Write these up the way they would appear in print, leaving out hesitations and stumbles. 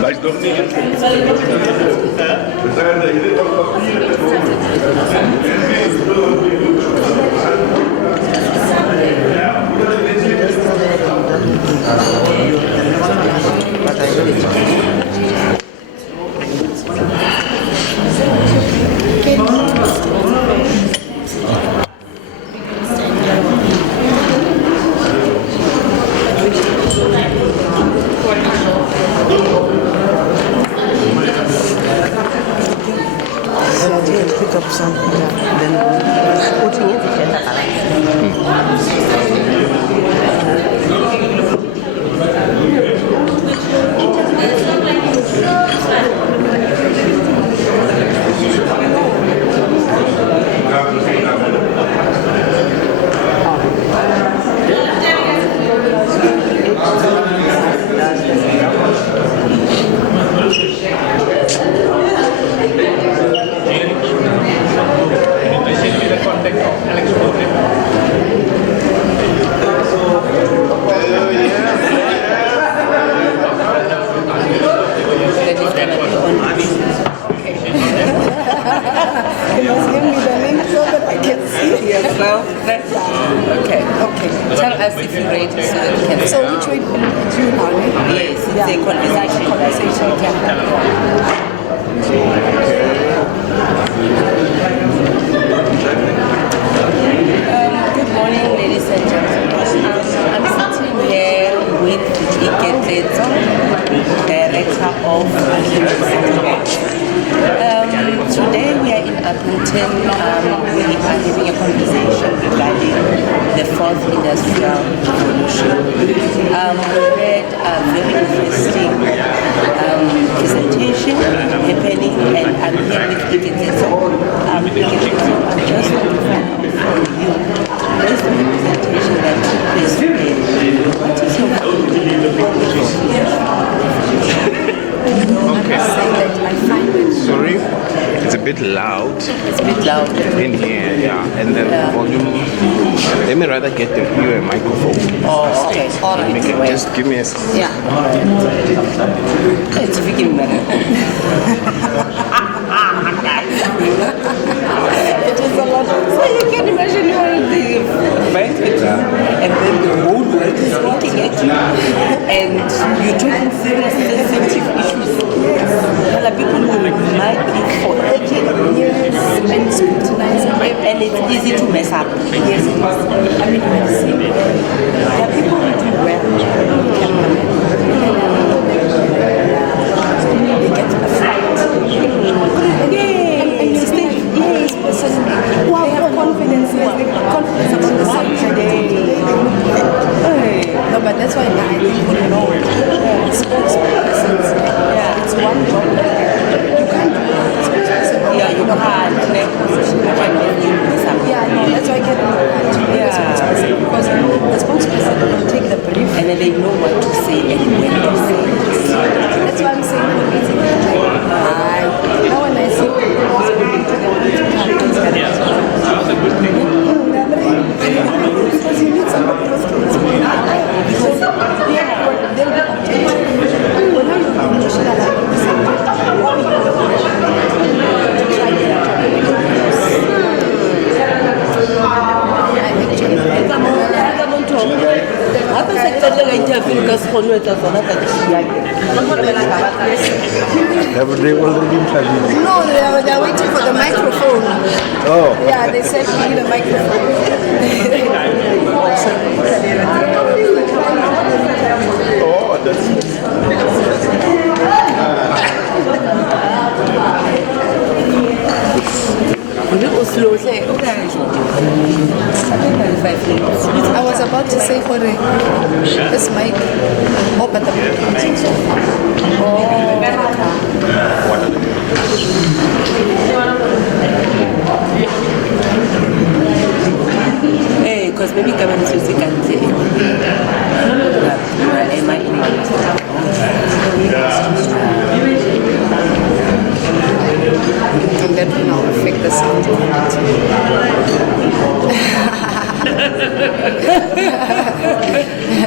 Weiß doch nicht. Pick up some, then putting it together. Tell us if you're ready so that we can. So which way do you want it? Yes, it's a conversation. Good morning, ladies and gentlemen. I'm sitting here with TVET, Director of UNISA. Today we are in Upington. We are having a conversation regarding the fourth industrial revolution. We read a very interesting presentation happening, and I'm here with TVET. I just want to find out from you, based on the presentation that took place today, what is your Sorry, it's a bit loud. It's a bit loud. In here, yeah. And then the volume. Let me rather get you a microphone. Oh, okay. All right. Just give me a. Yeah. It's freaking better. It is a lot. So you can imagine you are in the banquet and then the whole world is looking at you and you're talking serious sensitive issues. There are people who might be for 30 years and scrutinizing and it's easy to mess up. Yes, it is. I mean, I've seen there are people who do well. They get a fight. And you think, this person, they have confidence, yes, they have confidence about the subject. No, but that's why I think, spokespersons, it's one job. You can't do spokesperson. Yeah, you can't. Yeah, no, that's why I get spokesperson. Because the spokesperson will take the brief and then they know what to say and when to say it. That's why I'm saying now when I see people speaking to them, because you need somebody else to explain. Because they'll be when you emotional about the subject, Have they already interviewed? No, they're waiting for the microphone. Oh. Yeah, they said we need a microphone. Oh, that's. I was about to say for this mic. Oh, but the mic is so far. Hey, because maybe come and music and say, am I in my and that will now affect the sound quality.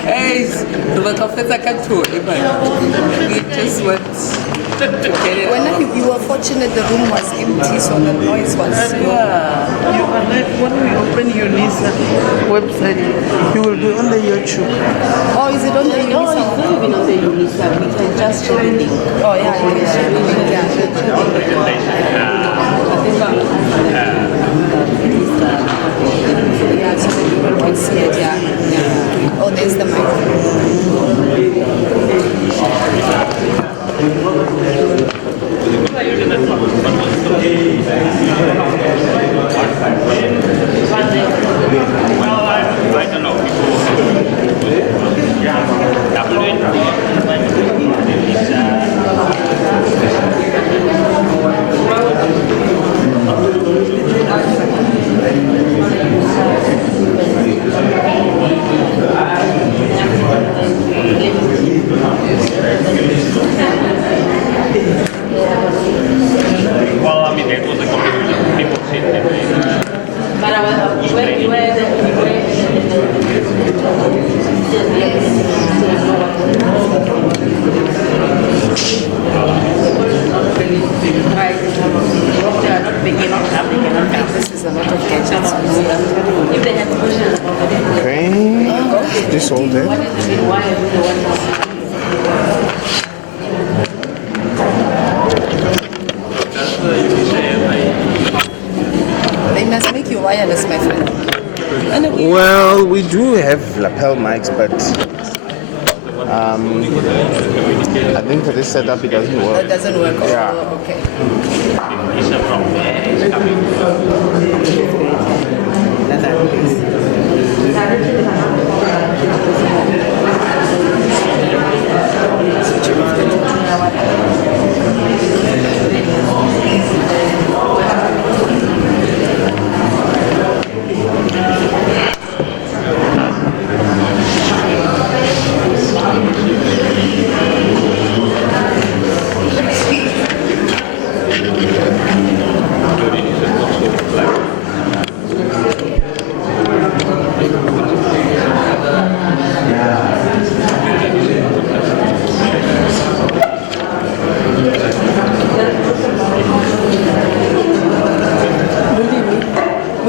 Hey, but of course I can't do it, but we just worked to get it When out. you were fortunate, the room was empty, so the noise was. Yeah, you are like when we open UNISA website, you will be on the YouTube. Oh, is it on the No, UNISA? it's not even on the UNISA. We can just share the link. Oh, yeah, you can share the link. Yeah. Yeah, so that people can see it. Yeah. Yeah. Oh, there's the microphone. Well, I mean, that was a confusion. People said that. This is a lot of gadgets. Okay. This all there. They must make you wireless, my friend. Well, we do have lapel mics, but I think for this setup it doesn't That work. doesn't work. Yeah. Oh, okay.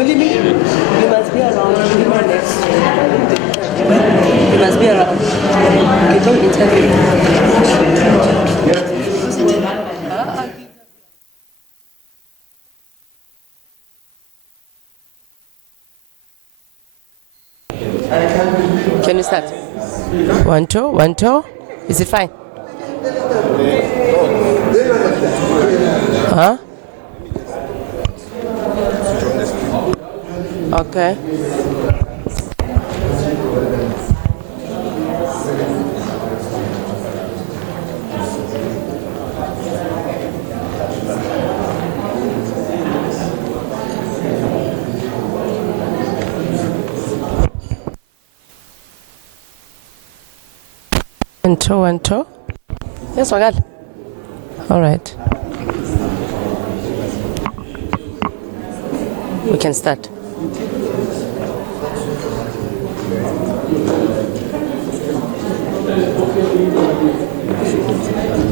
You must be around. You must be around. You don't interview. Can you start? 1, 2, 1, 2. Is it fine? Huh? Okay. One, two. Yes, Wagal. All right. We can start.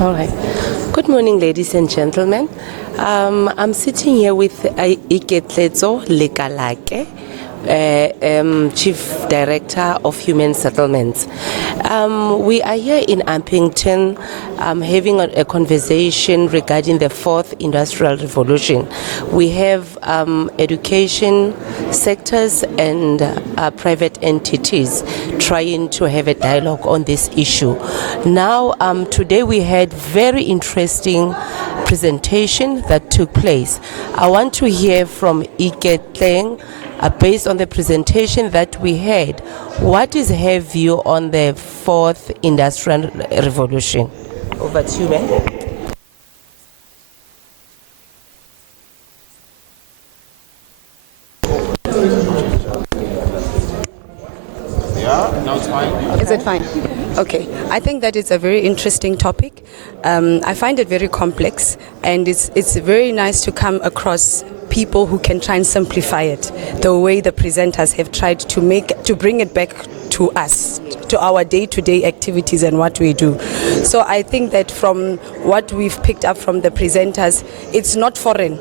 All right. Good morning, ladies and gentlemen. I'm sitting here with Iketlezo Lekalake, Chief Director of Human Settlements. We are here in Upington having a conversation regarding the fourth industrial revolution. We have education sectors and private entities trying to have a dialogue on this issue. Now, today we had very interesting presentation that took place. I want to hear from Iketleng, based on the presentation that we had, what is her view on the fourth industrial revolution? Over to you, man. Yeah, now it's fine. Is it fine? Okay. I think that it's a very interesting topic. I find it very complex, and it's very nice to come across people who can try and simplify it the way the presenters have tried to bring it back to us, to our day-to-day activities and what we do. So I think that from what we've picked up from the presenters, it's not foreign.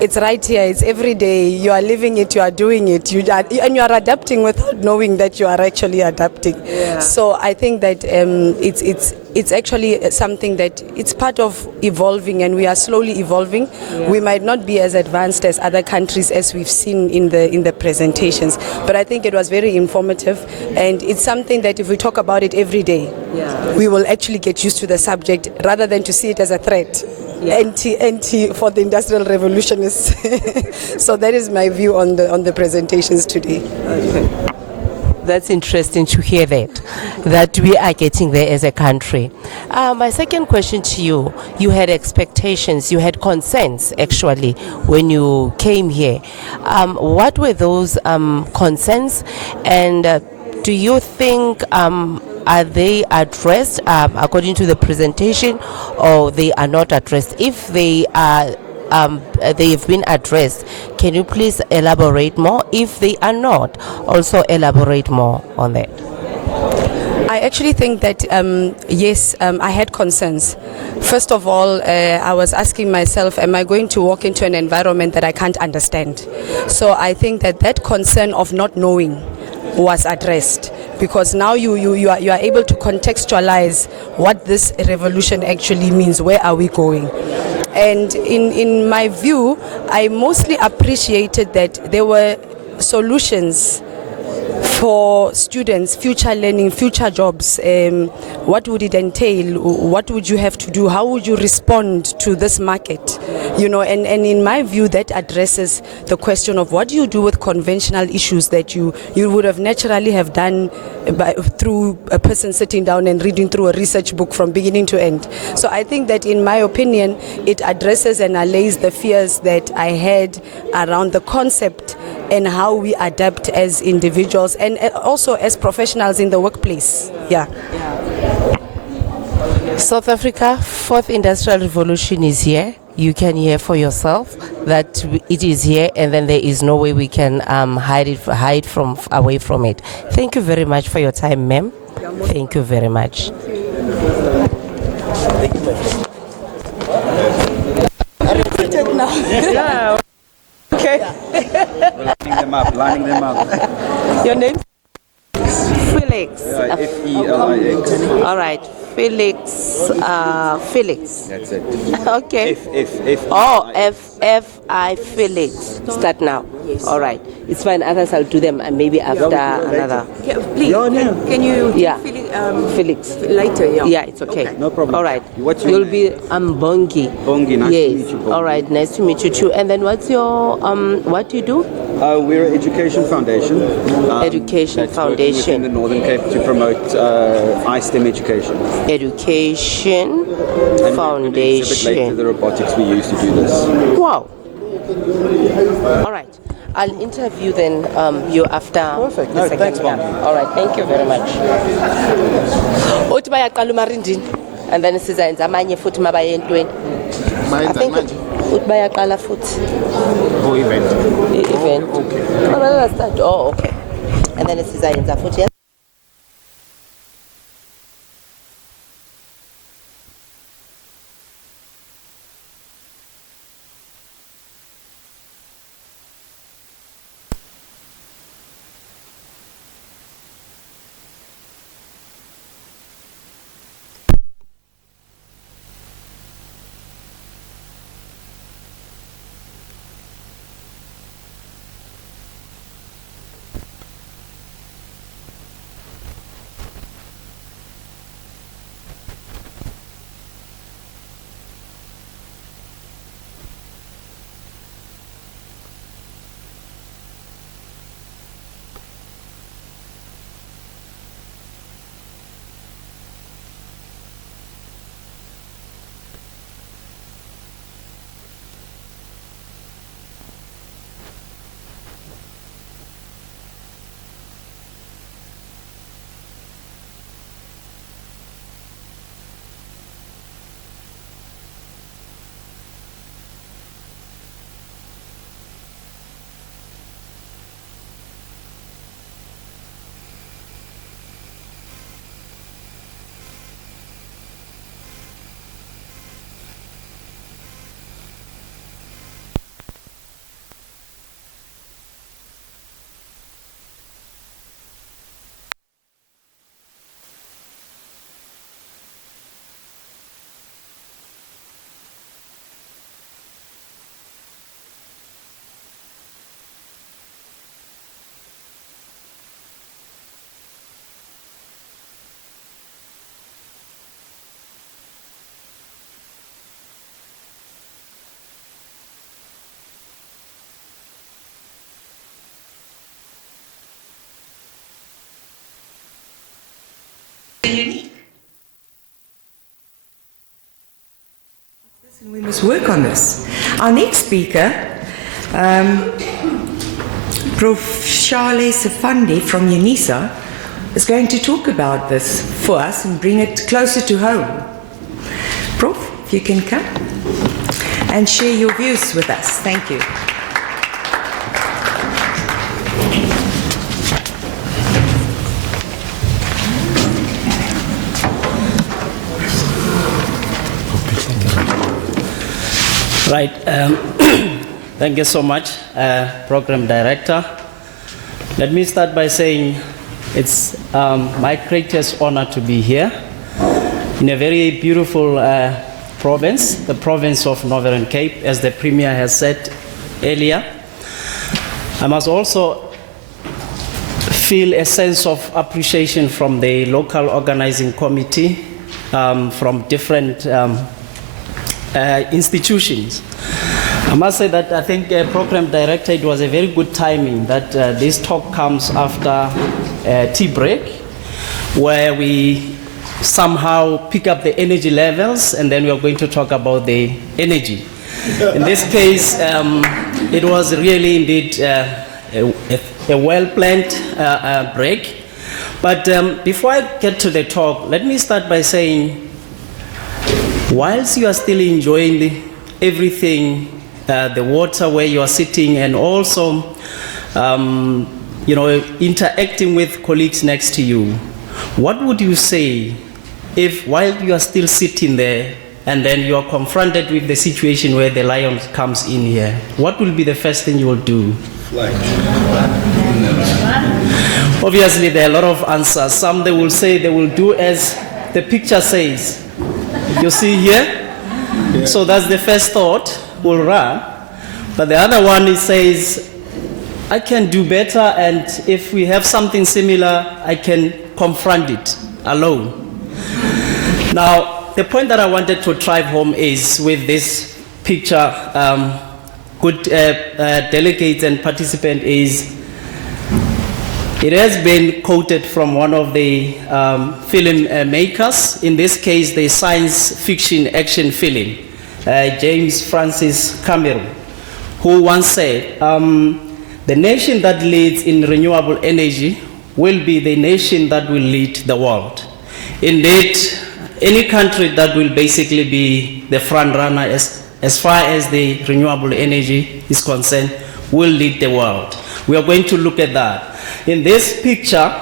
It's right here, it's every day. You are living it, you are doing it, and you are adapting without knowing that you are actually adapting. Yeah. So I think that it's actually something that it's part of evolving, and we are slowly evolving. Yeah. We might not be as advanced as other countries as we've seen in the presentations, but I think it was very informative, and it's something that if we talk about it every day, we will actually get used to the subject rather than to see it as a threat. Yeah. Anti for the industrial revolutionists. So that is my view on the presentations today. Okay. That's interesting to hear that we are getting there as a country. My second question to you, you had expectations, you had concerns actually when you came here. What were those concerns, and do you think are they addressed according to the presentation, or they are not addressed? If they are, they have been addressed, can you please elaborate more? If they are not, also elaborate more on that. I actually think that, yes, I had concerns. First of all, I was asking myself, am I going to walk into an environment that I can't understand? So I think that concern of not knowing was addressed, because now you are able to contextualize what this revolution actually means. Where are we going? And in my view, I mostly appreciated that there were solutions for students, future learning, future jobs. What would it entail? What would you have to do? How would you respond to this market? You know, and in my view, that addresses the question of what do you do with conventional issues that you would have naturally have done through a person sitting down and reading through a research book from beginning to end. So I think that, in my opinion, it addresses and allays the fears that I had around the concept and how we adapt as individuals and also as professionals in the workplace. Yeah. South Africa, fourth industrial revolution is here. You can hear for yourself that it is here, and then there is no way we can hide away from it. Thank you very much for your time, ma'am. Thank you very much. Thank you, my friend. Yeah. Okay. Lining them up. Your name? Felix. Yeah, Felix. All right. Felix. Felix. That's it. Okay. F. Oh, F-I Felix. Start now. Yes. All right. It's fine. Others I'll do them maybe after another. Please, can you Felix later? Yeah. Yeah, it's okay. No problem. All right. What's your You'll name? be Bongi. Bongi, nice to meet you, Bongi. All right. Nice to meet you too. And then what's your what do you do? We're an education foundation. Education that's foundation. in the Northern Cape to promote iSTEM education. Education And foundation. exhibit later the robotics we use to do this. Wow. All right. I'll interview then you after. Perfect. The No, second thanks, one. Bongi. All right. Thank you very much. Uthi bayaqala umarindini and then sizayenza amanye futhi mabaye entweni. I think uthi bayaqala futhi. Oh, event. Event. Okay. Let's start. Oh, okay. And then sizayenza futhi. We must work on this. Our next speaker, Prof. Shale Safandi from UNISA, is going to talk about this for us and bring it closer to home. Prof, if you can come and share your views with us. Thank you. Right. Thank you so much, Program Director. Let me start by saying it's my greatest honor to be here in a very beautiful province, the province of Northern Cape, as the Premier has said earlier. I must also feel a sense of appreciation from the local organizing committee, from different institutions. I must say that I think, Program Director, it was a very good timing that this talk comes after a tea break, where we somehow pick up the energy levels, and then we are going to talk about the energy. In this case, it was really indeed a well-planned break. But before I get to the talk, let me start by saying, whilst you are still enjoying everything, the water where you are sitting, and also, interacting with colleagues next to you, what would you say if, while you are still sitting there, and then you are confronted with the situation where the lion comes in here? What will be the first thing you will do? Flight. Obviously, there are a lot of answers. Some they will say they will do as the picture says. You see here? Yeah. So that's the first thought, will run. But the other one, it says, I can do better, and if we have something similar, I can confront it alone. Now, the point that I wanted to drive home is with this picture, good delegates and participants, is it has been quoted from one of the film makers, in this case the science fiction action film, James Francis Cameron, who once said, the nation that leads in renewable energy will be the nation that will lead the world. Indeed, any country that will basically be the front runner as far as the renewable energy is concerned will lead the world. We are going to look at that. In this picture,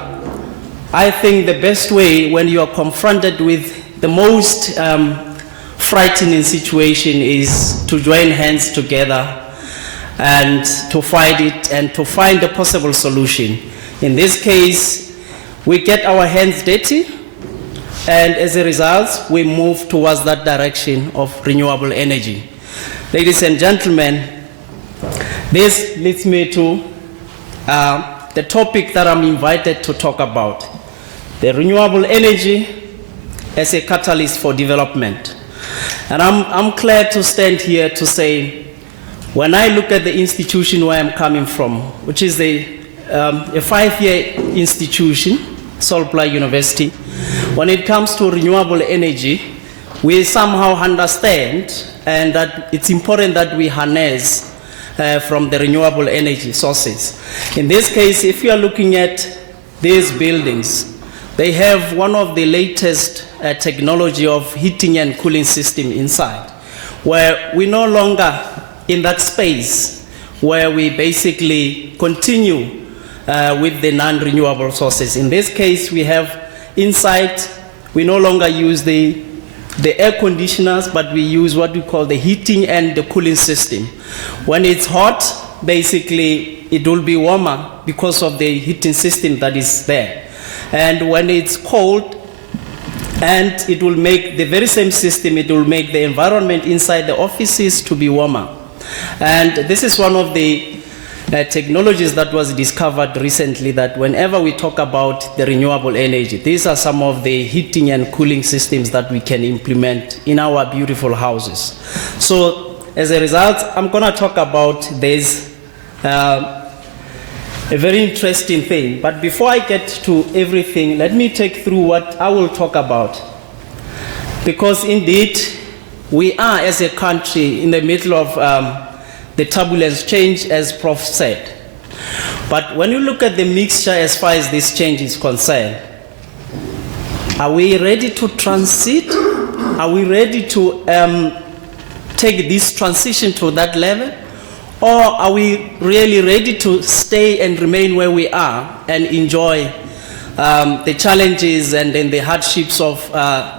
I think the best way when you are confronted with the most frightening situation is to join hands together and to fight it and to find a possible solution. In this case, we get our hands dirty, and as a result, we move towards that direction of renewable energy. Ladies and gentlemen, this leads me to the topic that I'm invited to talk about, the renewable energy as a catalyst for development. And I'm glad to stand here to say, when I look at the institution where I'm coming from, which is a 5-year institution, Solpla University, when it comes to renewable energy, we somehow understand and that it's important that we harness from the renewable energy sources. In this case, if you are looking at these buildings, they have one of the latest technology of heating and cooling system inside, where we no longer in that space where we basically continue with the non-renewable sources. In this case, we have inside, we no longer use the air conditioners, but we use what we call the heating and the cooling system. When it's hot, basically it will be warmer because of the heating system that is there. And when it's cold, and it will make the very same system, it will make the environment inside the offices to be warmer. And this is one of the technologies that was discovered recently, that whenever we talk about the renewable energy, these are some of the heating and cooling systems that we can implement in our beautiful houses. So as a result, I'm going to talk about this a very interesting thing. But before I get to everything, let me take through what I will talk about. Because indeed, we are, as a country, in the middle of the turbulence change, as Prof said. But when you look at the mixture as far as this change is concerned, are we ready to transit? Are we ready to take this transition to that level? Or are we really ready to stay and remain where we are and enjoy the challenges and then the hardships of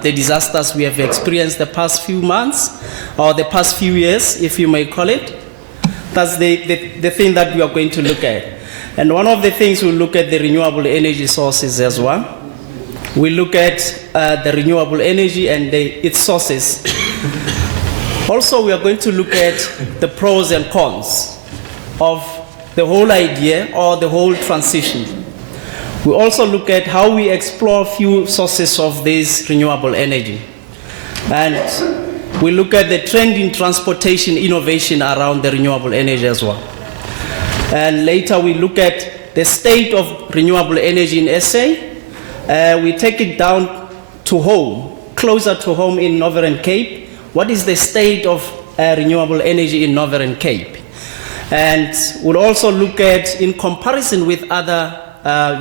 the disasters we have experienced the past few months or the past few years, if you may call it? That's the thing that we are going to look at. And one of the things we'll look at the renewable energy sources as well. We look at the renewable energy and its sources. Also, we are going to look at the pros and cons of the whole idea or the whole transition. We also look at how we explore few sources of this renewable energy. And we look at the trend in transportation innovation around the renewable energy as well. And later we look at the state of renewable energy in SA. We take it down to home, closer to home in Northern Cape. What is the state of renewable energy in Northern Cape? And we'll also look at, in comparison with other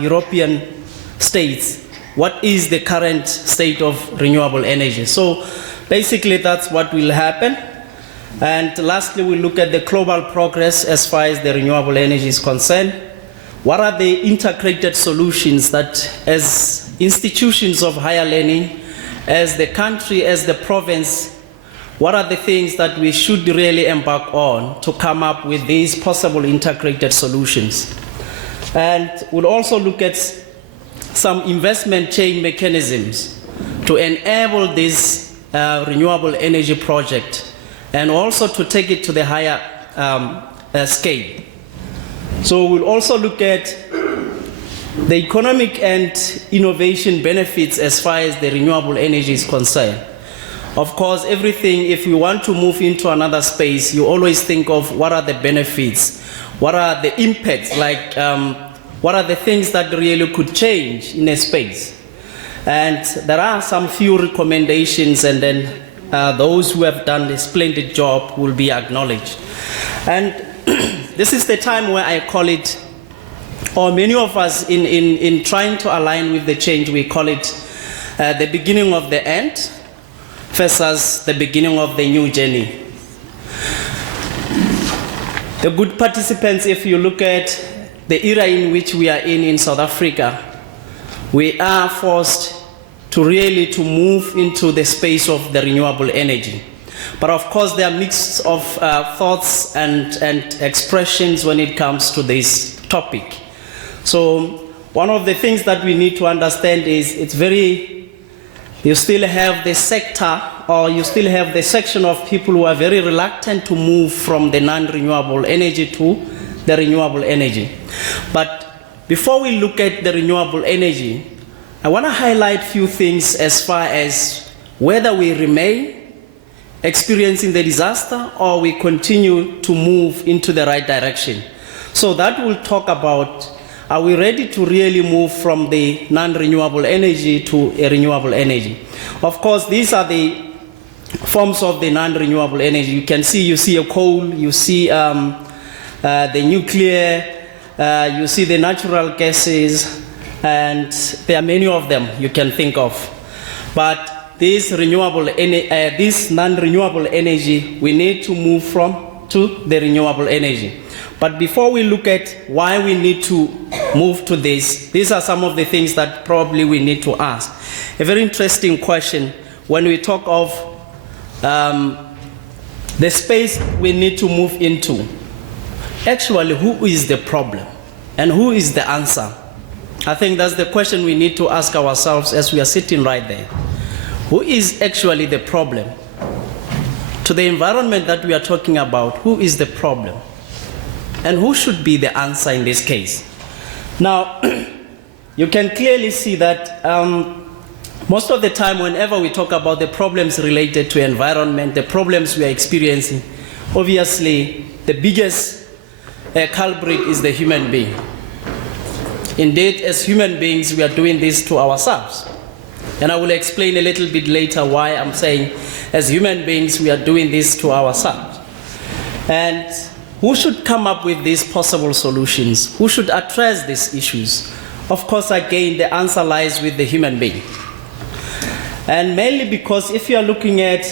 European states, what is the current state of renewable energy? So basically that's what will happen. And lastly, we'll look at the global progress as far as the renewable energy is concerned. What are the integrated solutions that, as institutions of higher learning, as the country, as the province, what are the things that we should really embark on to come up with these possible integrated solutions? And we'll also look at some investment chain mechanisms to enable this renewable energy project and also to take it to the higher scale. So we'll also look at the economic and innovation benefits as far as the renewable energy is concerned. Of course, everything, if we want to move into another space, you always think of what are the benefits, what are the impacts, like what are the things that really could change in a space. And there are some few recommendations, and then those who have done a splendid job will be acknowledged. And this is the time where I call it, or many of us in trying to align with the change, we call it the beginning of the end versus the beginning of the new journey. The good participants, if you look at the era in which we are in South Africa, we are forced to really to move into the space of the renewable energy. But of course, there are mix of thoughts and expressions when it comes to this topic. So one of the things that we need to understand is you still have the sector, or you still have the section of people who are very reluctant to move from the non-renewable energy to the renewable energy. But before we look at the renewable energy, I want to highlight a few things as far as whether we remain experiencing the disaster or we continue to move into the right direction. So that will talk about, are we ready to really move from the non-renewable energy to a renewable energy? Of course, these are the forms of the non-renewable energy. You see a coal, you see the nuclear, you see the natural gases, and there are many of them you can think of. But this non-renewable energy, we need to move from to the renewable energy. But before we look at why we need to move to this, these are some of the things that probably we need to ask. A very interesting question when we talk of the space we need to move into. Actually, who is the problem and who is the answer? I think that's the question we need to ask ourselves as we are sitting right there. Who is actually the problem? To the environment that we are talking about, who is the problem? And who should be the answer in this case? Now, you can clearly see that most of the time whenever we talk about the problems related to environment, the problems we are experiencing, obviously the biggest culprit is the human being. Indeed, as human beings, we are doing this to ourselves. And I will explain a little bit later why I'm saying as human beings we are doing this to ourselves. And who should come up with these possible solutions? Who should address these issues? Of course, again, the answer lies with the human being. And mainly because if you are looking at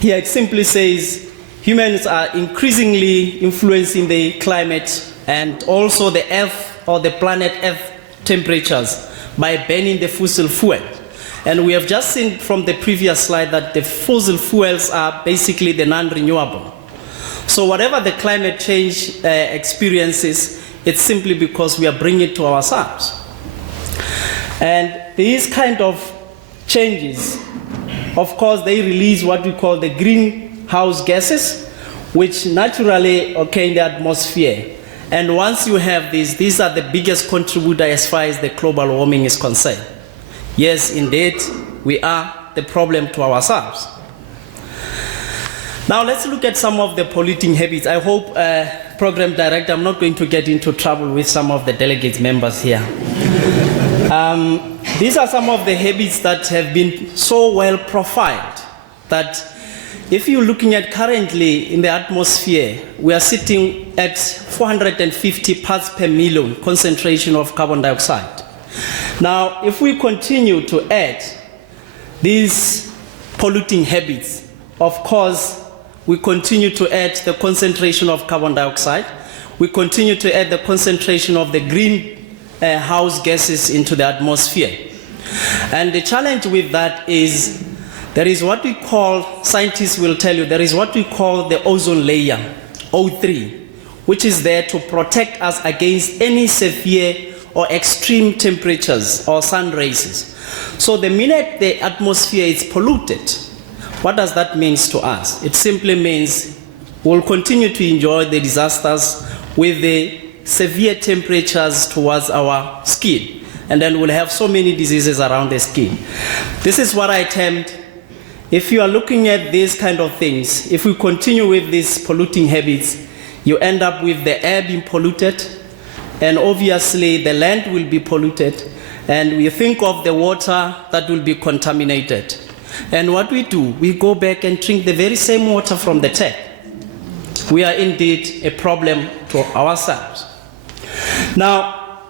here, it simply says humans are increasingly influencing the climate and also the Earth or the planet Earth temperatures by burning the fossil fuel. And we have just seen from the previous slide that the fossil fuels are basically the non-renewable. So whatever the climate change experiences, it's simply because we are bringing it to ourselves. And these kind of changes, of course, they release what we call the greenhouse gases, which naturally occur in the atmosphere. And once you have these are the biggest contributor as far as the global warming is concerned. Yes, indeed, we are the problem to ourselves. Now let's look at some of the polluting habits. I hope, Program Director, I'm not going to get into trouble with some of the delegates members here. These are some of the habits that have been so well profiled that if you're looking at currently in the atmosphere, we are sitting at 450 parts per million concentration of carbon dioxide. Now, if we continue to add these polluting habits, of course, we continue to add the concentration of carbon dioxide. We continue to add the concentration of the greenhouse gases into the atmosphere. And the challenge with that is there is what we call, scientists will tell you, there is what we call the ozone layer, O3, which is there to protect us against any severe or extreme temperatures or sun rays. So the minute the atmosphere is polluted, what does that mean to us? It simply means we'll continue to enjoy the disasters with the severe temperatures towards our skin. And then we'll have so many diseases around the skin. This is what I termed, if you are looking at these kind of things, if we continue with these polluting habits, you end up with the air being polluted, and obviously the land will be polluted, and we think of the water that will be contaminated. And what we do, we go back and drink the very same water from the tap. We are indeed a problem to ourselves. Now,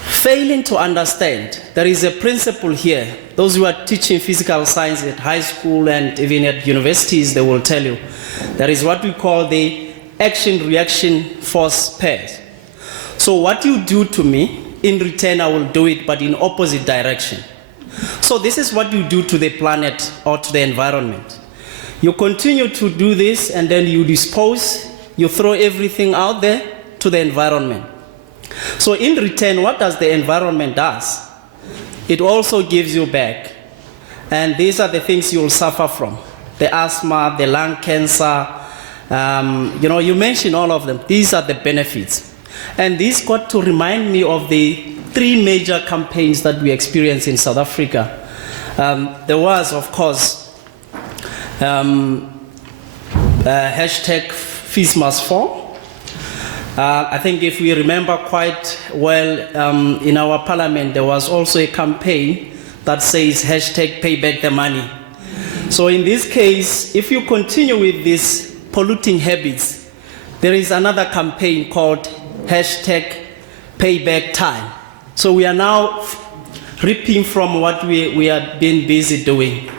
failing to understand, there is a principle here. Those who are teaching physical science at high school and even at universities, they will tell you, there is what we call the action-reaction force pairs. So what you do to me, in return I will do it, but in opposite direction. So this is what you do to the planet or to the environment. You continue to do this and then you dispose, you throw everything out there to the environment. So in return, what does the environment do? It also gives you back. And these are the things you will suffer from. The asthma, the lung cancer, you mentioned all of them. These are the benefits. And this got to remind me of the 3 major campaigns that we experienced in South Africa. There was, of course, hashtag Fees Must Fall. I think if we remember quite well, in our parliament, there was also a campaign that says hashtag Pay Back the Money. So in this case, if you continue with these polluting habits, there is another campaign called hashtag Payback Time. So we are now reaping from what we have been busy doing.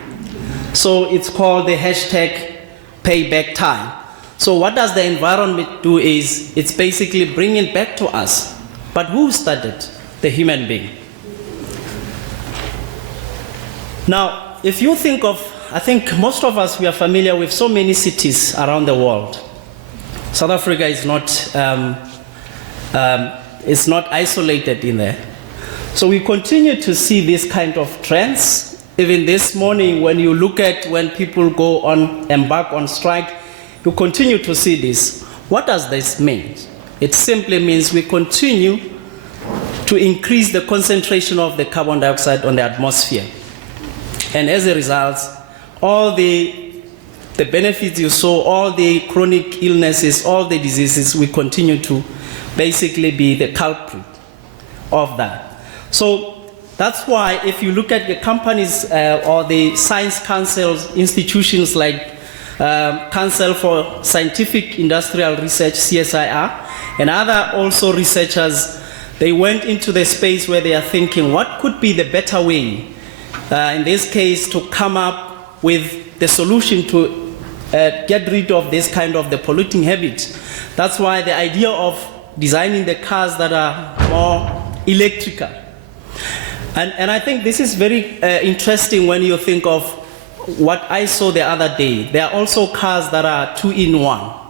So it's called the hashtag Payback Time. So what does the environment do is, it's basically bringing back to us. But who started? The human being. Now, if you think of, I think most of us, we are familiar with so many cities around the world. South Africa is not isolated in there. So we continue to see this kind of trends. Even this morning, when you look at when people embark on strike, you continue to see this. What does this mean? It simply means we continue to increase the concentration of the carbon dioxide on the atmosphere. And as a result, all the benefits you saw, all the chronic illnesses, all the diseases, we continue to basically be the culprit of that. So that's why if you look at the companies or the science councils, institutions like Council for Scientific Industrial Research, CSIR, and other also researchers, they went into the space where they are thinking, what could be the better way, in this case, to come up with the solution to get rid of this kind of the polluting habit. That's why the idea of designing the cars that are more electrical. And I think this is very interesting when you think of what I saw the other day. There are also cars that are 2-in-1,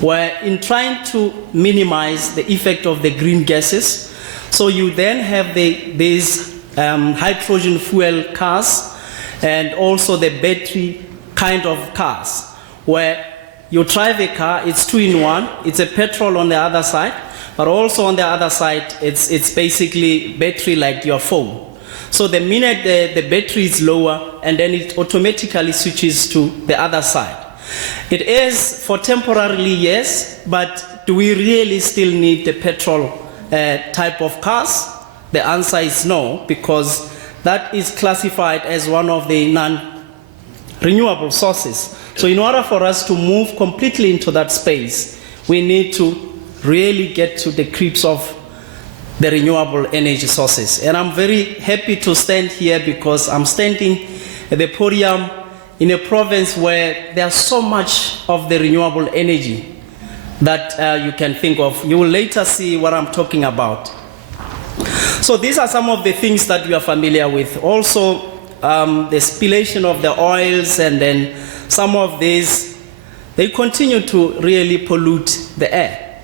where in trying to minimize the effect of the green gases, so you then have these hydrogen fuel cars and also the battery kind of cars, where you drive a car, it's 2-in-1, it's a petrol on the other side, but also on the other side, it's basically battery like your phone. So the minute the battery is lower, and then it automatically switches to the other side. It is for temporarily, yes, but do we really still need the petrol type of cars? The answer is no, because that is classified as one of the non-renewable sources. So in order for us to move completely into that space, we need to really get to the grips of the renewable energy sources. And I'm very happy to stand here because I'm standing at the podium in a province where there's so much of the renewable energy that you can think of. You will later see what I'm talking about. So these are some of the things that you are familiar with. Also, the spillation of the oils, and then some of these, they continue to really pollute the air.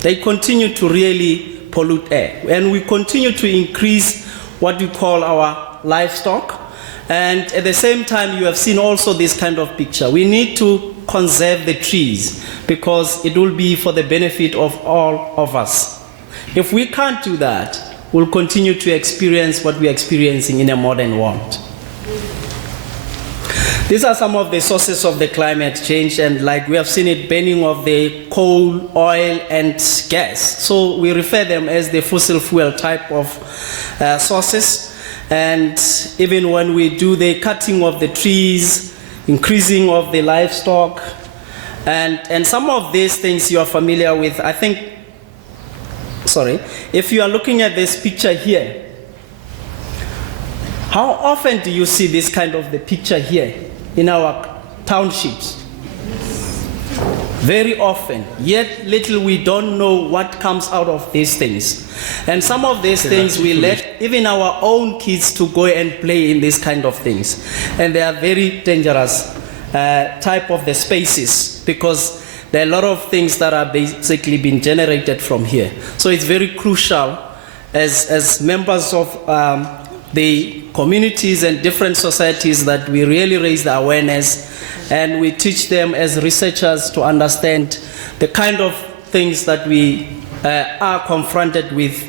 They continue to really pollute air. And we continue to increase what we call our livestock. And at the same time, you have seen also this kind of picture. We need to conserve the trees because it will be for the benefit of all of us. If we can't do that, we'll continue to experience what we're experiencing in a modern world. These are some of the sources of the climate change, and like we have seen it, burning of the coal, oil, and gas. So we refer them as the fossil fuel type of sources. And even when we do the cutting of the trees, increasing of the livestock, and some of these things you are familiar with, I think, if you are looking at this picture here, how often do you see this kind of the picture here in our townships? Very often, yet little we don't know what comes out of these things. And some of these things we let even our own kids to go and play in these kind of things. And they are very dangerous type of the spaces, because there are a lot of things that are basically being generated from here. So it's very crucial as members of the communities and different societies that we really raise the awareness and we teach them as researchers to understand the kind of things that we are confronted with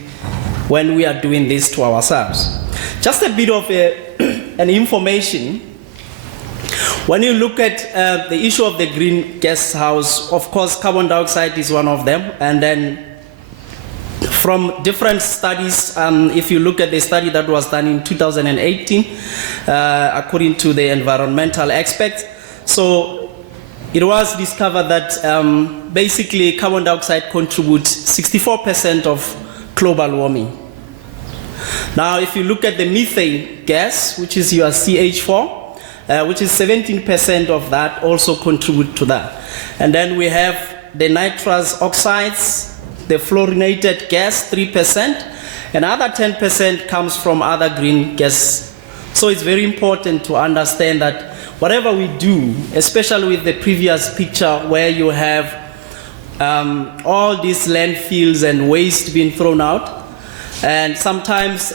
when we are doing this to ourselves. Just a bit of an information. When you look at the issue of the green gas house, of course, carbon dioxide is one of them. And then from different studies, if you look at the study that was done in 2018, according to the environmental experts, so it was discovered that basically carbon dioxide contributes 64% of global warming. Now, if you look at the methane gas, which is your CH4, which is 17% of that, also contribute to that. And then we have the nitrous oxides, the fluorinated gas, 3%, another 10% comes from other green gas. So it's very important to understand that whatever we do, especially with the previous picture where you have all these landfills and waste being thrown out, and sometimes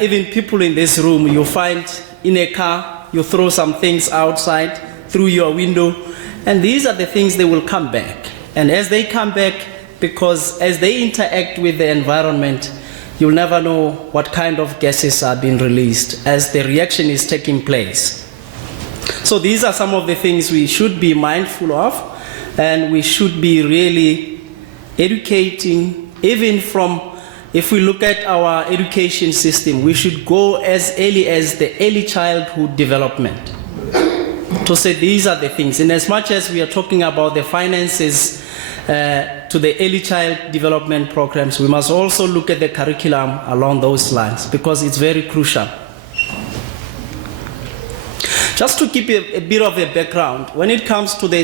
even people in this room, you find in a car, you throw some things outside through your window, and these are the things they will come back. And as they come back, because as they interact with the environment, you'll never know what kind of gases are being released as the reaction is taking place. So these are some of the things we should be mindful of, and we should be really educating, even from if we look at our education system, we should go as early as the early childhood development to say these are the things. In as much as we are talking about the finances to the early child development programs, we must also look at the curriculum along those lines because it's very crucial. Just to give a bit of a background, when it comes to the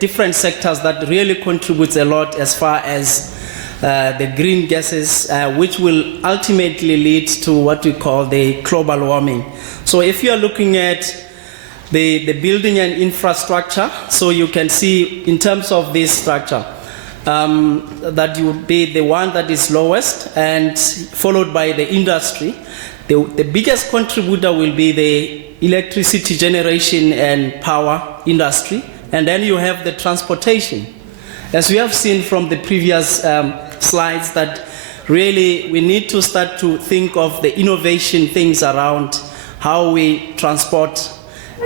different sectors that really contributes a lot as far as the green gases, which will ultimately lead to what we call the global warming. So if you are looking at the building and infrastructure, so you can see in terms of this structure, that would be the one that is lowest and followed by the industry. The biggest contributor will be the electricity generation and power industry, and then you have the transportation. As we have seen from the previous slides, that really we need to start to think of the innovation things around how we transport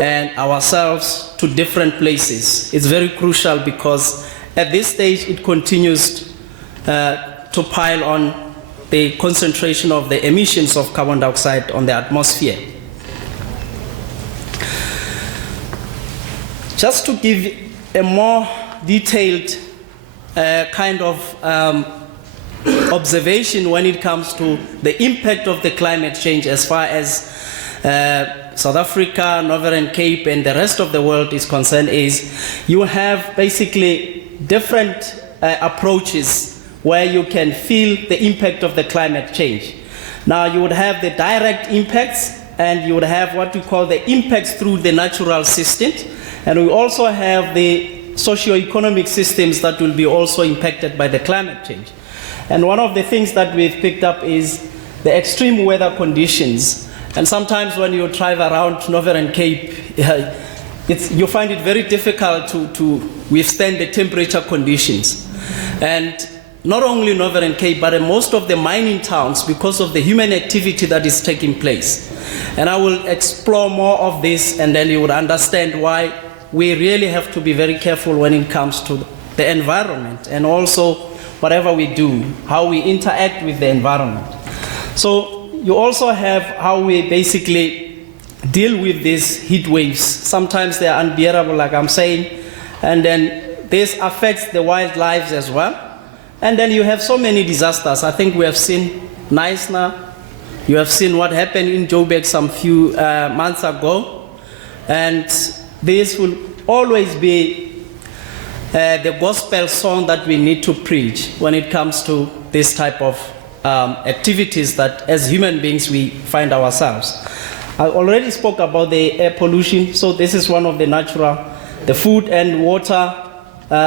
and ourselves to different places. It's very crucial because at this stage it continues to pile on the concentration of the emissions of carbon dioxide on the atmosphere. Just to give a more detailed kind of observation when it comes to the impact of the climate change as far as South Africa, Northern Cape, and the rest of the world is concerned, is you have basically different approaches where you can feel the impact of the climate change. Now you would have the direct impacts, and you would have what we call the impacts through the natural systems, and we also have the socio-economic systems that will be also impacted by the climate change. And one of the things that we've picked up is the extreme weather conditions. And sometimes when you drive around Northern Cape, you find it very difficult to withstand the temperature conditions. And not only Northern Cape, but in most of the mining towns, because of the human activity that is taking place. And I will explore more of this, and then you would understand why we really have to be very careful when it comes to the environment, and also whatever we do, how we interact with the environment. So you also have how we basically deal with these heat waves. Sometimes they are unbearable, like I'm saying, and then this affects the wildlife as well. And then you have so many disasters. I think we have seen Neisner, you have seen what happened in Joburg some few months ago, and this will always be the gospel song that we need to preach when it comes to this type of activities that as human beings we find ourselves. I already spoke about the air pollution, so this is one of the natural, the food and water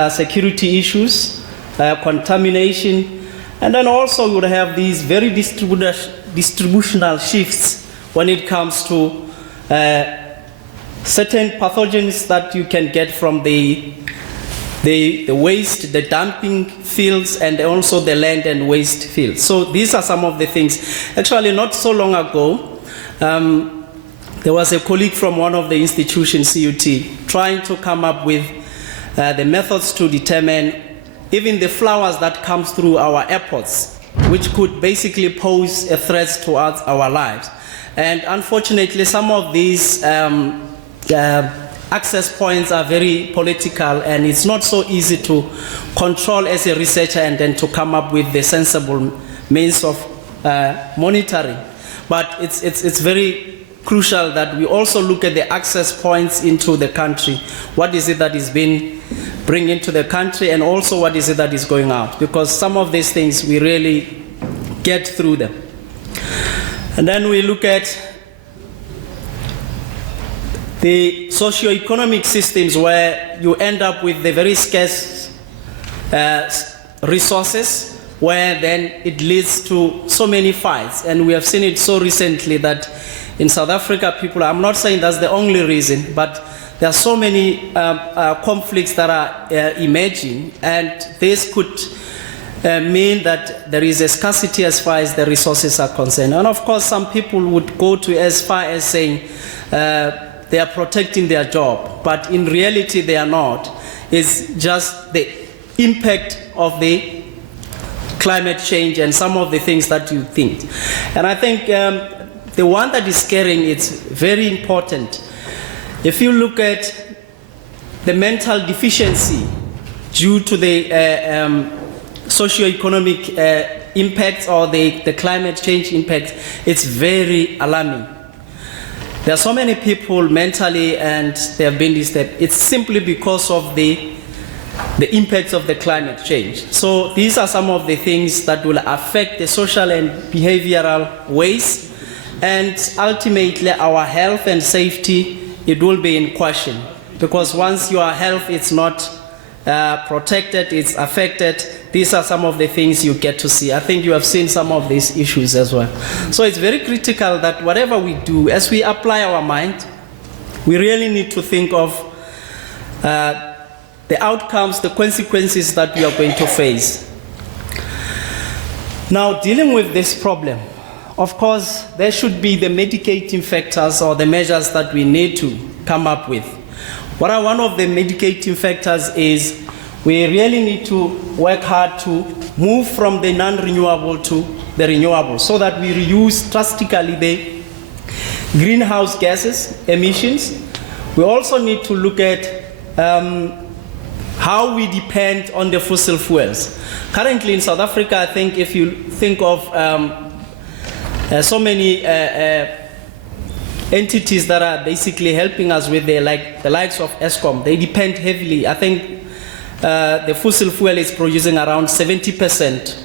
security issues, contamination, and then also you would have these very distributional shifts when it comes to certain pathogens that you can get from the waste, the dumping fields, and also the land and waste fields. So these are some of the things. Actually, not so long ago, there was a colleague from one of the institutions, CUT, trying to come up with the methods to determine even the flowers that comes through our airports, which could basically pose a threat towards our lives. And unfortunately, some of these access points are very political, and it's not so easy to control as a researcher and then to come up with the sensible means of monitoring. But it's very crucial that we also look at the access points into the country. What is it that is being bring into the country, and also what is it that is going out? Because some of these things we really get through them. And then we look at the socio-economic systems where you end up with the very scarce resources, where then it leads to so many fights. And we have seen it so recently that in South Africa, people, I'm not saying that's the only reason, but there are so many conflicts that are emerging, and this could mean that there is a scarcity as far as the resources are concerned. And of course, some people would go to as far as saying they are protecting their job, but in reality they are not. It's just the impact of the climate change and some of the things that you think. And I think the one that is scaring, it's very important. If you look at the mental deficiency due to the socioeconomic impacts or the climate change impact, it's very alarming. There are so many people mentally and they have been disturbed. It's simply because of the impacts of the climate change. So these are some of the things that will affect the social and behavioral ways, and ultimately our health and safety, it will be in question. Because once your health is not protected, it's affected, these are some of the things you get to see. I think you have seen some of these issues as well. So it's very critical that whatever we do, as we apply our mind, we really need to think of the outcomes, the consequences that we are going to face. Now, dealing with this problem, of course, there should be the mitigating factors or the measures that we need to come up with. What are one of the mitigating factors is we really need to work hard to move from the non-renewable to the renewable so that we reduce drastically the greenhouse gases emissions. We also need to look at how we depend on the fossil fuels. Currently in South Africa, I think if you think of so many entities that are basically helping us with the likes of Eskom, they depend heavily. I think the fossil fuel is producing around 70%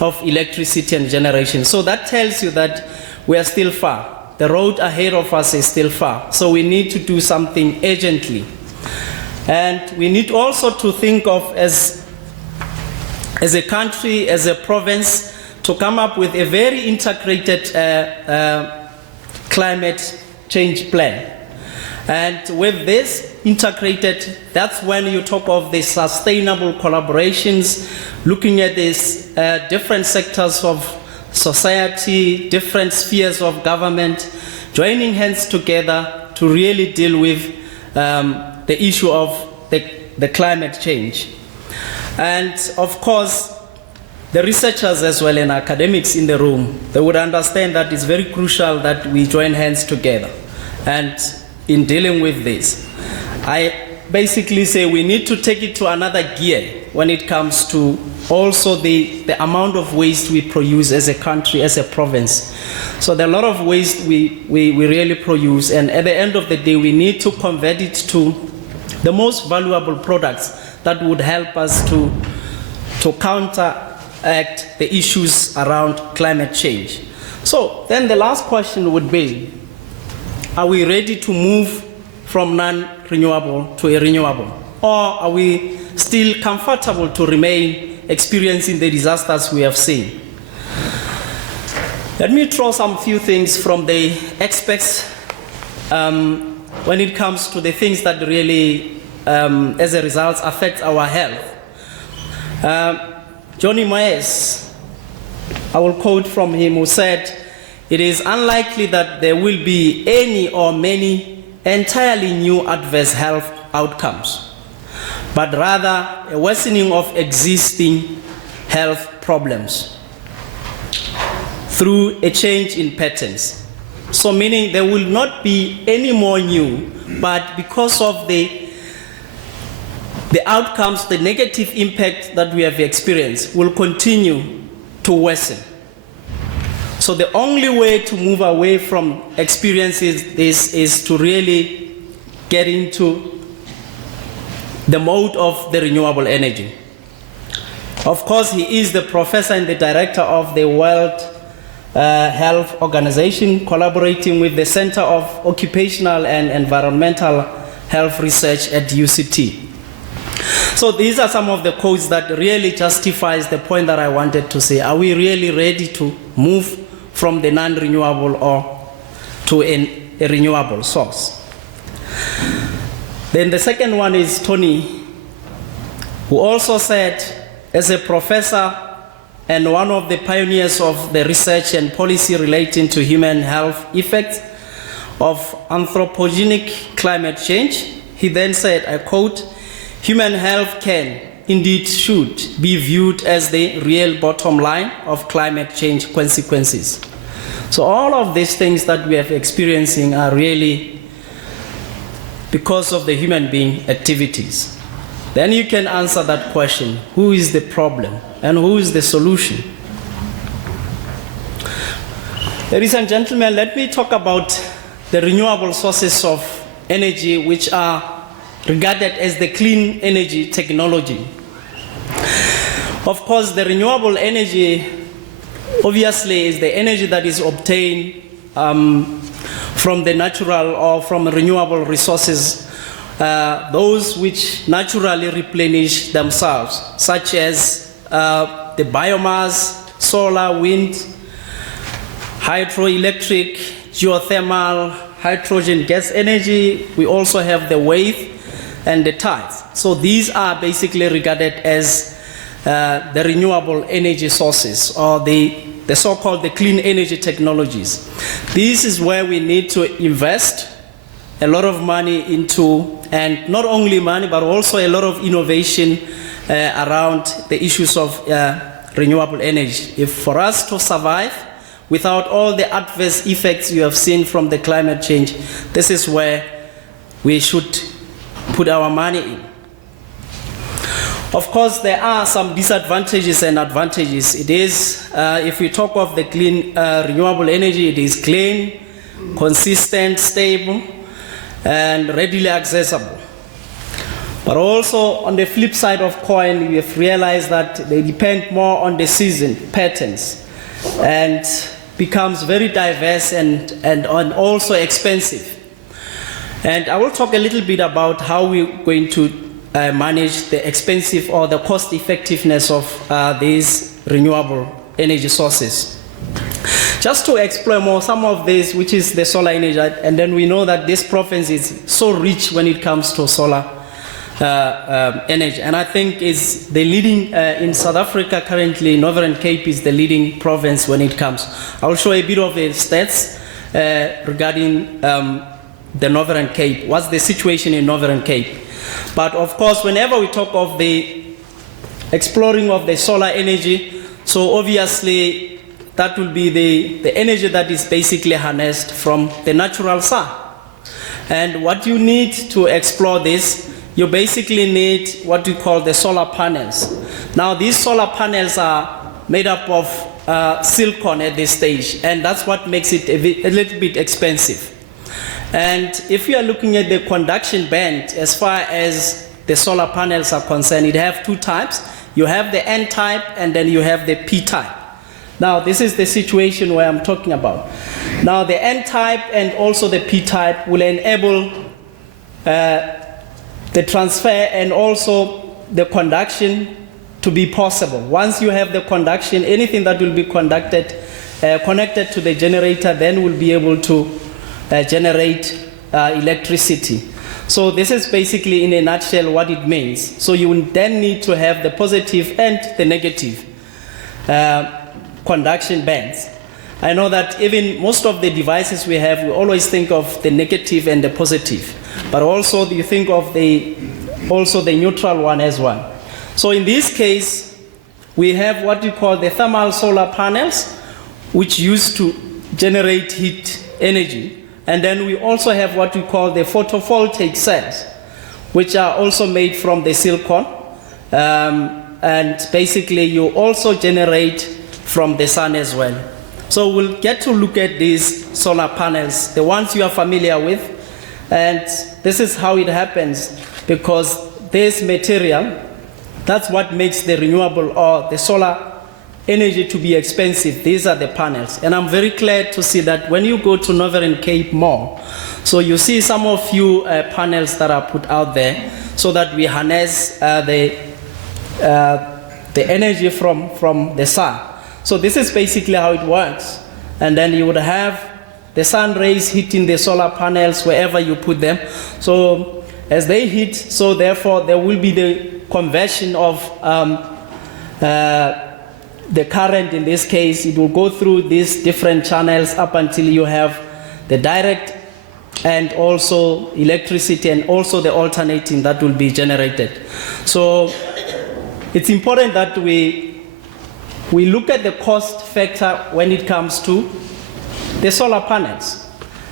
of electricity and generation. So that tells you that we are still far. The road ahead of us is still far. So we need to do something urgently. And we need also to think of as a country, as a province, to come up with a very integrated climate change plan. And with this integrated, that's when you talk of the sustainable collaborations, looking at these different sectors of society, different spheres of government, joining hands together to really deal with the issue of the climate change. And of course, the researchers as well and academics in the room, they would understand that it's very crucial that we join hands together. And in dealing with this, I basically say we need to take it to another gear when it comes to also the amount of waste we produce as a country, as a province. So there are a lot of waste we really produce, and at the end of the day, we need to convert it to the most valuable products that would help us to counteract the issues around climate change. So then the last question would be, are we ready to move from non-renewable to a renewable? Or are we still comfortable to remain experiencing the disasters we have seen? Let me throw some few things from the experts when it comes to the things that really, as a result, affect our health. Johnny Myers, I will quote from him, who said, "It is unlikely that there will be any or many entirely new adverse health outcomes, but rather a worsening of existing health problems through a change in patterns." So meaning there will not be any more new, but because of the outcomes, the negative impact that we have experienced will continue to worsen. So the only way to move away from experiences this is to really get into the mode of the renewable energy. Of course, he is the professor and the director of the World Health Organization, collaborating with the Center of Occupational and Environmental Health Research at UCT. So these are some of the quotes that really justifies the point that I wanted to say. Are we really ready to move from the non-renewable or to a renewable source? Then the second one is Tony, who also said, as a professor and one of the pioneers of the research and policy relating to human health effects of anthropogenic climate change, he then said, I quote, "Human health can indeed should be viewed as the real bottom line of climate change consequences. So all of these things that we are experiencing are really because of the human being activities. Then you can answer that question, who is the problem and who is the solution? Ladies and gentlemen, let me talk about the renewable sources of energy which are regarded as the clean energy technology. Of course, the renewable energy obviously is the energy that is obtained from the natural or from renewable resources, those which naturally replenish themselves, such as the biomass, solar, wind, hydroelectric, geothermal, hydrogen gas energy. We also have the wave and the tides. So these are basically regarded as the renewable energy sources, or the so-called the clean energy technologies. This is where we need to invest a lot of money into, and not only money, but also a lot of innovation around the issues of renewable energy. If for us to survive without all the adverse effects you have seen from the climate change, this is where we should put our money in. Of course, there are some disadvantages and advantages. It is, if we talk of the clean renewable energy, it is clean, consistent, stable, and readily accessible. But also, on the flip side of coin, we have realized that they depend more on the season patterns and becomes very diverse and also expensive. And I will talk a little bit about how we're going to manage the expensive or the cost effectiveness of these renewable energy sources. Just to explore more some of this, which is the solar energy, and then we know that this province is so rich when it comes to solar energy. And I think is the leading, in South Africa currently, Northern Cape is the leading province when it comes. I will show a bit of the stats regarding the Northern Cape. What's the situation in Northern Cape? But of course, whenever we talk of the exploring of the solar energy, so obviously that will be the energy that is basically harnessed from the natural sun. And what you need to explore this, you basically need what we call the solar panels. Now these solar panels are made up of silicon at this stage, and that's what makes it a little bit expensive. And if you are looking at the conduction band, as far as the solar panels are concerned, it have two types. You have the N type and then you have the P type. Now this is the situation where I'm talking about. Now the N type and also the P type will enable the transfer and also the conduction to be possible. Once you have the conduction, anything that will be conducted, connected to the generator, then will be able to generate electricity. So this is basically in a nutshell what it means. So you will then need to have the positive and the negative conduction bands. I know that even most of the devices we have, we always think of the negative and the positive, but also you think of the neutral one as well. So in this case, we have what we call the thermal solar panels, which used to generate heat energy. And then we also have what we call the photovoltaic cells, which are also made from the silicon. And basically you also generate from the sun as well. So we'll get to look at these solar panels, the ones you are familiar with. And this is how it happens, because this material, that's what makes the renewable or the solar energy to be expensive. These are the panels. And I'm very glad to see that when you go to Northern Cape Mall, so you see some of you panels that are put out there so that we harness the energy from the sun. So this is basically how it works. And then you would have the sun rays hitting the solar panels wherever you put them. So as they hit, so therefore there will be the conversion of the current. In this case, it will go through these different channels up until you have the direct and also electricity and also the alternating that will be generated. So it's important that we look at the cost factor when it comes to the solar panels.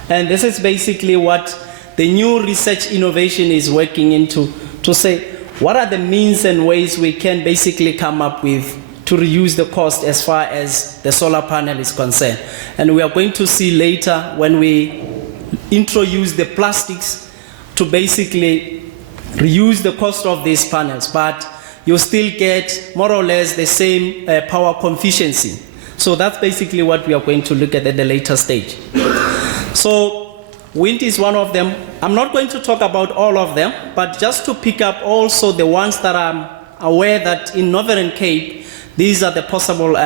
And this is basically what the new research innovation is working into, to say what are the means and ways we can basically come up with to reduce the cost as far as the solar panel is concerned. And we are going to see later when we introduce the plastics to basically reduce the cost of these panels, but you still get more or less the same power efficiency. So that's basically what we are going to look at the later stage. So wind is one of them. I'm not going to talk about all of them, but just to pick up also the ones that I'm aware that in Northern Cape, these are the possible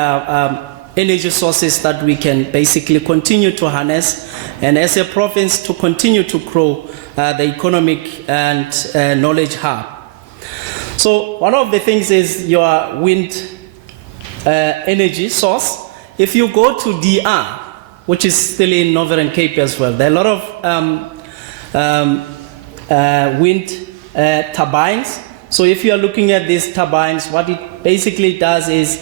energy sources that we can basically continue to harness, and as a province to continue to grow the economic and knowledge hub. So one of the things is your wind energy source. If you go to DR, which is still in Northern Cape as well, there are a lot of wind turbines. So if you are looking at these turbines, what it basically does is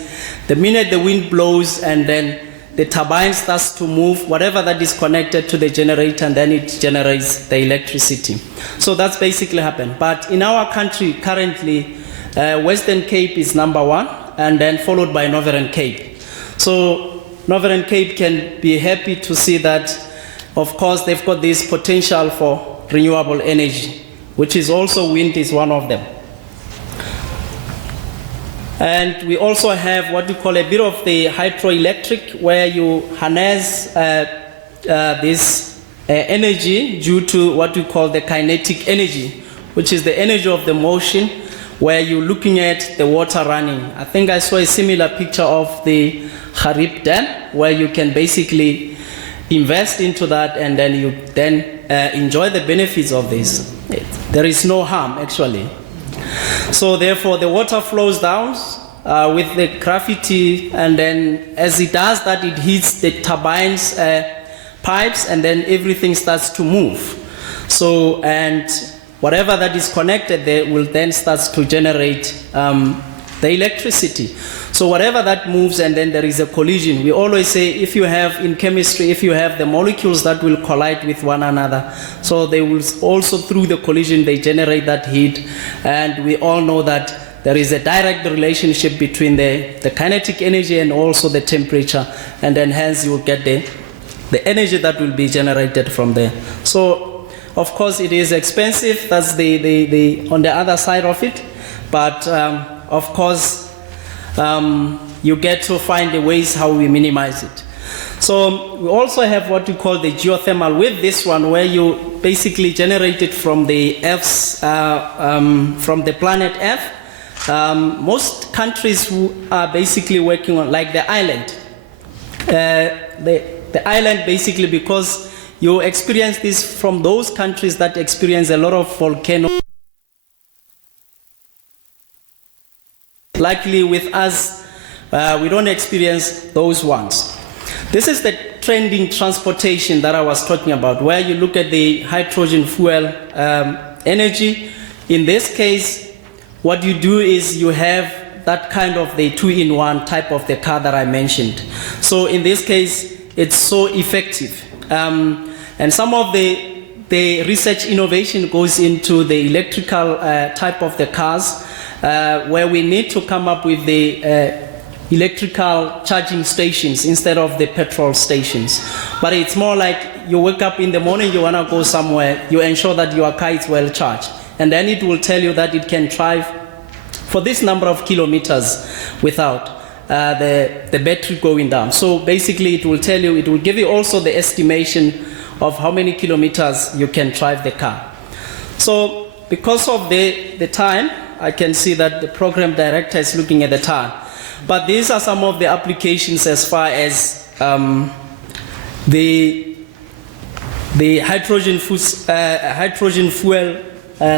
the minute the wind blows and then the turbine starts to move, whatever that is connected to the generator, and then it generates the electricity. So that's basically happened. But in our country currently, Western Cape is number one, and then followed by Northern Cape. So Northern Cape can be happy to see that, of course, they've got this potential for renewable energy, which is also wind is one of them. And we also have what we call a bit of the hydroelectric, where you harness this energy due to what we call the kinetic energy, which is the energy of the motion, where you're looking at the water running. I think I saw a similar picture of the Harib Dam, where you can basically invest into that and then you enjoy the benefits of this. There is no harm, actually. So therefore, the water flows down with the gravity, and then as it does that, it hits the turbines pipes, and then everything starts to move. So, and whatever that is connected there will then start to generate the electricity. So whatever that moves, and then there is a collision. We always say, if you have in chemistry, if you have the molecules that will collide with one another, so they will also, through the collision, they generate that heat. And we all know that there is a direct relationship between the kinetic energy and also the temperature, and then hence you will get the energy that will be generated from there. So of course it is expensive, that's the on the other side of it, but of course you get to find the ways how we minimize it. So we also have what we call the geothermal with this one, where you basically generate it from the Earth's, from the planet Earth. Most countries who are basically working on, like the island, the island basically, because you experience this from those countries that experience a lot of volcanoes. Luckily with us, we don't experience those ones. This is the trending transportation that I was talking about, where you look at the hydrogen fuel energy. In this case, what you do is you have that kind of the two-in-one type of the car that I mentioned. So in this case, it's so effective. And some of the research innovation goes into the electrical type of the cars, where we need to come up with the electrical charging stations instead of the petrol stations. But it's more like you wake up in the morning, you want to go somewhere, you ensure that your car is well charged. And then it will tell you that it can drive for this number of kilometers without the battery going down. So basically it will tell you, it will give you also the estimation of how many kilometers you can drive the car. So because of the time, I can see that the program director is looking at the time. But these are some of the applications as far as the hydrogen fuel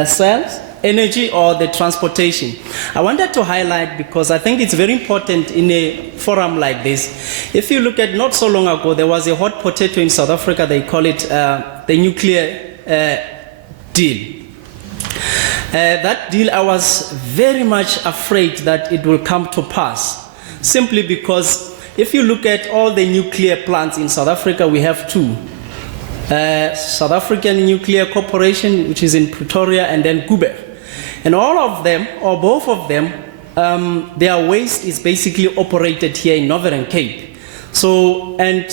cells, energy, or the transportation. I wanted to highlight, because I think it's very important in a forum like this. If you look at not so long ago, there was a hot potato in South Africa, they call it the nuclear deal. That deal, I was very much afraid that it will come to pass, simply because if you look at all the nuclear plants in South Africa, we have two. South African Nuclear Corporation, which is in Pretoria, and then Gube. And all of them, or both of them, their waste is basically operated here in Northern Cape. So, and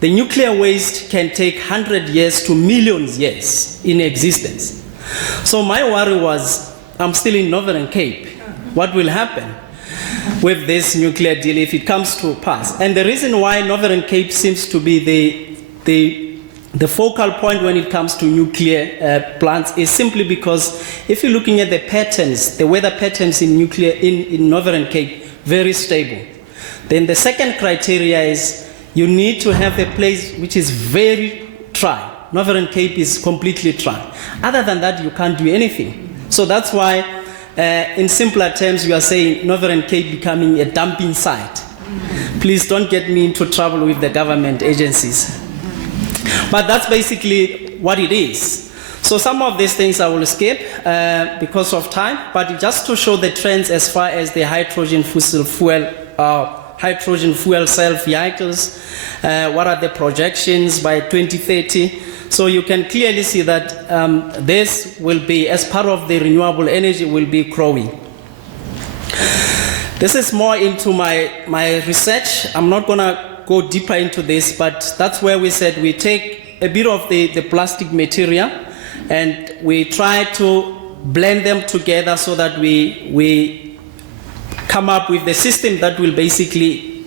the nuclear waste can take 100 years to millions years in existence. So my worry was, I'm still in Northern Cape. What will happen with this nuclear deal if it comes to pass? And the reason why Northern Cape seems to be the focal point when it comes to nuclear plants is simply because if you're looking at the patterns, the weather patterns in Northern Cape, very stable. Then the second criteria is you need to have a place which is very dry. Northern Cape is completely dry. Other than that, you can't do anything. So that's why, in simpler terms, we are saying Northern Cape becoming a dumping site. Please don't get me into trouble with the government agencies. But that's basically what it is. So some of these things I will skip because of time, but just to show the trends as far as the hydrogen fuel cell vehicles, what are the projections by 2030. So you can clearly see that this will be, as part of the renewable energy, will be growing. This is more into my research. I'm not going to go deeper into this, but that's where we said we take a bit of the plastic material and we try to blend them together so that we come up with the system that will basically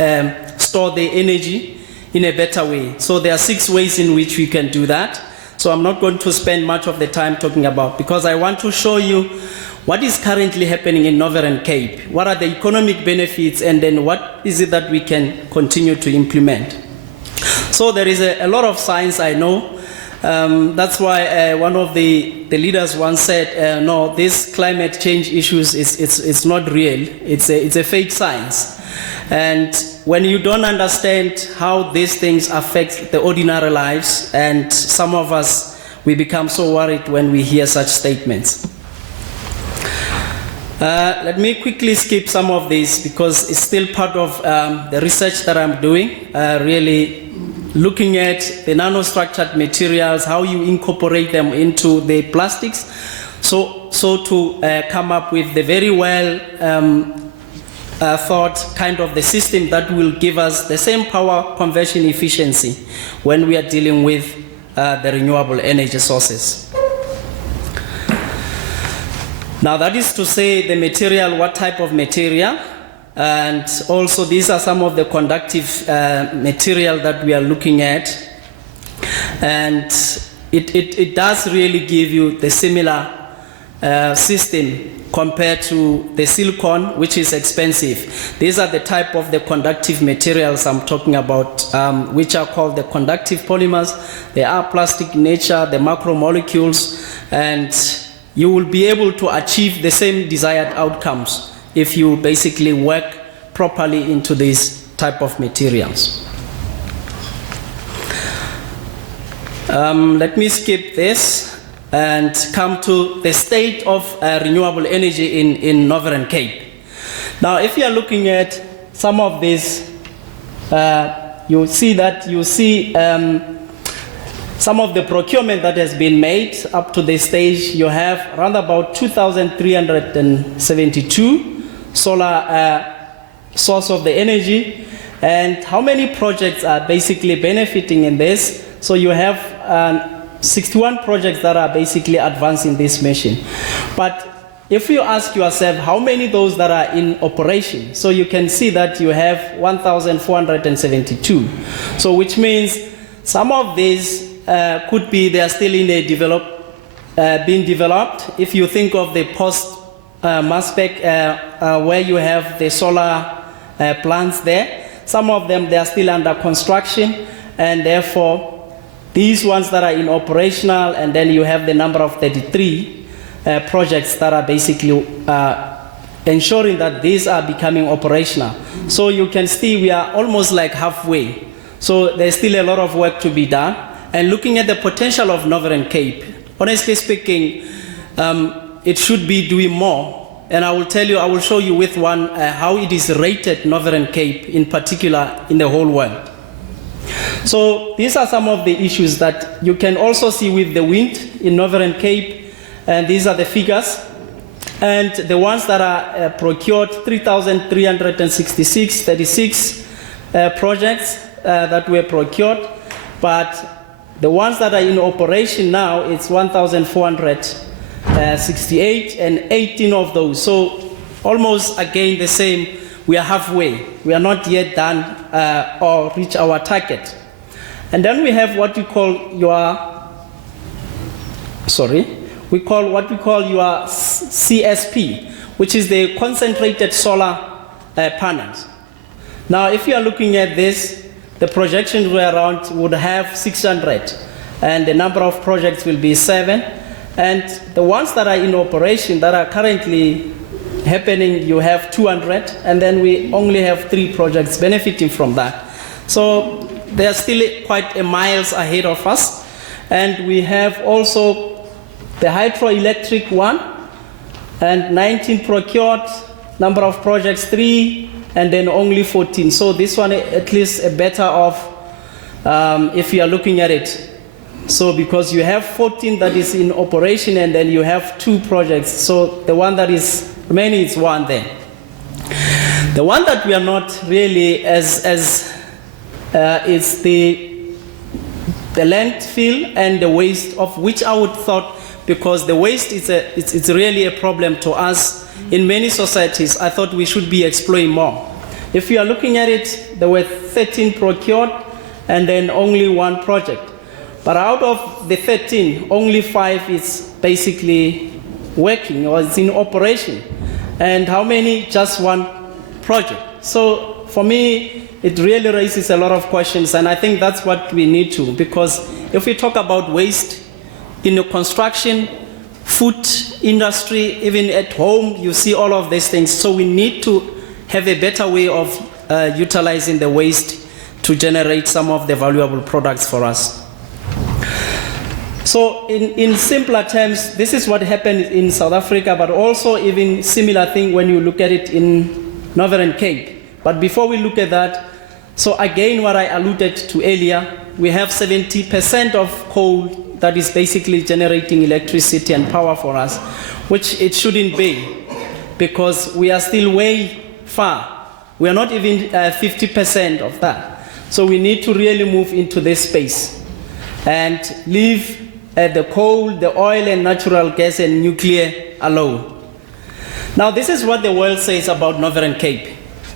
store the energy in a better way. So there are 6 ways in which we can do that. So I'm not going to spend much of the time talking about, because I want to show you what is currently happening in Northern Cape. What are the economic benefits, and then what is it that we can continue to implement? So there is a lot of science, I know. That's why one of the leaders once said, no, this climate change issues, it's not real. It's a fake science. And when you don't understand how these things affect the ordinary lives, and some of us, we become so worried when we hear such statements. Let me quickly skip some of these because it's still part of the research that I'm doing, really looking at the nanostructured materials, how you incorporate them into the plastics, so to come up with the very well thought kind of the system that will give us the same power conversion efficiency when we are dealing with the renewable energy sources. Now that is to say the material, what type of material, and also these are some of the conductive material that we are looking at, and it does really give you the similar system compared to the silicon, which is expensive. These are the type of the conductive materials I'm talking about, which are called the conductive polymers. They are plastic in nature, the macromolecules, and you will be able to achieve the same desired outcomes if you basically work properly into these type of materials. Let me skip this and come to the state of renewable energy in Northern Cape. Now, if you are looking at some of these, you see some of the procurement that has been made up to this stage. You have around about 2,372 solar source of the energy, and how many projects are basically benefiting in this. So you have 61 projects that are basically advancing this mission. But if you ask yourself how many those that are in operation, so you can see that you have 1,472. So which means some of these could be they are still in a being developed. If you think of the post Maspec where you have the solar plants there, some of them they are still under construction, and therefore these ones that are in operational, and then you have the number of 33 projects that are basically ensuring that these are becoming operational. So you can see we are almost like halfway. So there's still a lot of work to be done. And looking at the potential of Northern Cape, honestly speaking, it should be doing more. And I will show you with one how it is rated, Northern Cape in particular, in the whole world. So these are some of the issues that you can also see with the wind in Northern Cape, and these are the figures. And the ones that are procured, 3,366, 36 projects that were procured, but the ones that are in operation now, it's 1,468, and 18 of those. So almost again the same, we are halfway. We are not yet done or reach our target. And then we have what we call your CSP, which is the concentrated solar panels. Now, if you are looking at this, the projections were around would have 600, and the number of projects will be 7. And the ones that are in operation that are currently happening, you have 200, and then we only have 3 projects benefiting from that. So they are still quite a miles ahead of us. And we have also the hydroelectric one, and 19 procured, number of projects 3, and then only 14. So this one at least a better off if you are looking at it. So because you have 14 that is in operation, and then you have 2 projects. So the one that is remaining is 1 there. The one that we are not really as is the landfill and the waste, of which I would thought, because the waste is it's really a problem to us in many societies, I thought we should be exploring more. If you are looking at it, there were 13 procured and then only 1 project. But out of the 13, only 5 is basically working or it's in operation. And how many? Just 1 project. So for me, it really raises a lot of questions, and I think that's what we need to, because if we talk about waste in the construction, food industry, even at home, you see all of these things. So we need to have a better way of utilizing the waste to generate some of the valuable products for us. So in simpler terms, this is what happened in South Africa, but also even similar thing when you look at it in Northern Cape. But before we look at that, so again what I alluded to earlier, we have 70% of coal that is basically generating electricity and power for us, which it shouldn't be, because we are still way far. We are not even 50% of that. So we need to really move into this space and leave the coal, the oil and natural gas and nuclear alone. Now this is what the world says about Northern Cape.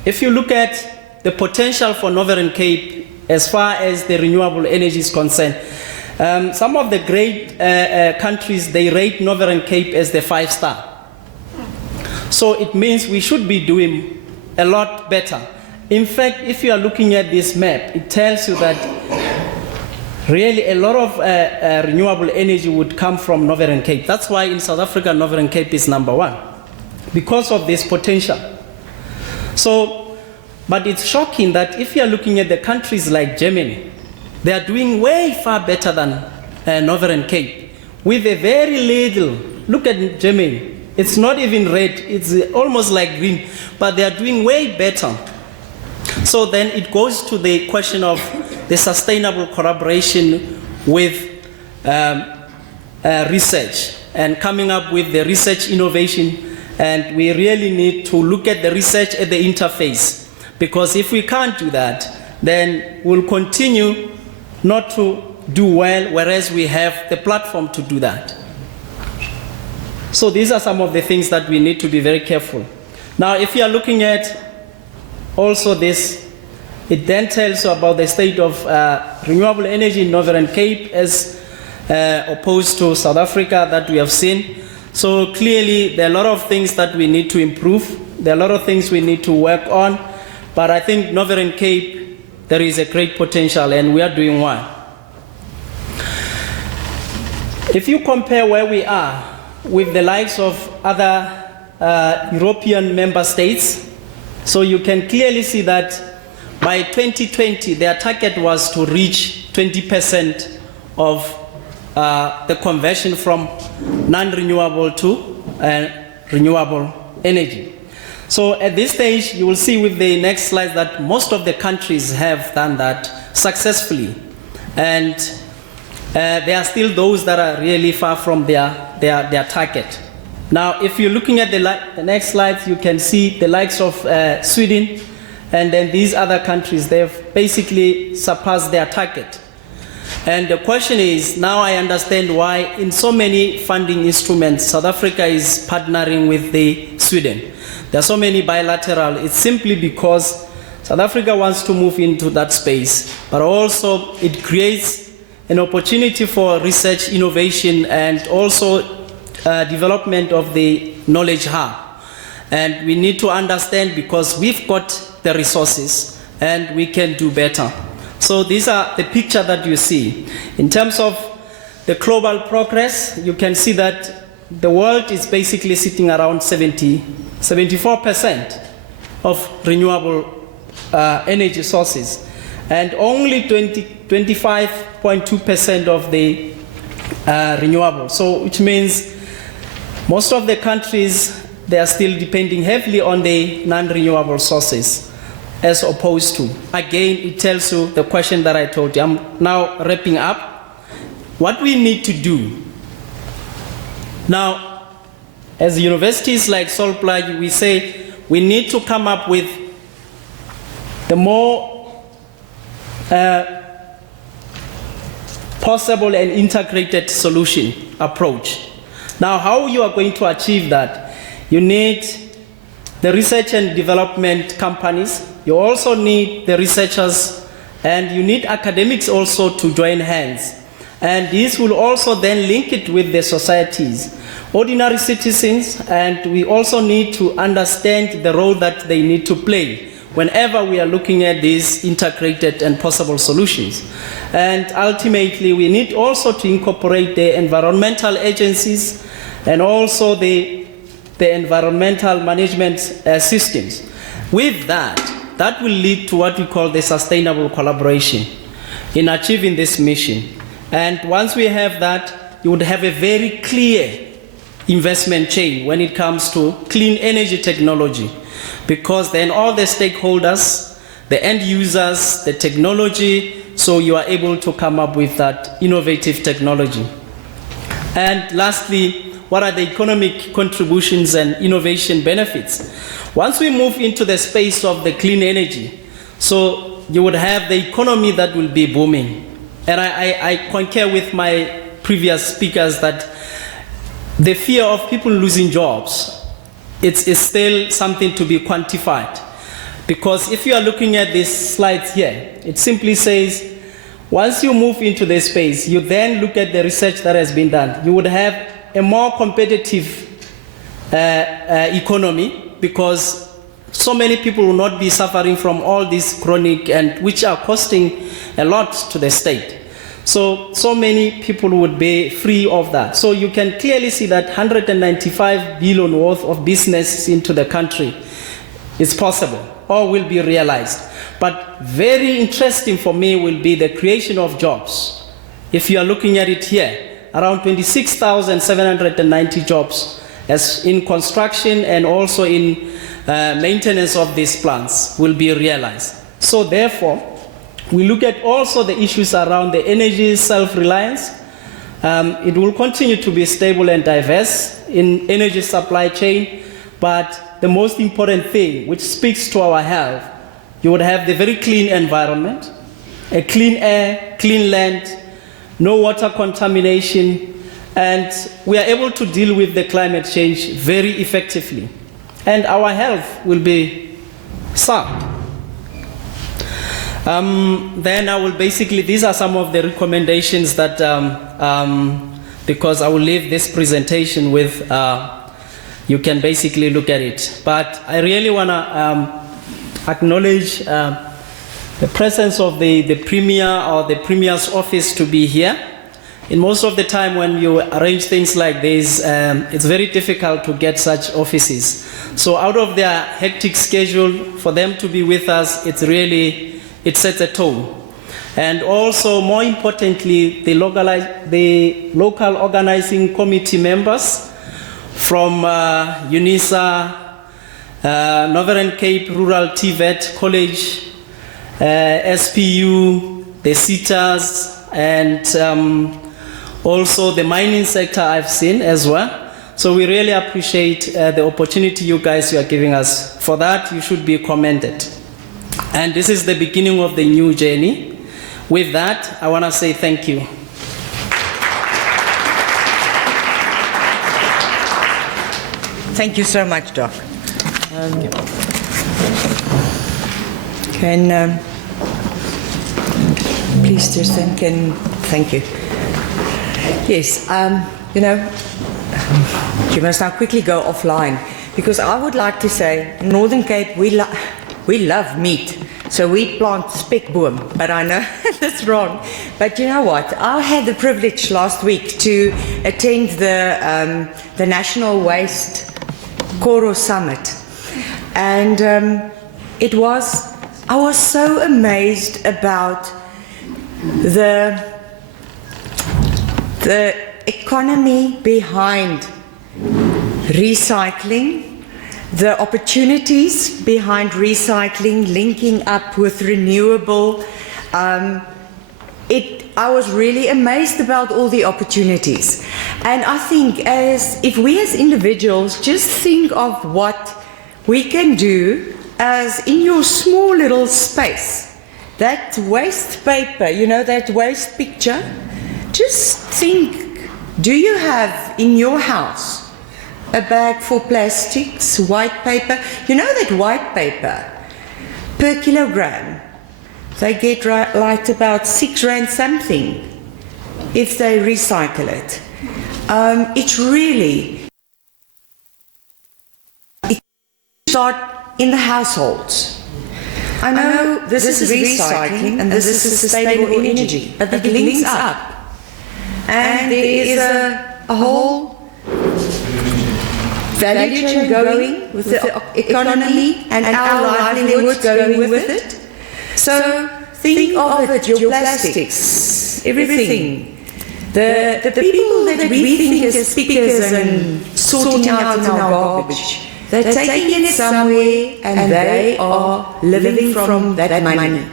If you look at the potential for Northern Cape as far as the renewable energy is concerned, some of the great countries, they rate Northern Cape as the 5-star. So it means we should be doing a lot better. In fact, if you are looking at this map, it tells you that really a lot of renewable energy would come from Northern Cape. That's why in South Africa, Northern Cape is number 1, because of this potential. So, but it's shocking that if you are looking at the countries like Germany, they are doing way far better than Northern Cape, with a very little. Look at Germany. It's not even red, it's almost like green, but they are doing way better. So then it goes to the question of the sustainable collaboration with research and coming up with the research innovation. And we really need to look at the research at the interface, because if we can't do that, then we'll continue not to do well, whereas we have the platform to do that. So these are some of the things that we need to be very careful. Now, if you are looking at also this, it then tells you about the state of renewable energy in Northern Cape as opposed to South Africa that we have seen. So clearly, there are a lot of things that we need to improve. There are a lot of things we need to work on. But I think Northern Cape, there is a great potential, and we are doing well. If you compare where we are with the likes of other European member states, so you can clearly see that by 2020, their target was to reach 20% of the conversion from non-renewable to renewable energy. So at this stage, you will see with the next slide that most of the countries have done that successfully. And there are still those that are really far from their target. Now, if you're looking at the next slide, you can see the likes of Sweden and then these other countries, they've basically surpassed their target. And the question is, now I understand why in so many funding instruments, South Africa is partnering with the Sweden. There are so many bilateral. It's simply because South Africa wants to move into that space, but also it creates an opportunity for research, innovation, and also development of the knowledge hub. And we need to understand because we've got the resources and we can do better. So these are the picture that you see. In terms of the global progress, you can see that the world is basically sitting around 74% of renewable energy sources, and only 25.2% of the renewable. So which means most of the countries, they are still depending heavily on the non-renewable sources as opposed to. Again, it tells you the question that I told you. I'm now wrapping up. What we need to do now, as universities like Solpla, we say we need to come up with the more possible and integrated solution approach. Now, how you are going to achieve that? You need the research and development companies. You also need the researchers, and you need academics also to join hands. And this will also then link it with the societies, ordinary citizens, and we also need to understand the role that they need to play whenever we are looking at these integrated and possible solutions. And ultimately, we need also to incorporate the environmental agencies and also the environmental management systems. With that will lead to what we call the sustainable collaboration in achieving this mission. And once we have that, you would have a very clear investment chain when it comes to clean energy technology, because then all the stakeholders, the end users, the technology, so you are able to come up with that innovative technology. And lastly, what are the economic contributions and innovation benefits? Once we move into the space of the clean energy, so you would have the economy that will be booming. And I concur with my previous speakers that the fear of people losing jobs, it's still something to be quantified. Because if you are looking at these slides here, it simply says, once you move into this space, you then look at the research that has been done. You would have a more competitive economy, because so many people will not be suffering from all these chronic and which are costing a lot to the state. So many people would be free of that. So you can clearly see that 195 billion worth of business into the country is possible or will be realized. But very interesting for me will be the creation of jobs. If you are looking at it here, around 26,790 jobs as in construction and also in maintenance of these plants will be realized. So therefore, we look at also the issues around the energy self-reliance. It will continue to be stable and diverse in energy supply chain, but the most important thing, which speaks to our health, you would have the very clean environment, a clean air, clean land, no water contamination, and we are able to deal with the climate change very effectively. And our health will be sound. Then I will basically, these are some of the recommendations that, because I will leave this presentation with, you can basically look at it. But I really want to acknowledge the presence of the Premier or the Premier's office to be here. In most of the time when you arrange things like this, it's very difficult to get such offices. So out of their hectic schedule, for them to be with us, it sets a tone. And also, more importantly, the local organizing committee members from UNISA, Northern Cape Rural TVET College, SPU, the SETAs, and also the mining sector I've seen as well. So we really appreciate the opportunity you guys are giving us. For that, you should be commended. And this is the beginning of the new journey. With that, I want to say thank you. Thank you so much, Doc. Please, Tristan, thank you. Yes, you must now quickly go offline, because I would like to say, in Northern Cape, we love meat. So we plant spekboom, but I know that's wrong. But you know what? I had the privilege last week to attend the National Waste Koro Summit. And I was so amazed about the economy behind recycling, the opportunities behind recycling, linking up with renewable. I was really amazed about all the opportunities. And I think if we as individuals just think of what we can do as in your small little space, that waste paper, that waste picture, just think, do you have in your house a bag for plastics, white paper? You know that white paper, per kilogram, they get right about 6 rand something if they recycle it. It's really, it start in the households. I know this is recycling and this is sustainable energy, but it links up. And there is a whole value chain going with the economy and our livelihoods going with it. So think of it, your plastics, everything. The people that we think as pickers and sorting out our garbage, they're taking it somewhere and they are living from that money.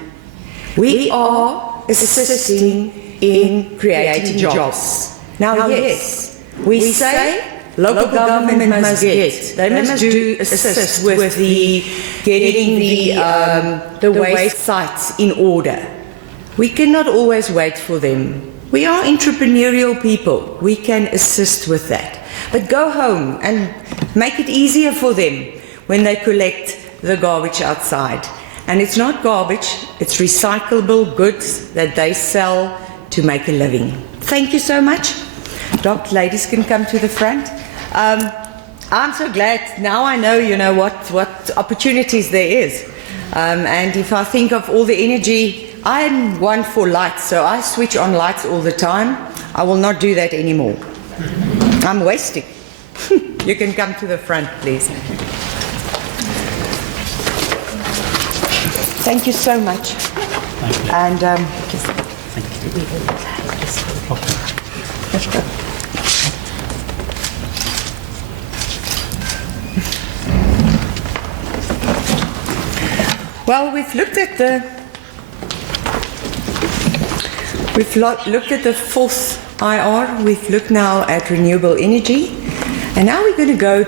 We are assisting in creating jobs. Now yes, we say local government must get, they must assist with the getting the waste sites in order. We cannot always wait for them. We are entrepreneurial people. We can assist with that. But go home and make it easier for them when they collect the garbage outside. And it's not garbage, it's recyclable goods that they sell to make a living. Thank you so much. Doc, ladies can come to the front. I'm so glad now I know, what opportunities there is. And if I think of all the energy, I'm one for lights, so I switch on lights all the time. I will not do that anymore. I'm wasting. You can come to the front, please. Thank you so much. And well, we've looked at the fourth IR. We've looked now at renewable energy, and now we're going to go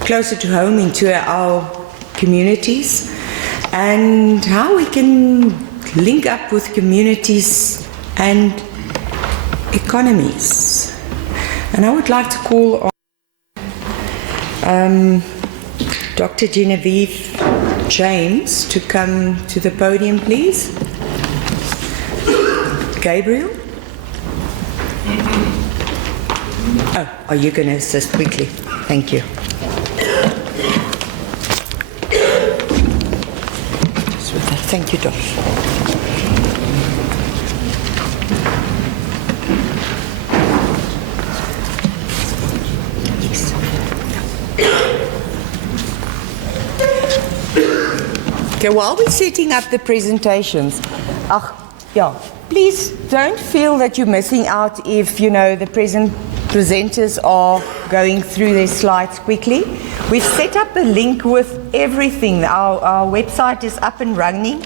closer to home into our communities and how we can link up with communities and economies. And I would like to call on Dr. Genevieve James to come to the podium, please. Gabriel? Oh, are you going to assist quickly? Thank you. Thank you, Doc. Okay, while we're setting up the presentations, please don't feel that you're missing out if, the presenters are going through their slides quickly. We've set up a link with everything. Our website is up and running.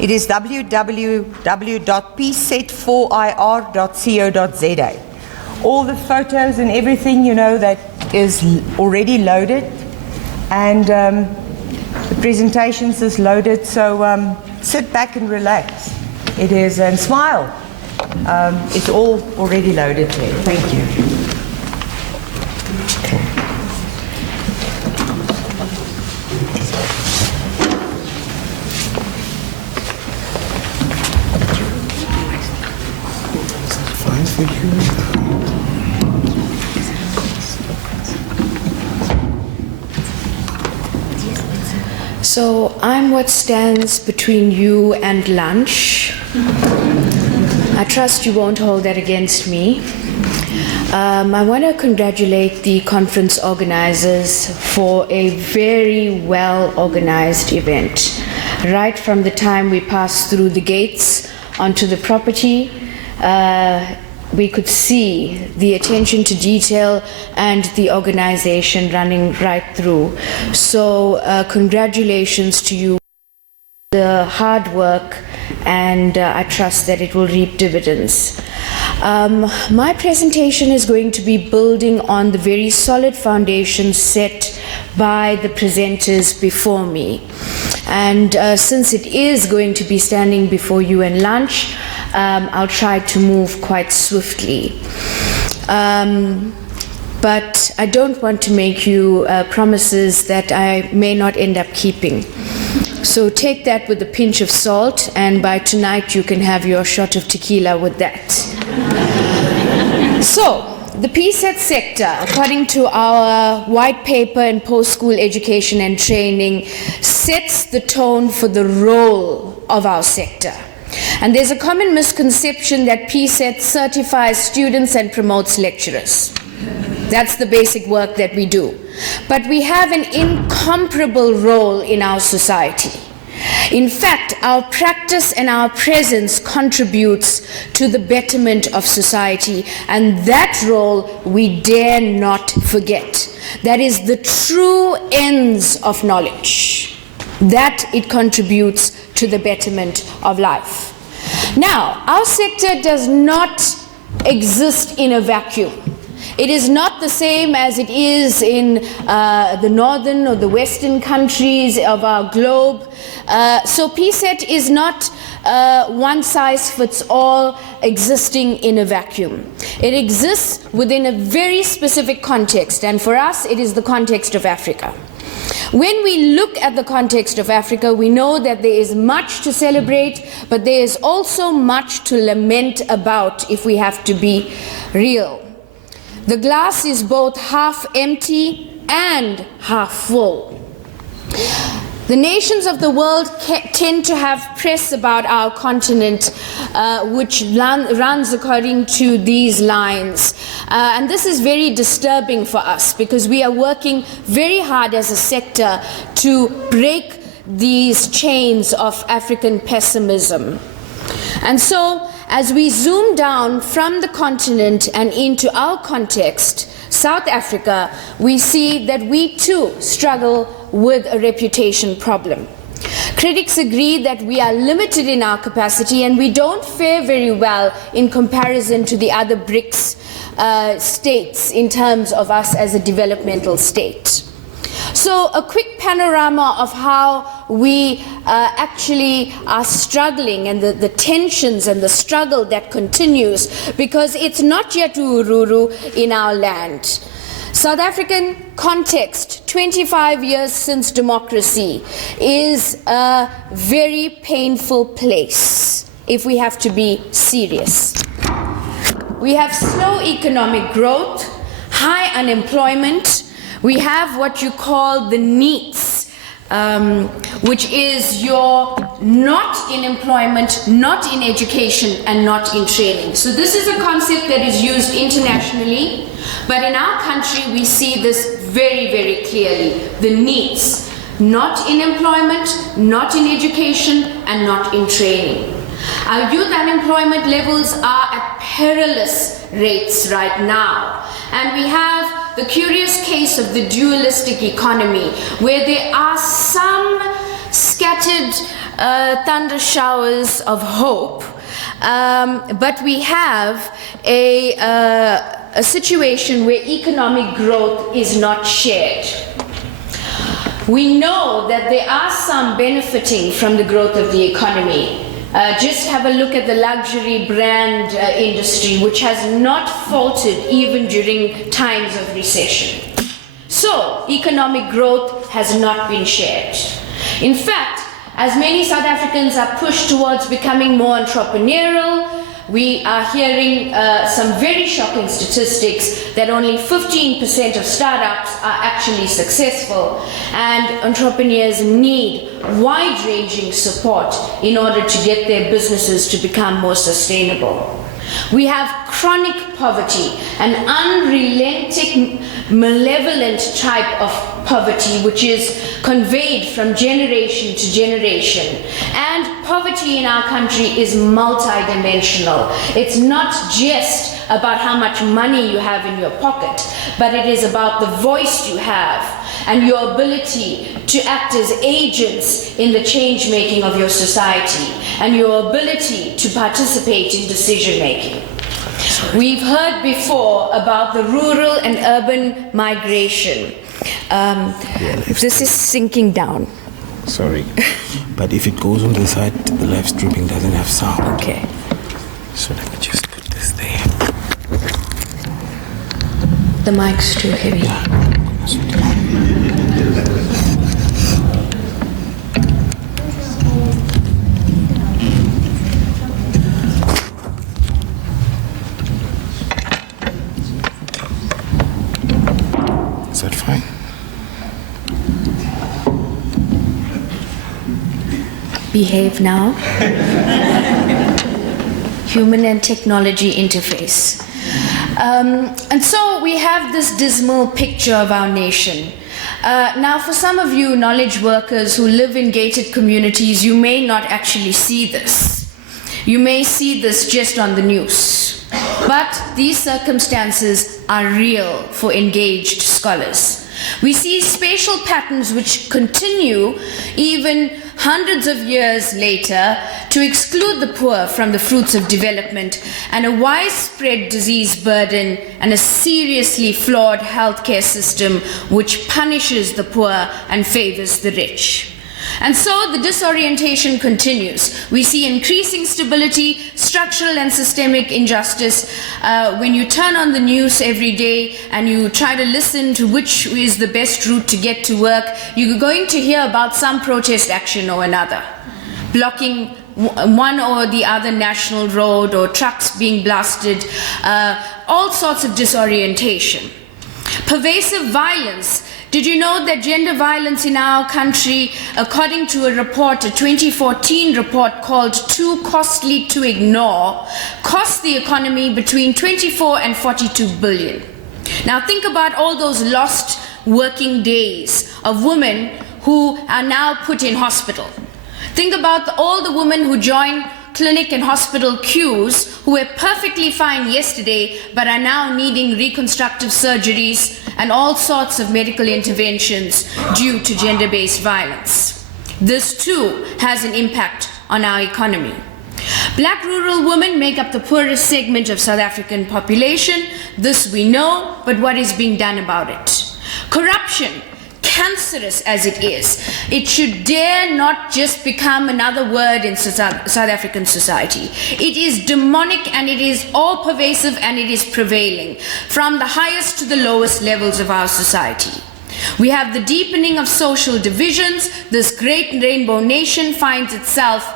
It is www.pset4ir.co.za. All the photos and everything, that is already loaded, and the presentations is loaded, so sit back and relax. It is, and smile. It's all already loaded there. Thank you. So I'm what stands between you and lunch. I trust you won't hold that against me. I want to congratulate the conference organizers for a very well organized event. Right from the time we passed through the gates onto the property, we could see the attention to detail and the organization running right through. So congratulations to you, the hard work, and I trust that it will reap dividends. My presentation is going to be building on the very solid foundation set by the presenters before me. And since it is going to be standing before you in lunch, I'll try to move quite swiftly. But I don't want to make you promises that I may not end up keeping. So take that with a pinch of salt, and by tonight you can have your shot of tequila with that. So, the PSET sector, according to our white paper in post-school education and training, sets the tone for the role of our sector. And there's a common misconception that PSET certifies students and promotes lecturers. That's the basic work that we do. But we have an incomparable role in our society. In fact, our practice and our presence contributes to the betterment of society, and that role we dare not forget. That is the true ends of knowledge, that it contributes to the betterment of life. Now, our sector does not exist in a vacuum. It is not the same as it is in the northern or the western countries of our globe. So PSET is not one size fits all existing in a vacuum. It exists within a very specific context, and for us it is the context of Africa. When we look at the context of Africa, we know that there is much to celebrate, but there is also much to lament about if we have to be real. The glass is both half empty and half full. The nations of the world tend to have press about our continent which runs according to these lines. And this is very disturbing for us because we are working very hard as a sector to break these chains of African pessimism. And so, as we zoom down from the continent and into our context, South Africa, we see that we too struggle with a reputation problem. Critics agree that we are limited in our capacity and we don't fare very well in comparison to the other BRICS states in terms of us as a developmental state. So a quick panorama of how we actually are struggling and the tensions and the struggle that continues, because it's not yet ururu in our land. South African context, 25 years since democracy, is a very painful place if we have to be serious. We have slow economic growth, high unemployment. We have what you call the NEETs, which is your not in employment, not in education, and not in training. So this is a concept that is used internationally, but in our country we see this very, very clearly. The NEETs, not in employment, not in education, and not in training. Our youth unemployment levels are at perilous rates right now. And we have the curious case of the dualistic economy, where there are some scattered thunder showers of hope, but we have a situation where economic growth is not shared. We know that there are some benefiting from the growth of the economy. Just have a look at the luxury brand industry, which has not faltered even during times of recession. So, economic growth has not been shared. In fact, as many South Africans are pushed towards becoming more entrepreneurial, we are hearing some very shocking statistics that only 15% of startups are actually successful, and entrepreneurs need wide-ranging support in order to get their businesses to become more sustainable. We have chronic poverty, an unrelenting, malevolent type of poverty which is conveyed from generation to generation. And poverty in our country is multidimensional. It's not just about how much money you have in your pocket, but it is about the voice you have and your ability to act as agents in the change making of your society and your ability to participate in decision making. We've heard before about the rural and urban migration. This is sinking down. Sorry. But if it goes on the side, the live streaming doesn't have sound. Okay. So let me just put this there. The mic's too heavy. Is that fine? Behave now. Human and technology interface. And so we have this dismal picture of our nation. Now, for some of you knowledge workers who live in gated communities, you may not actually see this. You may see this just on the news. But these circumstances are real for engaged scholars. We see spatial patterns which continue even hundreds of years later to exclude the poor from the fruits of development, and a widespread disease burden and a seriously flawed healthcare system which punishes the poor and favors the rich. And so the disorientation continues. We see increasing stability, structural and systemic injustice. When you turn on the news every day and you try to listen to which is the best route to get to work, you're going to hear about some protest action or another, blocking one or the other national road or trucks being blasted, all sorts of disorientation. Pervasive violence. Did you know that gender violence in our country, according to a report, a 2014 report called Too Costly to Ignore, cost the economy between 24 and 42 billion? Now think about all those lost working days of women who are now put in hospital. Think about all the women who join clinic and hospital queues who were perfectly fine yesterday but are now needing reconstructive surgeries and all sorts of medical interventions due to gender-based violence. This too has an impact on our economy. Black rural women make up the poorest segment of South African population. This we know, but what is being done about it? Corruption, cancerous as it is, it should dare not just become another word in South African society. It is demonic and it is all pervasive and it is prevailing from the highest to the lowest levels of our society. We have the deepening of social divisions. This great rainbow nation finds itself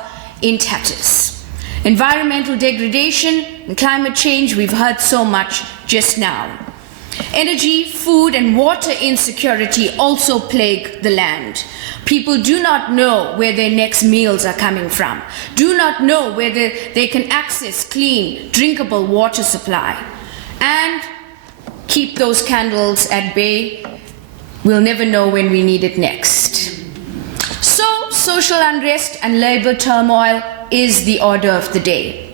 in tatters. Environmental degradation and climate change, we've heard so much just now. Energy, food, and water insecurity also plague the land. People do not know where their next meals are coming from, do not know whether they can access clean, drinkable water supply. And keep those candles at bay. We'll never know when we need it next. So, social unrest and labor turmoil is the order of the day.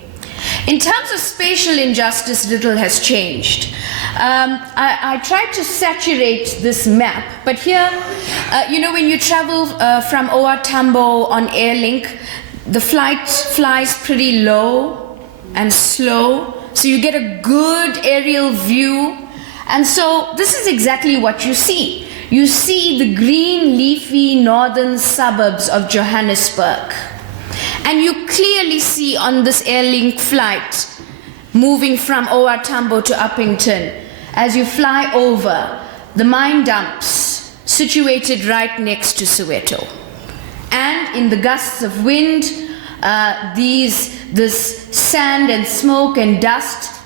In terms of spatial injustice, little has changed. I tried to saturate this map, but here, you know, when you travel from OR Tambo on Airlink, the flight flies pretty low and slow, so you get a good aerial view. And so this is exactly what you see. You see the green, leafy northern suburbs of Johannesburg. And you clearly see on this Airlink flight, moving from OR Tambo to Upington, as you fly over, the mine dumps situated right next to Soweto. And in the gusts of wind, this sand and smoke and dust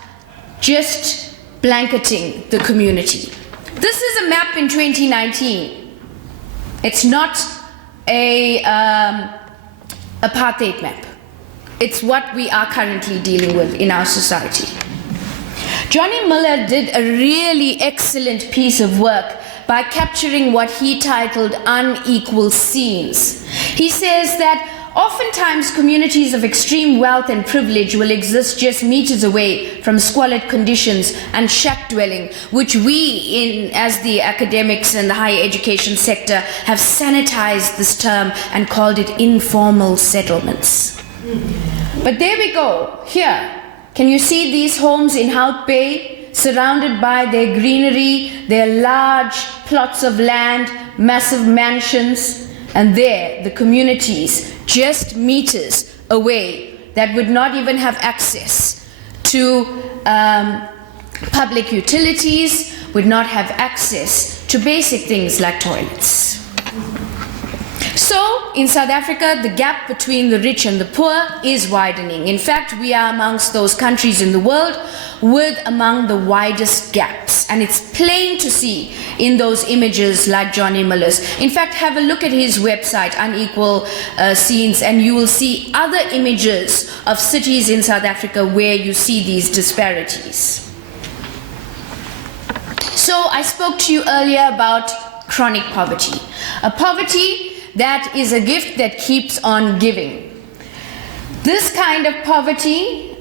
just blanketing the community. This is a map in 2019. It's not a apartheid map. It's what we are currently dealing with in our society. Johnny Miller did a really excellent piece of work by capturing what he titled unequal scenes. He says that oftentimes communities of extreme wealth and privilege will exist just meters away from squalid conditions and shack dwelling, which we as the academics and the higher education sector have sanitized this term and called it informal settlements. But there we go. Here, can you see these homes in Hout Bay, surrounded by their greenery, their large plots of land, massive mansions, and there, the communities just meters away that would not even have access to public utilities, would not have access to basic things like toilets. So, in South Africa, the gap between the rich and the poor is widening. In fact, we are amongst those countries in the world with among the widest gaps. And it's plain to see in those images like Johnny Miller's. In fact, have a look at his website, Unequal Scenes, and you will see other images of cities in South Africa where you see these disparities. So, I spoke to you earlier about chronic poverty. A poverty that is a gift that keeps on giving. This kind of poverty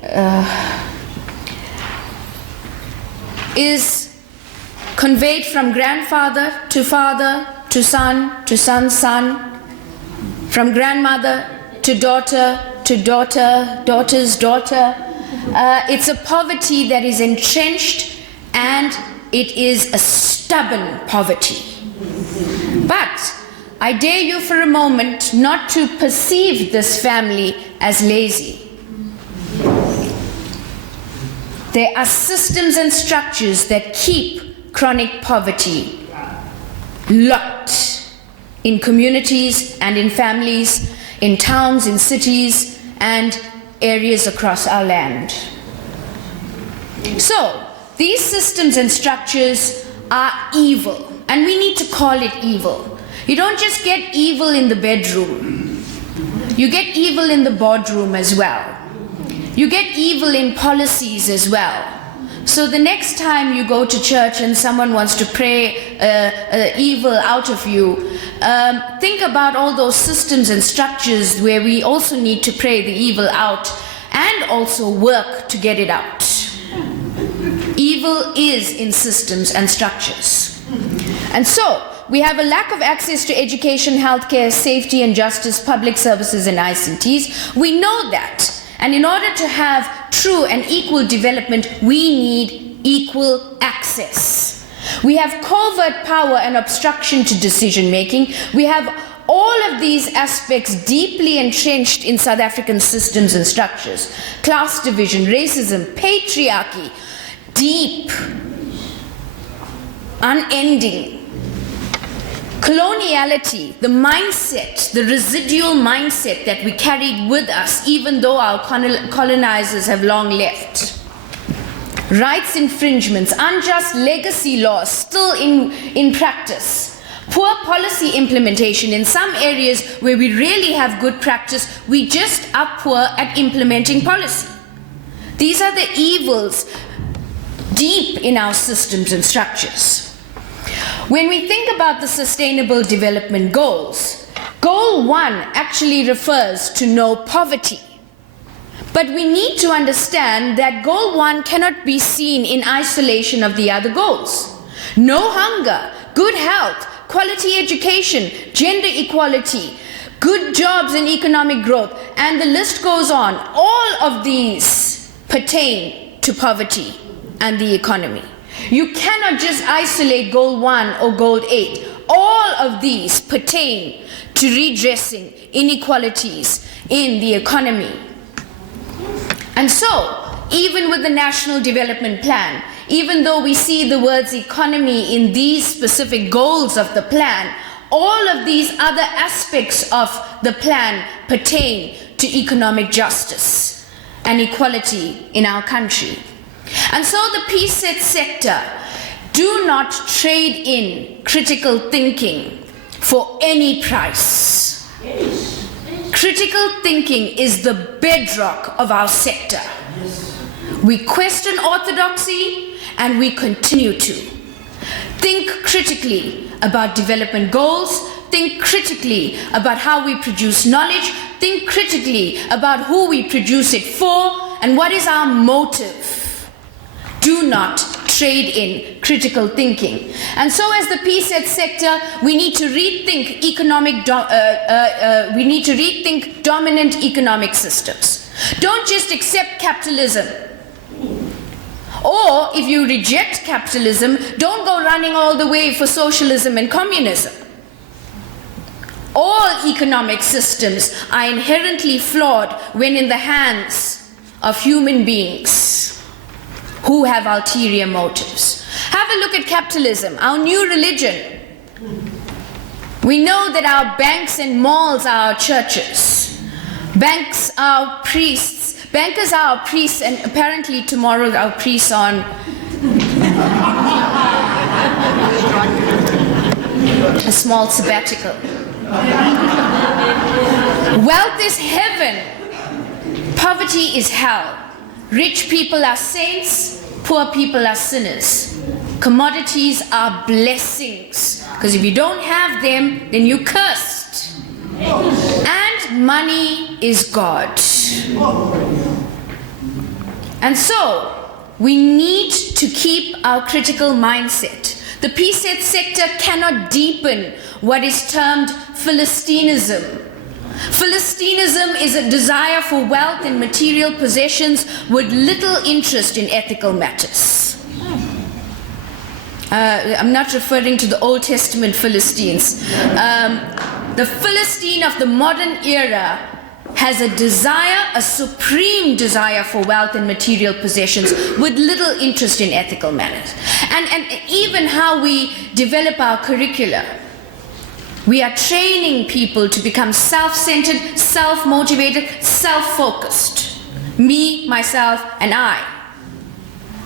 is conveyed from grandfather to father to son to son's son, from grandmother to daughter to daughter, daughter's daughter. It's a poverty that is entrenched, and it is a stubborn poverty. But I dare you for a moment not to perceive this family as lazy. There are systems and structures that keep chronic poverty locked in communities and in families, in towns, in cities, and areas across our land. So, these systems and structures are evil, and we need to call it evil. You don't just get evil in the bedroom. You get evil in the boardroom as well. You get evil in policies as well. So the next time you go to church and someone wants to pray evil out of you, think about all those systems and structures where we also need to pray the evil out and also work to get it out. Evil is in systems and structures. And so, we have a lack of access to education, healthcare, safety and justice, public services and ICTs. We know that. And in order to have true and equal development, we need equal access. We have covert power and obstruction to decision making. We have all of these aspects deeply entrenched in South African systems and structures. Class division, racism, patriarchy, deep, unending. Coloniality, the mindset, the residual mindset that we carried with us even though our colonizers have long left. Rights infringements, unjust legacy laws still in practice. Poor policy implementation in some areas where we really have good practice, we just are poor at implementing policy. These are the evils deep in our systems and structures. When we think about the Sustainable Development Goals, Goal 1 actually refers to no poverty. But we need to understand that goal 1 cannot be seen in isolation of the other goals. No hunger, good health, quality education, gender equality, good jobs and economic growth, and the list goes on. All of these pertain to poverty and the economy. You cannot just isolate goal 1 or goal 8. All of these pertain to redressing inequalities in the economy. And so, even with the National Development Plan, even though we see the words economy in these specific goals of the plan, all of these other aspects of the plan pertain to economic justice and equality in our country. And so the PSET sector do not trade in critical thinking for any price. Critical thinking is the bedrock of our sector. We question orthodoxy and we continue to. Think critically about development goals, think critically about how we produce knowledge, think critically about who we produce it for, and what is our motive. Do not trade in critical thinking. And so as the PSET sector, we need to rethink dominant economic systems. Don't just accept capitalism. Or if you reject capitalism, don't go running all the way for socialism and communism. All economic systems are inherently flawed when in the hands of human beings who have ulterior motives. Have a look at capitalism, our new religion. We know that our banks and malls are our churches. Banks are our priests. Bankers are our priests, and apparently tomorrow our priests on a small sabbatical. Wealth is heaven. Poverty is hell. Rich people are saints, poor people are sinners. Commodities are blessings, because if you don't have them, then you're cursed. And money is God. And so, we need to keep our critical mindset. The PSET sector cannot deepen what is termed Philistinism. Philistinism is a desire for wealth and material possessions with little interest in ethical matters. I'm not referring to the Old Testament Philistines. The Philistine of the modern era has a desire, a supreme desire for wealth and material possessions with little interest in ethical matters. And even how we develop our curricula, we are training people to become self-centered, self-motivated, self-focused. Me, myself, and I.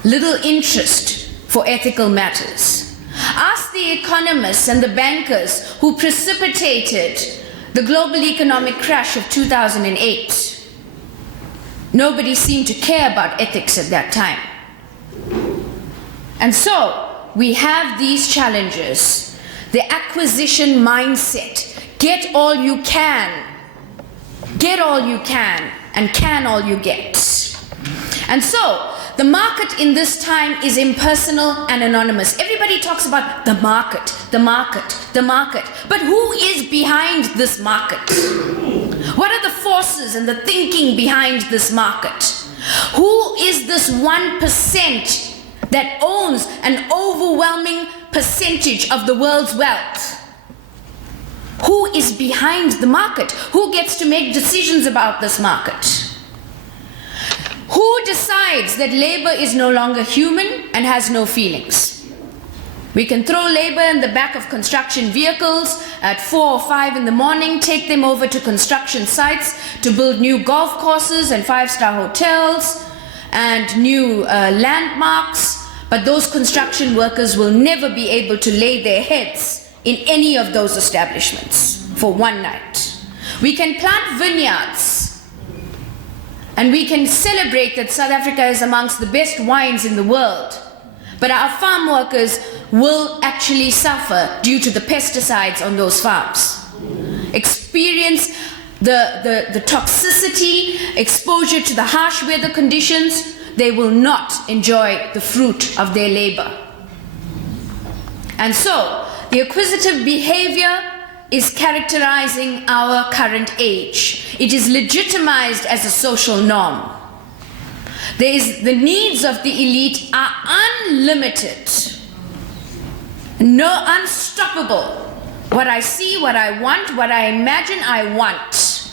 Little interest for ethical matters. Ask the economists and the bankers who precipitated the global economic crash of 2008. Nobody seemed to care about ethics at that time. And so, we have these challenges. The acquisition mindset. Get all you can. Get all you can, and can all you get. And so, the market in this time is impersonal and anonymous. Everybody talks about the market, the market, the market. But who is behind this market? What are the forces and the thinking behind this market? Who is this 1% that owns an overwhelming percentage of the world's wealth? Who is behind the market? Who gets to make decisions about this market? Who decides that labor is no longer human and has no feelings? We can throw labor in the back of construction vehicles at 4 or 5 in the morning, take them over to construction sites to build new golf courses and 5-star hotels and new landmarks. But those construction workers will never be able to lay their heads in any of those establishments for one night. We can plant vineyards and we can celebrate that South Africa is amongst the best wines in the world. But our farm workers will actually suffer due to the pesticides on those farms. Experience the toxicity, exposure to the harsh weather conditions, they will not enjoy the fruit of their labor. And so, the acquisitive behavior is characterizing our current age. It is legitimized as a social norm. The needs of the elite are unlimited, unstoppable. What I see, what I want, what I imagine I want,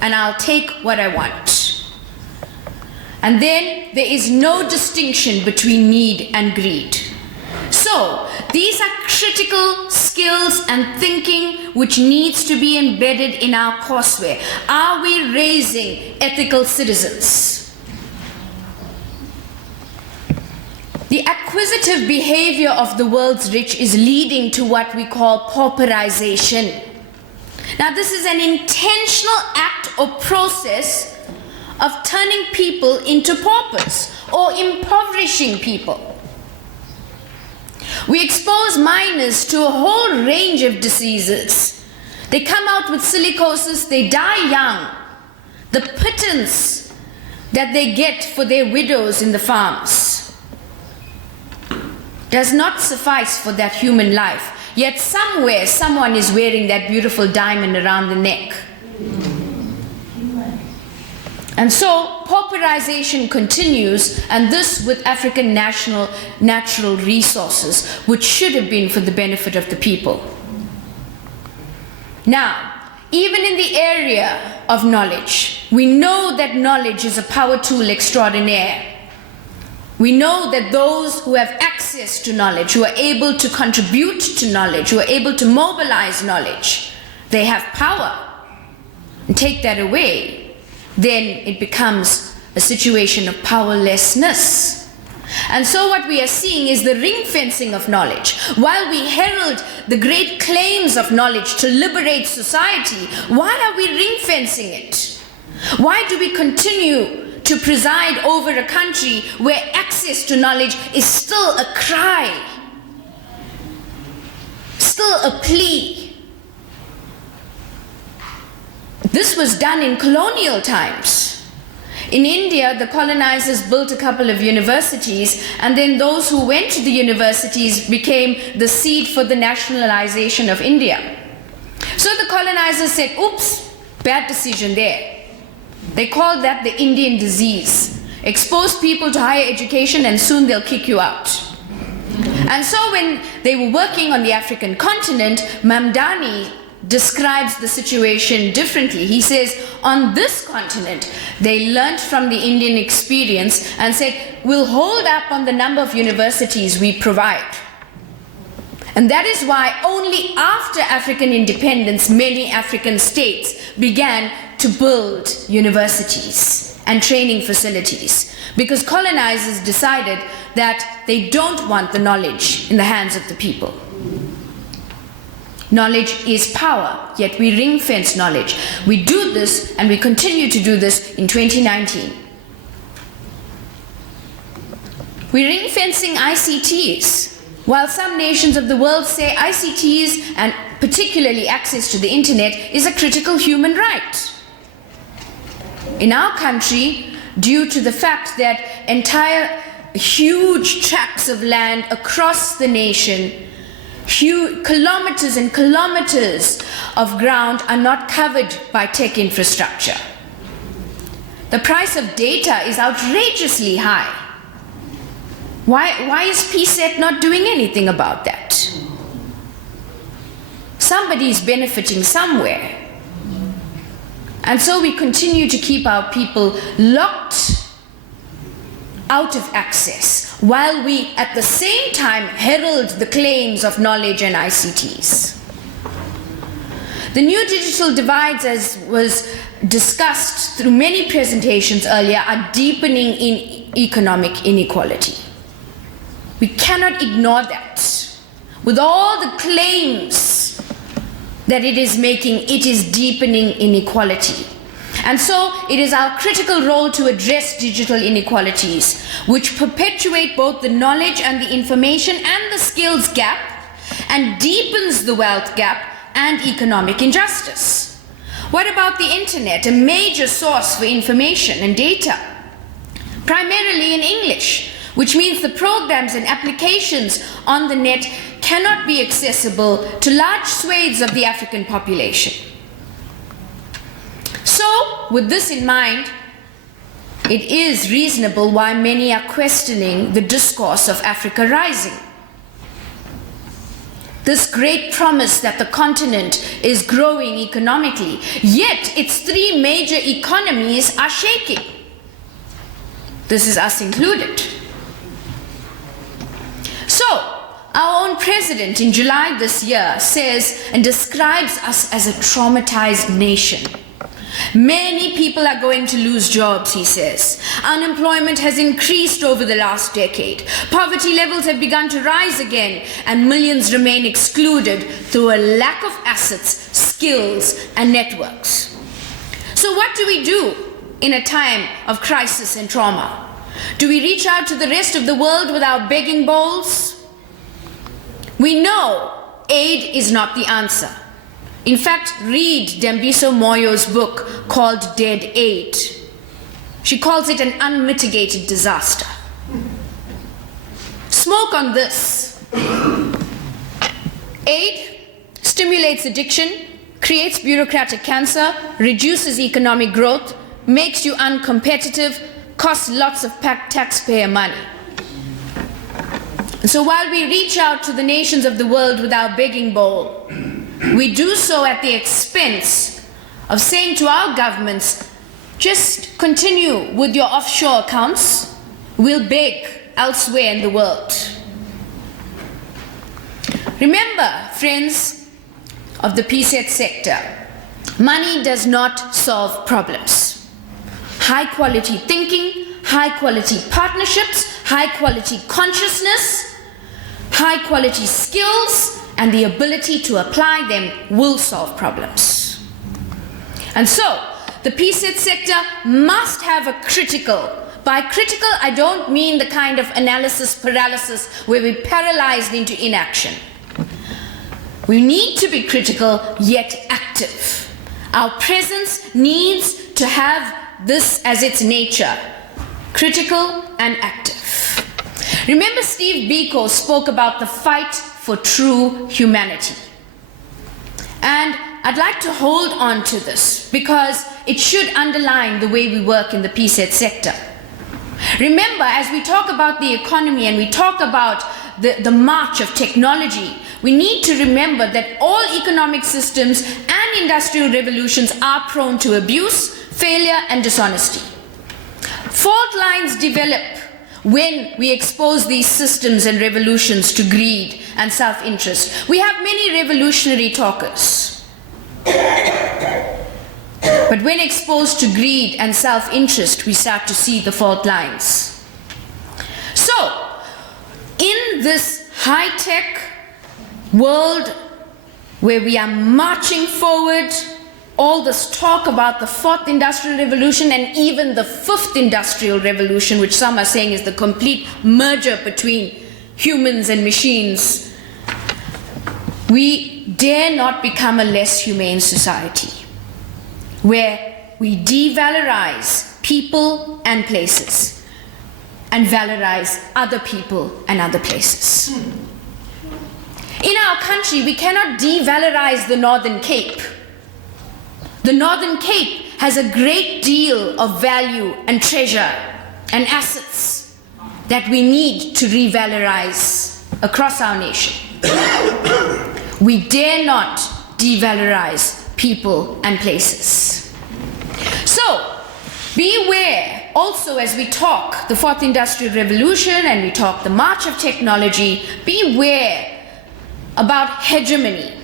and I'll take what I want. And then there is no distinction between need and greed. So, these are critical skills and thinking which needs to be embedded in our courseware. Are we raising ethical citizens? The acquisitive behavior of the world's rich is leading to what we call pauperization. Now, this is an intentional act or process of turning people into paupers or impoverishing people. We expose minors to a whole range of diseases. They come out with silicosis, they die young. The pittance that they get for their widows in the farms does not suffice for that human life. Yet somewhere, someone is wearing that beautiful diamond around the neck. And so, pauperization continues, and this with African natural resources, which should have been for the benefit of the people. Now, even in the area of knowledge, we know that knowledge is a power tool extraordinaire. We know that those who have access to knowledge, who are able to contribute to knowledge, who are able to mobilize knowledge, they have power. And take that away, then it becomes a situation of powerlessness. And so what we are seeing is the ring fencing of knowledge. While we herald the great claims of knowledge to liberate society, why are we ring fencing it? Why do we continue to preside over a country where access to knowledge is still a cry, still a plea? This was done in colonial times. In India, the colonizers built a couple of universities, and then those who went to the universities became the seed for the nationalization of India. So the colonizers said, oops, bad decision there. They called that the Indian disease. Expose people to higher education and soon they'll kick you out. And so when they were working on the African continent, Mamdani describes the situation differently. He says, on this continent, they learned from the Indian experience and said, we'll hold up on the number of universities we provide. And that is why only after African independence, many African states began to build universities and training facilities, because colonizers decided that they don't want the knowledge in the hands of the people. Knowledge is power, yet we ring-fence knowledge. We do this, and we continue to do this in 2019. We're ring-fencing ICTs. While some nations of the world say ICTs, and particularly access to the internet, is a critical human right. In our country, due to the fact that entire huge tracts of land across the nation, kilometers and kilometers of ground are not covered by tech infrastructure. The price of data is outrageously high. Why is PSET not doing anything about that? Somebody is benefiting somewhere. And so we continue to keep our people locked out of access, while we at the same time herald the claims of knowledge and ICTs. The new digital divides, as was discussed through many presentations earlier, are deepening in economic inequality. We cannot ignore that. With all the claims that it is making, it is deepening inequality. And so it is our critical role to address digital inequalities, which perpetuate both the knowledge and the information and the skills gap, and deepens the wealth gap and economic injustice. What about the internet, a major source for information and data? Primarily in English, which means the programs and applications on the net cannot be accessible to large swathes of the African population. So, with this in mind, it is reasonable why many are questioning the discourse of Africa Rising. This great promise that the continent is growing economically, yet its three major economies are shaking. This is us included. So, our own president in July this year says and describes us as a traumatized nation. Many people are going to lose jobs, he says. Unemployment has increased over the last decade. Poverty levels have begun to rise again, and millions remain excluded through a lack of assets, skills, and networks. So what do we do in a time of crisis and trauma? Do we reach out to the rest of the world with our begging bowls? We know aid is not the answer. In fact, read Dembiso Moyo's book called Dead Aid. She calls it an unmitigated disaster. Smoke on this. Aid stimulates addiction, creates bureaucratic cancer, reduces economic growth, makes you uncompetitive, costs lots of taxpayer money. And so while we reach out to the nations of the world with our begging bowl, we do so at the expense of saying to our governments, just continue with your offshore accounts, we'll beg elsewhere in the world. Remember, friends of the TVET sector, money does not solve problems. High quality thinking, high quality partnerships, high quality consciousness, high quality skills, and the ability to apply them will solve problems. And so, the TVET sector must have a critical. By critical, I don't mean the kind of analysis paralysis where we're paralyzed into inaction. We need to be critical yet active. Our presence needs to have this as its nature, critical and active. Remember, Steve Biko spoke about the fight for true humanity. And I'd like to hold on to this because it should underline the way we work in the TVET sector. Remember, as we talk about the economy and we talk about the march of technology, we need to remember that all economic systems and industrial revolutions are prone to abuse, failure, and dishonesty. Fault lines develop when we expose these systems and revolutions to greed and self-interest. We have many revolutionary talkers. But when exposed to greed and self-interest, we start to see the fault lines. So, in this high-tech world where we are marching forward, all this talk about the fourth industrial revolution and even the fifth industrial revolution, which some are saying is the complete merger between humans and machines, we dare not become a less humane society where we devalorize people and places and valorize other people and other places. In our country, we cannot devalorize the Northern Cape. The Northern Cape has a great deal of value and treasure and assets that we need to revalorize across our nation. We dare not devalorize people and places. So, beware also as we talk the fourth industrial revolution and we talk the march of technology, beware about hegemony.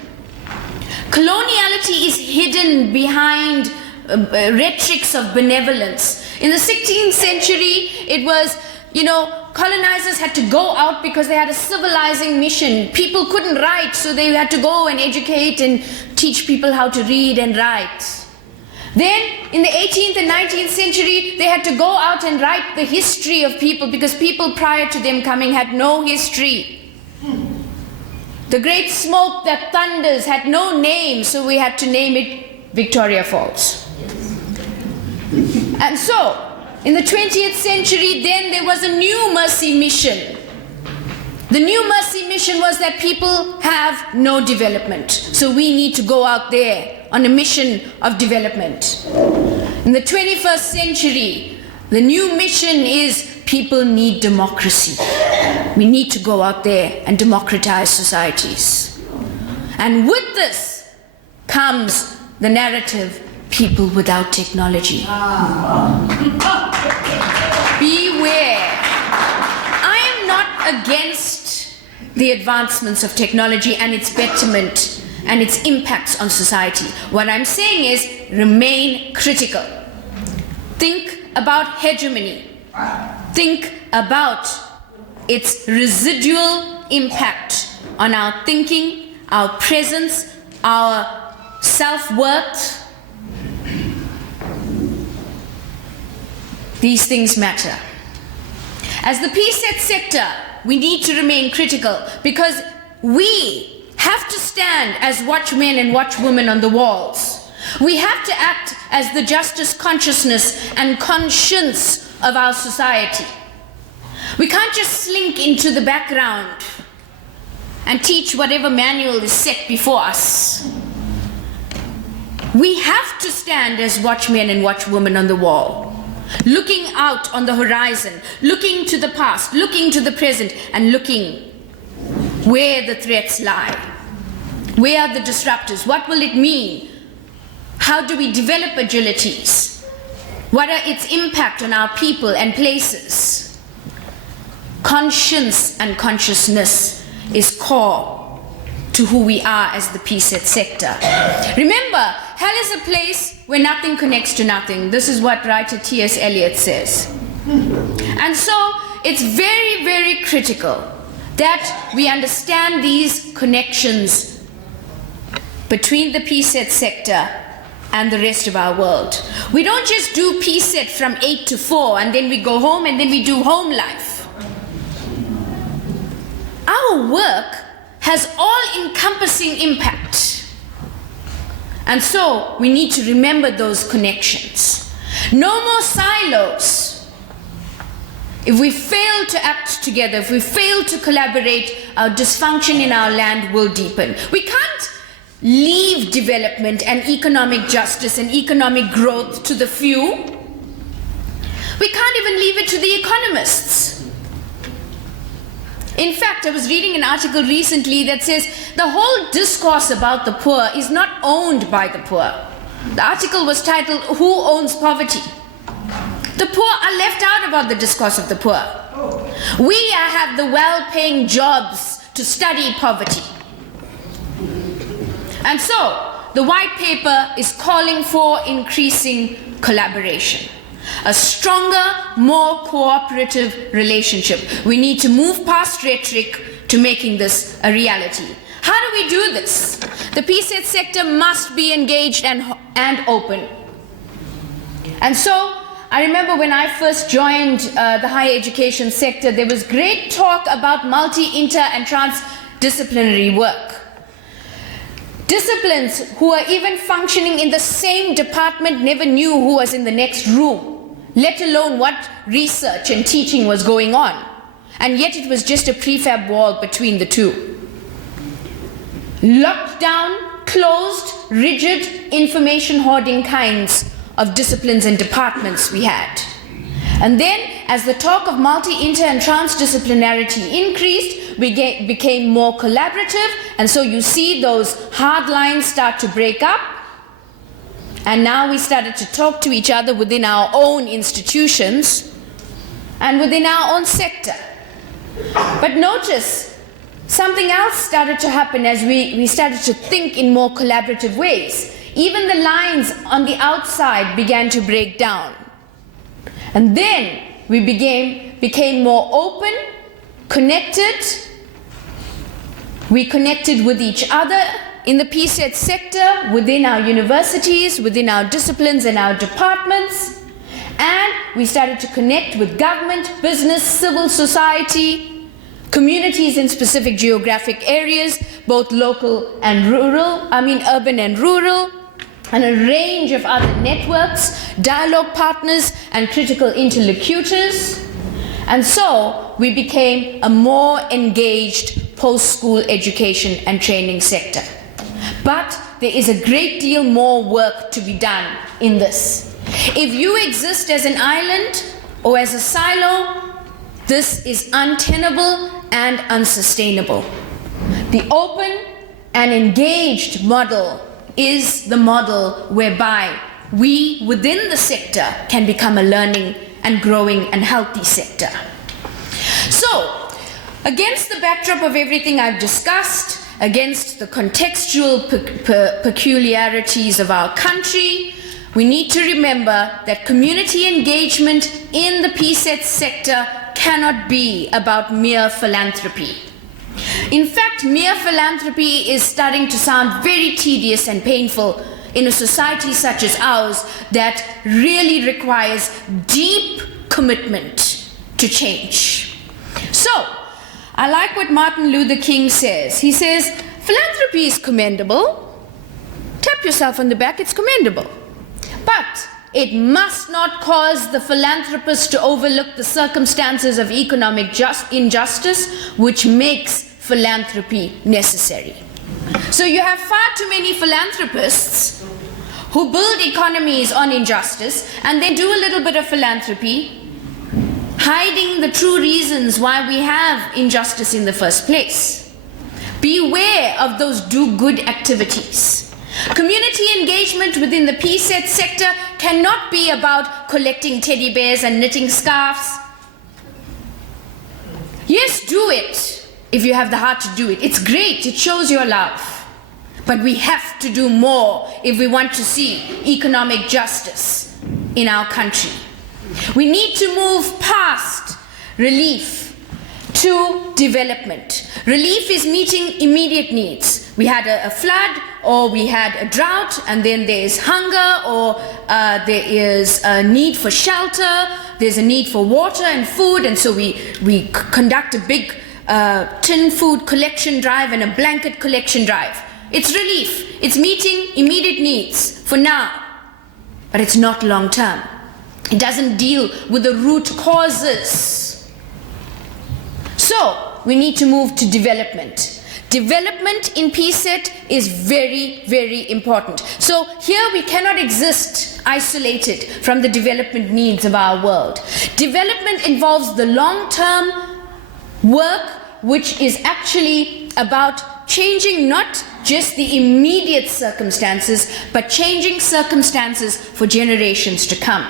Coloniality is hidden behind rhetorics of benevolence. In the 16th century, it was, colonizers had to go out because they had a civilizing mission. People couldn't write, so they had to go and educate and teach people how to read and write. Then, in the 18th and 19th century, they had to go out and write the history of people because people prior to them coming had no history. The great smoke that thunders had no name, so we had to name it Victoria Falls. And so, in the 20th century, then there was a new mercy mission. The new mercy mission was that people have no development. So we need to go out there on a mission of development. In the 21st century, the new mission is people need democracy. We need to go out there and democratize societies. And with this comes the narrative, people without technology. Beware. I am not against the advancements of technology and its betterment and its impacts on society. What I'm saying is remain critical. Think about hegemony. Think about its residual impact on our thinking, our presence, our self-worth. These things matter. As the PSET sector, we need to remain critical because we have to stand as watchmen and watchwomen on the walls. We have to act as the justice consciousness and conscience of our society. We can't just slink into the background and teach whatever manual is set before us. We have to stand as watchmen and watchwomen on the wall, looking out on the horizon, looking to the past, looking to the present, and looking where the threats lie. Where are the disruptors? What will it mean? How do we develop agilities? What are its impact on our people and places? Conscience and consciousness is core to who we are as the PSET sector. Remember, hell is a place where nothing connects to nothing. This is what writer T.S. Eliot says. And so it's very, very critical that we understand these connections between the PSET sector and the rest of our world. We don't just do PSET from 8 to 4 and then we go home and then we do home life. Our work has all-encompassing impact. And so we need to remember those connections. No more silos. If we fail to act together, if we fail to collaborate, our dysfunction in our land will deepen. We can't leave development and economic justice and economic growth to the few. We can't even leave it to the economists. In fact, I was reading an article recently that says the whole discourse about the poor is not owned by the poor. The article was titled, "Who Owns Poverty?" The poor are left out about the discourse of the poor. We have the well-paying jobs to study poverty. And so, the white paper is calling for increasing collaboration. A stronger, more cooperative relationship. We need to move past rhetoric to making this a reality. How do we do this? The PSET sector must be engaged and open. And so, I remember when I first joined the higher education sector, there was great talk about multi, inter, and transdisciplinary work. Disciplines who are even functioning in the same department never knew who was in the next room, let alone what research and teaching was going on. And yet it was just a prefab wall between the two. Locked down, closed, rigid, information hoarding kinds of disciplines and departments we had. And then, as the talk of multi, inter, and transdisciplinarity increased, we became more collaborative, and so you see those hard lines start to break up, and now we started to talk to each other within our own institutions and within our own sector. But notice, something else started to happen as we started to think in more collaborative ways. Even the lines on the outside began to break down. And then we became more open, connected. We connected with each other in the PSET sector, within our universities, within our disciplines and our departments. And we started to connect with government, business, civil society, communities in specific geographic areas, both local and rural, urban and rural. and a range of other networks, dialogue partners, and critical interlocutors. And so we became a more engaged post-school education and training sector. But there is a great deal more work to be done in this. If you exist as an island or as a silo, this is untenable and unsustainable. The open and engaged model is the model whereby we within the sector can become a learning and growing and healthy sector. So, against the backdrop of everything I've discussed, against the contextual peculiarities of our country, we need to remember that community engagement in the PSET sector cannot be about mere philanthropy. In fact, mere philanthropy is starting to sound very tedious and painful in a society such as ours that really requires deep commitment to change. So, I like what Martin Luther King says. He says, philanthropy is commendable. Tap yourself on the back, it's commendable. But it must not cause the philanthropist to overlook the circumstances of economic injustice, which makes philanthropy necessary. So you have far too many philanthropists who build economies on injustice and they do a little bit of philanthropy, hiding the true reasons why we have injustice in the first place. Beware of those do-good activities. Community engagement within the PSET sector cannot be about collecting teddy bears and knitting scarves. Yes, do it if you have the heart to do it. It's great, it shows your love. But we have to do more if we want to see economic justice in our country. We need to move past relief to development. Relief is meeting immediate needs. We had a flood, or we had a drought, and then there's hunger, or there is a need for shelter, there's a need for water and food, and so we conduct a big tin food collection drive and a blanket collection drive. It's relief. It's meeting immediate needs for now, but it's not long term. It doesn't deal with the root causes. So we need to move to development. Development in PSET is very, very important. So here we cannot exist isolated from the development needs of our world. Development involves the long-term work, which is actually about changing not just the immediate circumstances, but changing circumstances for generations to come.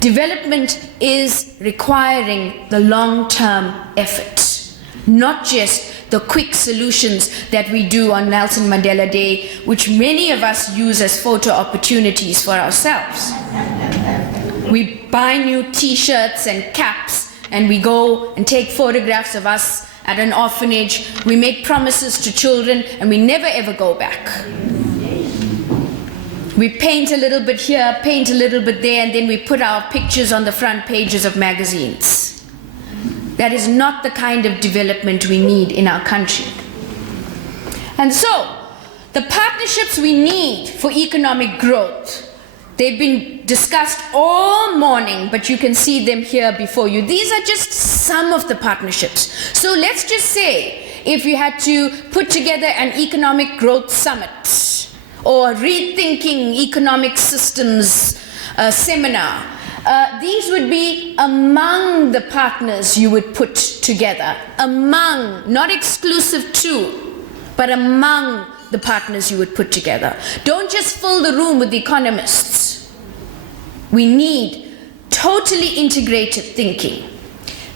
Development is requiring the long-term effort, not just the quick solutions that we do on Nelson Mandela Day, which many of us use as photo opportunities for ourselves. We buy new t-shirts and caps, and we go and take photographs of us at an orphanage. We make promises to children, and we never ever go back. We paint a little bit here, paint a little bit there, and then we put our pictures on the front pages of magazines. That is not the kind of development we need in our country. And so, the partnerships we need for economic growth, they've been discussed all morning, but you can see them here before you. These are just some of the partnerships. So let's just say, if you had to put together an economic growth summit, or rethinking economic systems seminar, these would be among the partners you would put together. Among, not exclusive to, but among the partners you would put together. Don't just fill the room with economists. We need totally integrated thinking.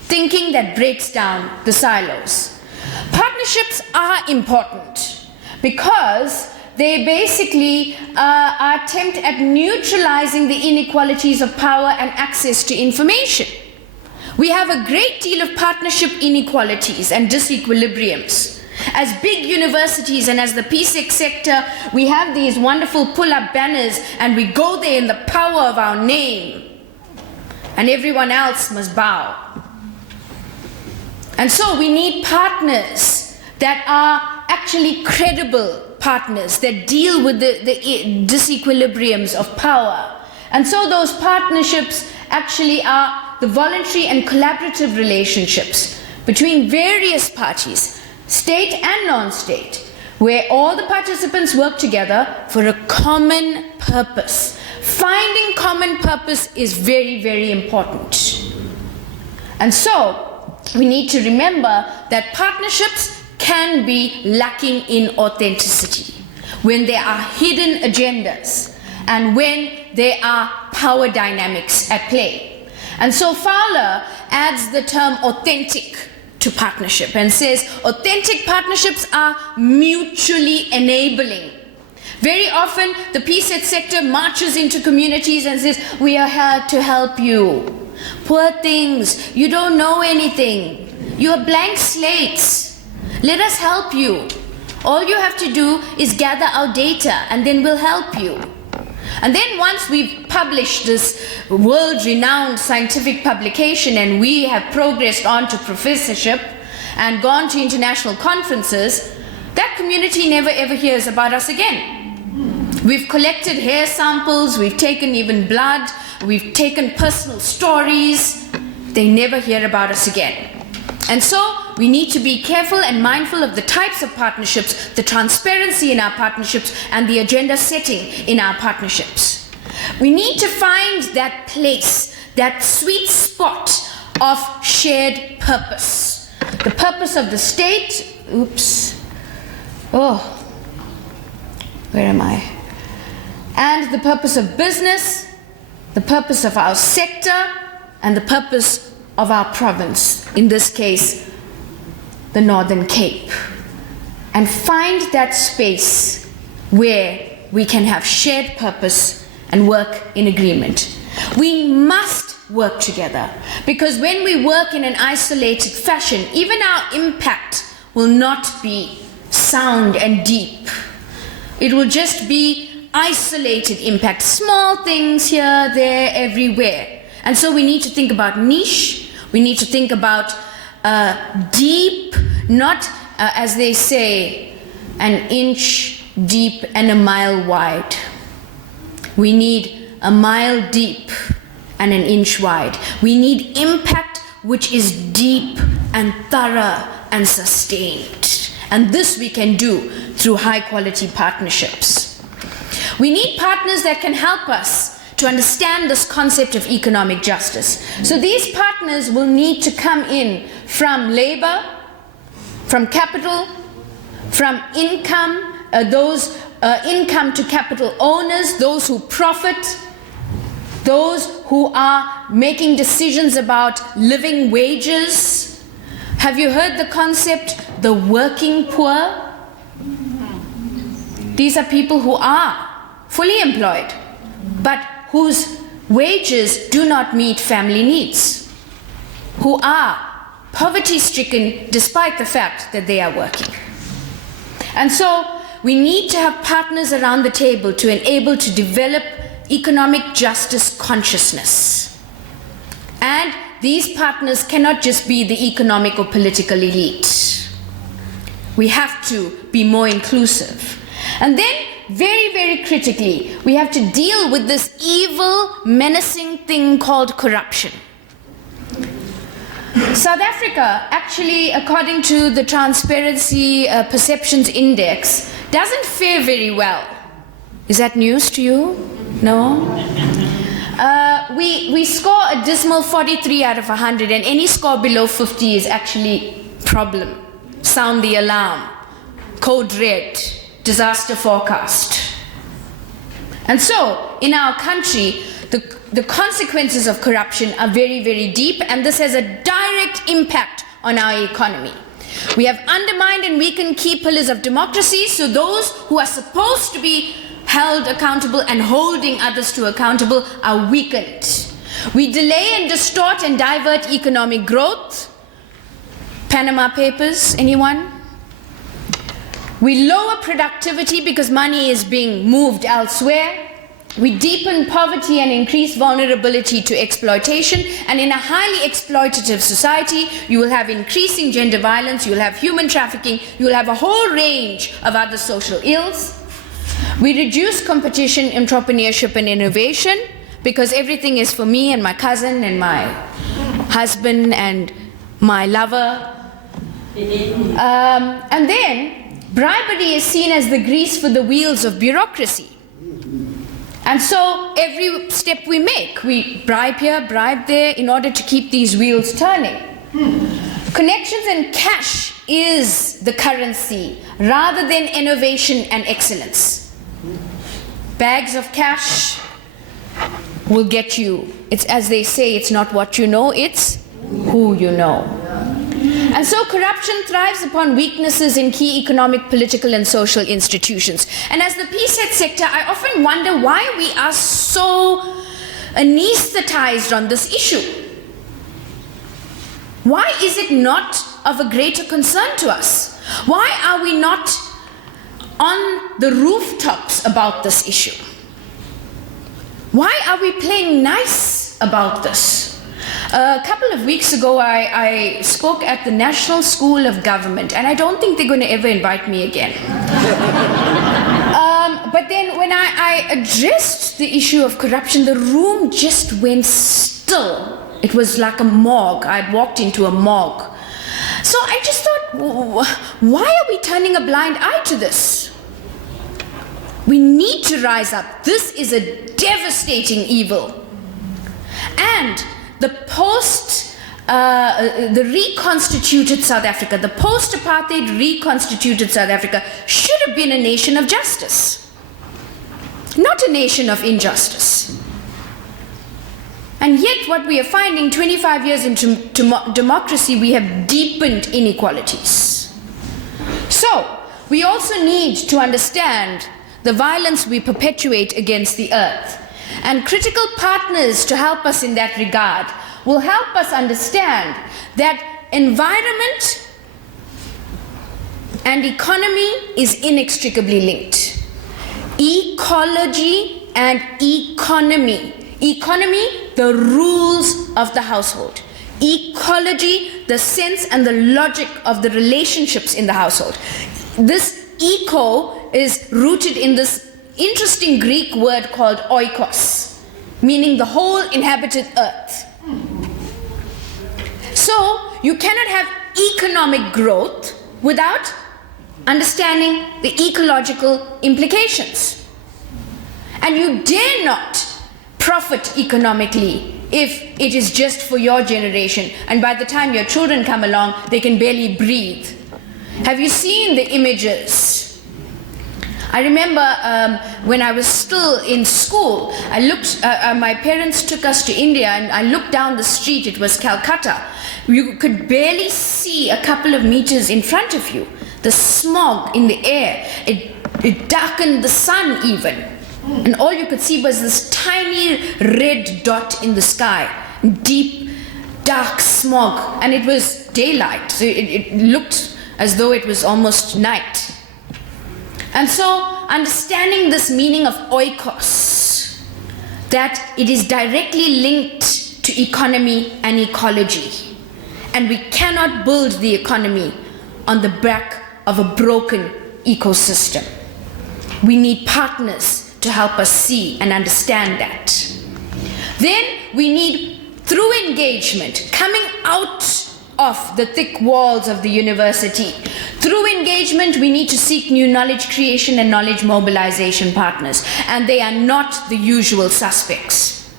Thinking that breaks down the silos. Partnerships are important because they basically attempt at neutralizing the inequalities of power and access to information. We have a great deal of partnership inequalities and disequilibriums. As big universities and as the PSEC sector, we have these wonderful pull-up banners, and we go there in the power of our name, and everyone else must bow. And so we need partners that are actually credible partners that deal with the disequilibriums of power. And so those partnerships actually are the voluntary and collaborative relationships between various parties, state and non-state, where all the participants work together for a common purpose. Finding common purpose is very, very important. And so we need to remember that partnerships can be lacking in authenticity when there are hidden agendas and when there are power dynamics at play. And so Fowler adds the term authentic to partnership and says authentic partnerships are mutually enabling. Very often the TVET sector marches into communities and says, we are here to help you. Poor things, you don't know anything. You are blank slates. Let us help you. All you have to do is gather our data and then we'll help you. And then once we've published this world-renowned scientific publication and we have progressed on to professorship and gone to international conferences, that community never ever hears about us again. We've collected hair samples, we've taken even blood, we've taken personal stories. They never hear about us again. And so we need to be careful and mindful of the types of partnerships, the transparency in our partnerships, and the agenda setting in our partnerships. We need to find that place, that sweet spot of shared purpose. The purpose of the state, where am I? And the purpose of business, the purpose of our sector, and the purpose of our province, in this case, the Northern Cape. And find that space where we can have shared purpose and work in agreement. We must work together, because when we work in an isolated fashion, even our impact will not be sound and deep. It will just be isolated impact, small things here, there, everywhere. And so we need to think about niche, we need to think about deep, not as they say, an inch deep and a mile wide. We need a mile deep and an inch wide. We need impact which is deep and thorough and sustained. And this we can do through high quality partnerships. We need partners that can help us to understand this concept of economic justice. So these partners will need to come in from labor, from capital, from income, income to capital owners, those who profit, those who are making decisions about living wages. Have you heard the concept, the working poor? These are people who are fully employed, but whose wages do not meet family needs, who are poverty-stricken despite the fact that they are working. And so we need to have partners around the table to enable to develop economic justice consciousness. And these partners cannot just be the economic or political elite. We have to be more inclusive. And then, very, very critically, we have to deal with this evil, menacing thing called corruption. South Africa, actually, according to the Transparency Perceptions Index, doesn't fare very well. Is that news to you? No? We score a dismal 43 out of 100, and any score below 50 is actually problem. Sound the alarm. Code red. Disaster forecast. And so, in our country, the consequences of corruption are very, very deep, and this has a direct impact on our economy. We have undermined and weakened key pillars of democracy, so those who are supposed to be held accountable and holding others to accountable are weakened. We delay and distort and divert economic growth. Panama Papers, anyone? We lower productivity because money is being moved elsewhere. we deepen poverty and increase vulnerability to exploitation, and in a highly exploitative society, you will have increasing gender violence, you will have human trafficking, you will have a whole range of other social ills. We reduce competition, entrepreneurship, and innovation, because everything is for me and my cousin and my husband and my lover. And then, bribery is seen as the grease for the wheels of bureaucracy. And so every step we make, we bribe here, bribe there, in order to keep these wheels turning. Connections and cash is the currency, rather than innovation and excellence. Bags of cash will get you. It's, as they say, it's not what you know, it's who you know. And so corruption thrives upon weaknesses in key economic, political, and social institutions. And as the TVET sector, I often wonder why we are so anesthetized on this issue. Why is it not of a greater concern to us? Why are we not on the rooftops about this issue? Why are we playing nice about this? A couple of weeks ago, I spoke at the National School of Government, and I don't think they're going to ever invite me again. But then when I addressed the issue of corruption, the room just went still. It was like a morgue. I'd walked into a morgue. So I just thought, why are we turning a blind eye to this? We need to rise up. This is a devastating evil. And the reconstituted South Africa, the post-apartheid reconstituted South Africa should have been a nation of justice, not a nation of injustice. And yet what we are finding 25 years into democracy, we have deepened inequalities. So we also need to understand the violence we perpetuate against the earth. And critical partners to help us in that regard will help us understand that environment and economy is inextricably linked. Ecology and economy. Economy, the rules of the household. Ecology, the sense and the logic of the relationships in the household. This eco is rooted in this interesting Greek word called oikos, meaning the whole inhabited earth. So you cannot have economic growth without understanding the ecological implications. And you dare not profit economically if it is just for your generation, and by the time your children come along, they can barely breathe. Have you seen the images? I remember when I was still in school, I looked, my parents took us to India, and I looked down the street. It was Calcutta. You could barely see a couple of meters in front of you. The smog in the air, it darkened the sun even. And all you could see was this tiny red dot in the sky, deep, dark smog. And it was daylight, so it looked as though it was almost night. And so, understanding this meaning of oikos, that it is directly linked to economy and ecology. And we cannot build the economy on the back of a broken ecosystem. We need partners to help us see and understand that. Then we need, through engagement, coming out of the thick walls of the university. Through engagement, we need to seek new knowledge creation and knowledge mobilization partners, and they are not the usual suspects.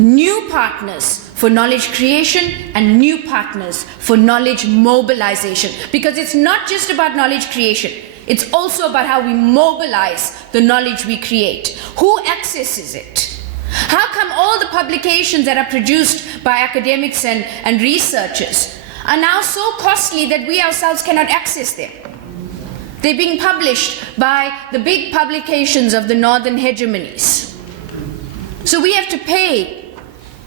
New partners for knowledge creation and new partners for knowledge mobilization, because it's not just about knowledge creation, it's also about how we mobilize the knowledge we create. Who accesses it? How come all the publications that are produced by academics and researchers are now so costly that we ourselves cannot access them? They're being published by the big publications of the northern hegemonies. So we have to pay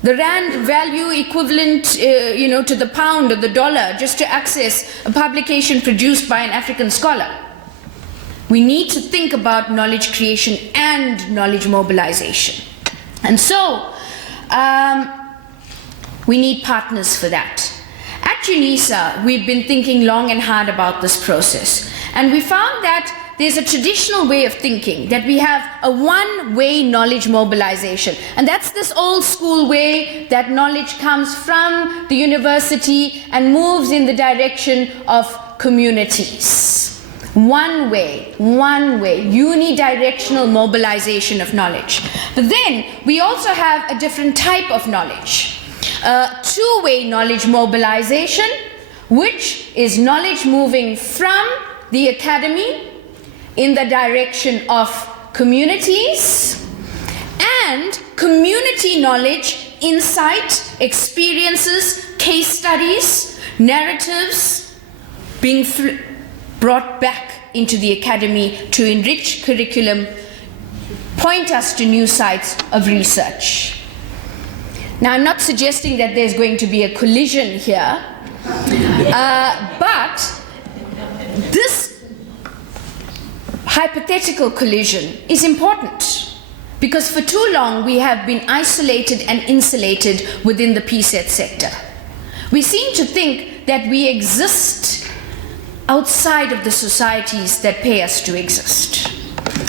the rand value equivalent to the pound or the dollar just to access a publication produced by an African scholar. We need to think about knowledge creation and knowledge mobilization. And so, we need partners for that. At UNISA, we've been thinking long and hard about this process. And we found that there's a traditional way of thinking, that we have a one-way knowledge mobilization. And that's this old school way that knowledge comes from the university and moves in the direction of communities. One way, unidirectional mobilization of knowledge. But then we also have a different type of knowledge. Two-way knowledge mobilization, which is knowledge moving from the academy in the direction of communities, and community knowledge, insight, experiences, case studies, narratives being brought back into the academy to enrich curriculum, point us to new sites of research. Now, I'm not suggesting that there's going to be a collision here, but this hypothetical collision is important, because for too long we have been isolated and insulated within the TVET sector. We seem to think that we exist outside of the societies that pay us to exist.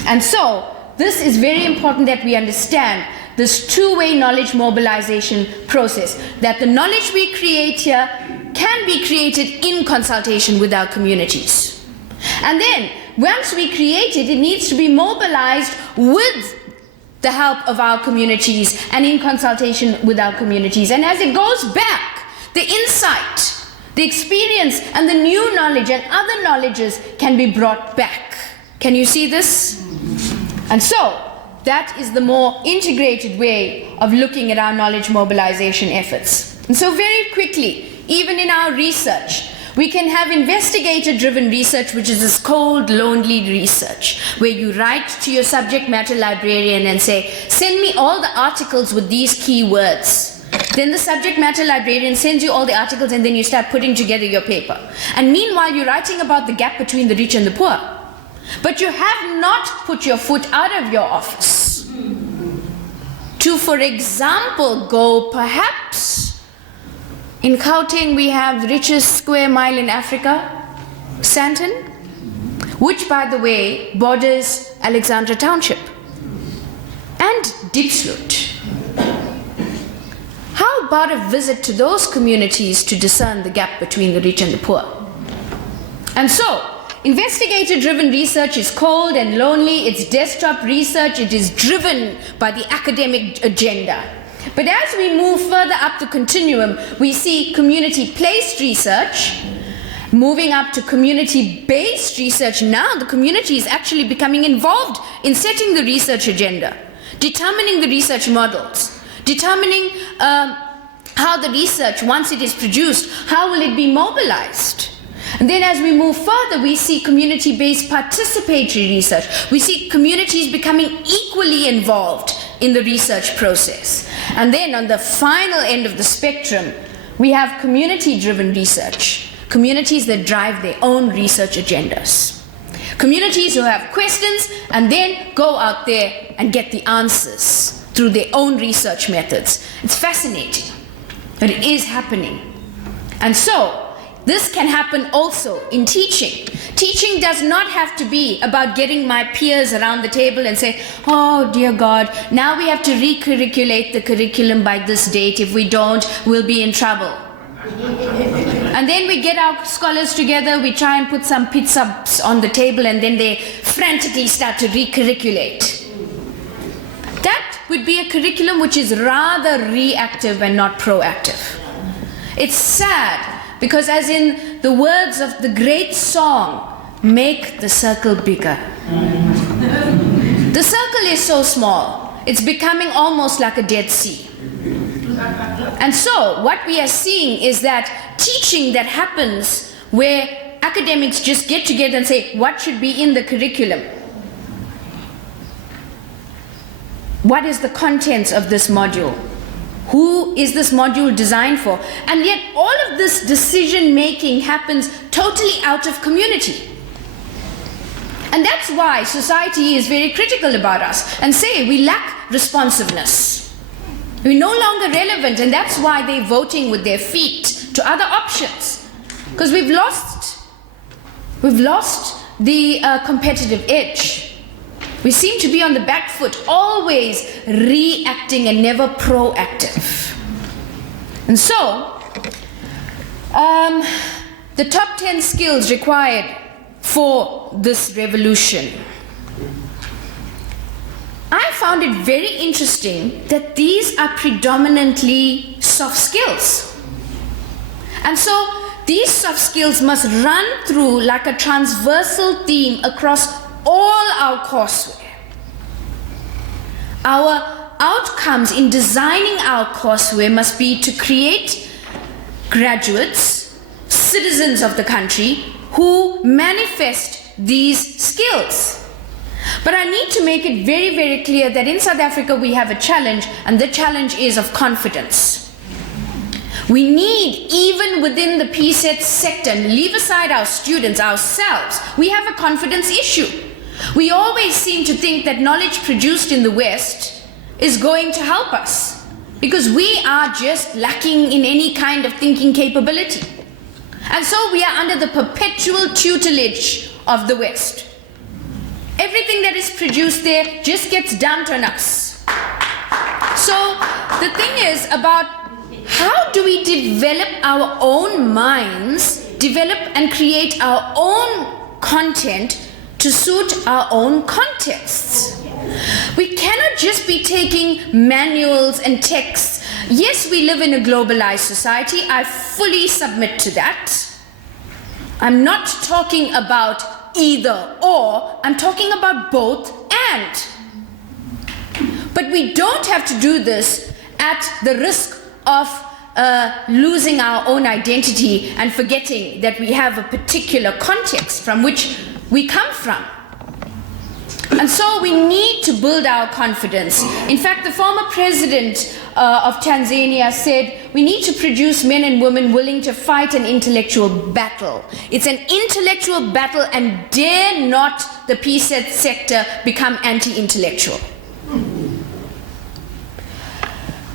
And so, this is very important that we understand this two-way knowledge mobilization process, that the knowledge we create here can be created in consultation with our communities. And then, once we create it, it needs to be mobilized with the help of our communities and in consultation with our communities. And as it goes back, the insight, the experience, and the new knowledge and other knowledges can be brought back. Can you see this? And so, that is the more integrated way of looking at our knowledge mobilization efforts. And so very quickly, even in our research, we can have investigator-driven research, which is this cold, lonely research, where you write to your subject matter librarian and say, send me all the articles with these keywords. Then the subject matter librarian sends you all the articles, and then you start putting together your paper. And meanwhile, you're writing about the gap between the rich and the poor. But you have not put your foot out of your office to, for example, go perhaps in Gauteng. We have the richest square mile in Africa, Sandton, which, by the way, borders Alexandra Township and Diepsloot. How about a visit to those communities to discern the gap between the rich and the poor? And so, investigator-driven research is cold and lonely, it's desktop research, it is driven by the academic agenda. But as we move further up the continuum, we see community-placed research moving up to community-based research. Now the community is actually becoming involved in setting the research agenda, determining the research models, determining how the research, once it is produced, how will it be mobilized? And then as we move further, we see community-based participatory research. We see communities becoming equally involved in the research process. And then on the final end of the spectrum, we have community-driven research. Communities that drive their own research agendas. Communities who have questions and then go out there and get the answers through their own research methods. It's fascinating, but it is happening. And so, this can happen also in teaching. Teaching does not have to be about getting my peers around the table and say, oh dear God, now we have to recurriculate the curriculum by this date. If we don't, we'll be in trouble. And then we get our scholars together, we try and put some pits-ups on the table, and then they frantically start to recurriculate. That would be a curriculum which is rather reactive and not proactive. It's sad, because as in the words of the great song, make the circle bigger. The circle is so small, it's becoming almost like a Dead Sea. And so what we are seeing is that teaching that happens where academics just get together and say, what should be in the curriculum? What is the contents of this module? Who is this module designed for? And yet all of this decision making happens totally out of community. And that's why society is very critical about us and say we lack responsiveness. We're no longer relevant, and that's why they're voting with their feet to other options. Because we've lost the competitive edge. We seem to be on the back foot, always reacting and never proactive. And so, the top 10 skills required for this revolution. I found it very interesting that these are predominantly soft skills. And so these soft skills must run through like a transversal theme across all our courseware. Our outcomes in designing our courseware must be to create graduates, citizens of the country, who manifest these skills. But I need to make it very, very clear that in South Africa we have a challenge, and the challenge is of confidence. We need, even within the PSET sector, and leave aside our students, ourselves, we have a confidence issue. We always seem to think that knowledge produced in the West is going to help us, because we are just lacking in any kind of thinking capability. And so we are under the perpetual tutelage of the West. Everything that is produced there just gets dumped on us. So the thing is about how do we develop our own minds, develop and create our own content to suit our own contexts. We cannot just be taking manuals and texts. Yes, we live in a globalized society. I fully submit to that. I'm not talking about either or, I'm talking about both and. But we don't have to do this at the risk of losing our own identity and forgetting that we have a particular context from which we come from. And so we need to build our confidence. In fact, the former president of Tanzania said, we need to produce men and women willing to fight an intellectual battle. It's an intellectual battle, and dare not the PSET sector become anti-intellectual.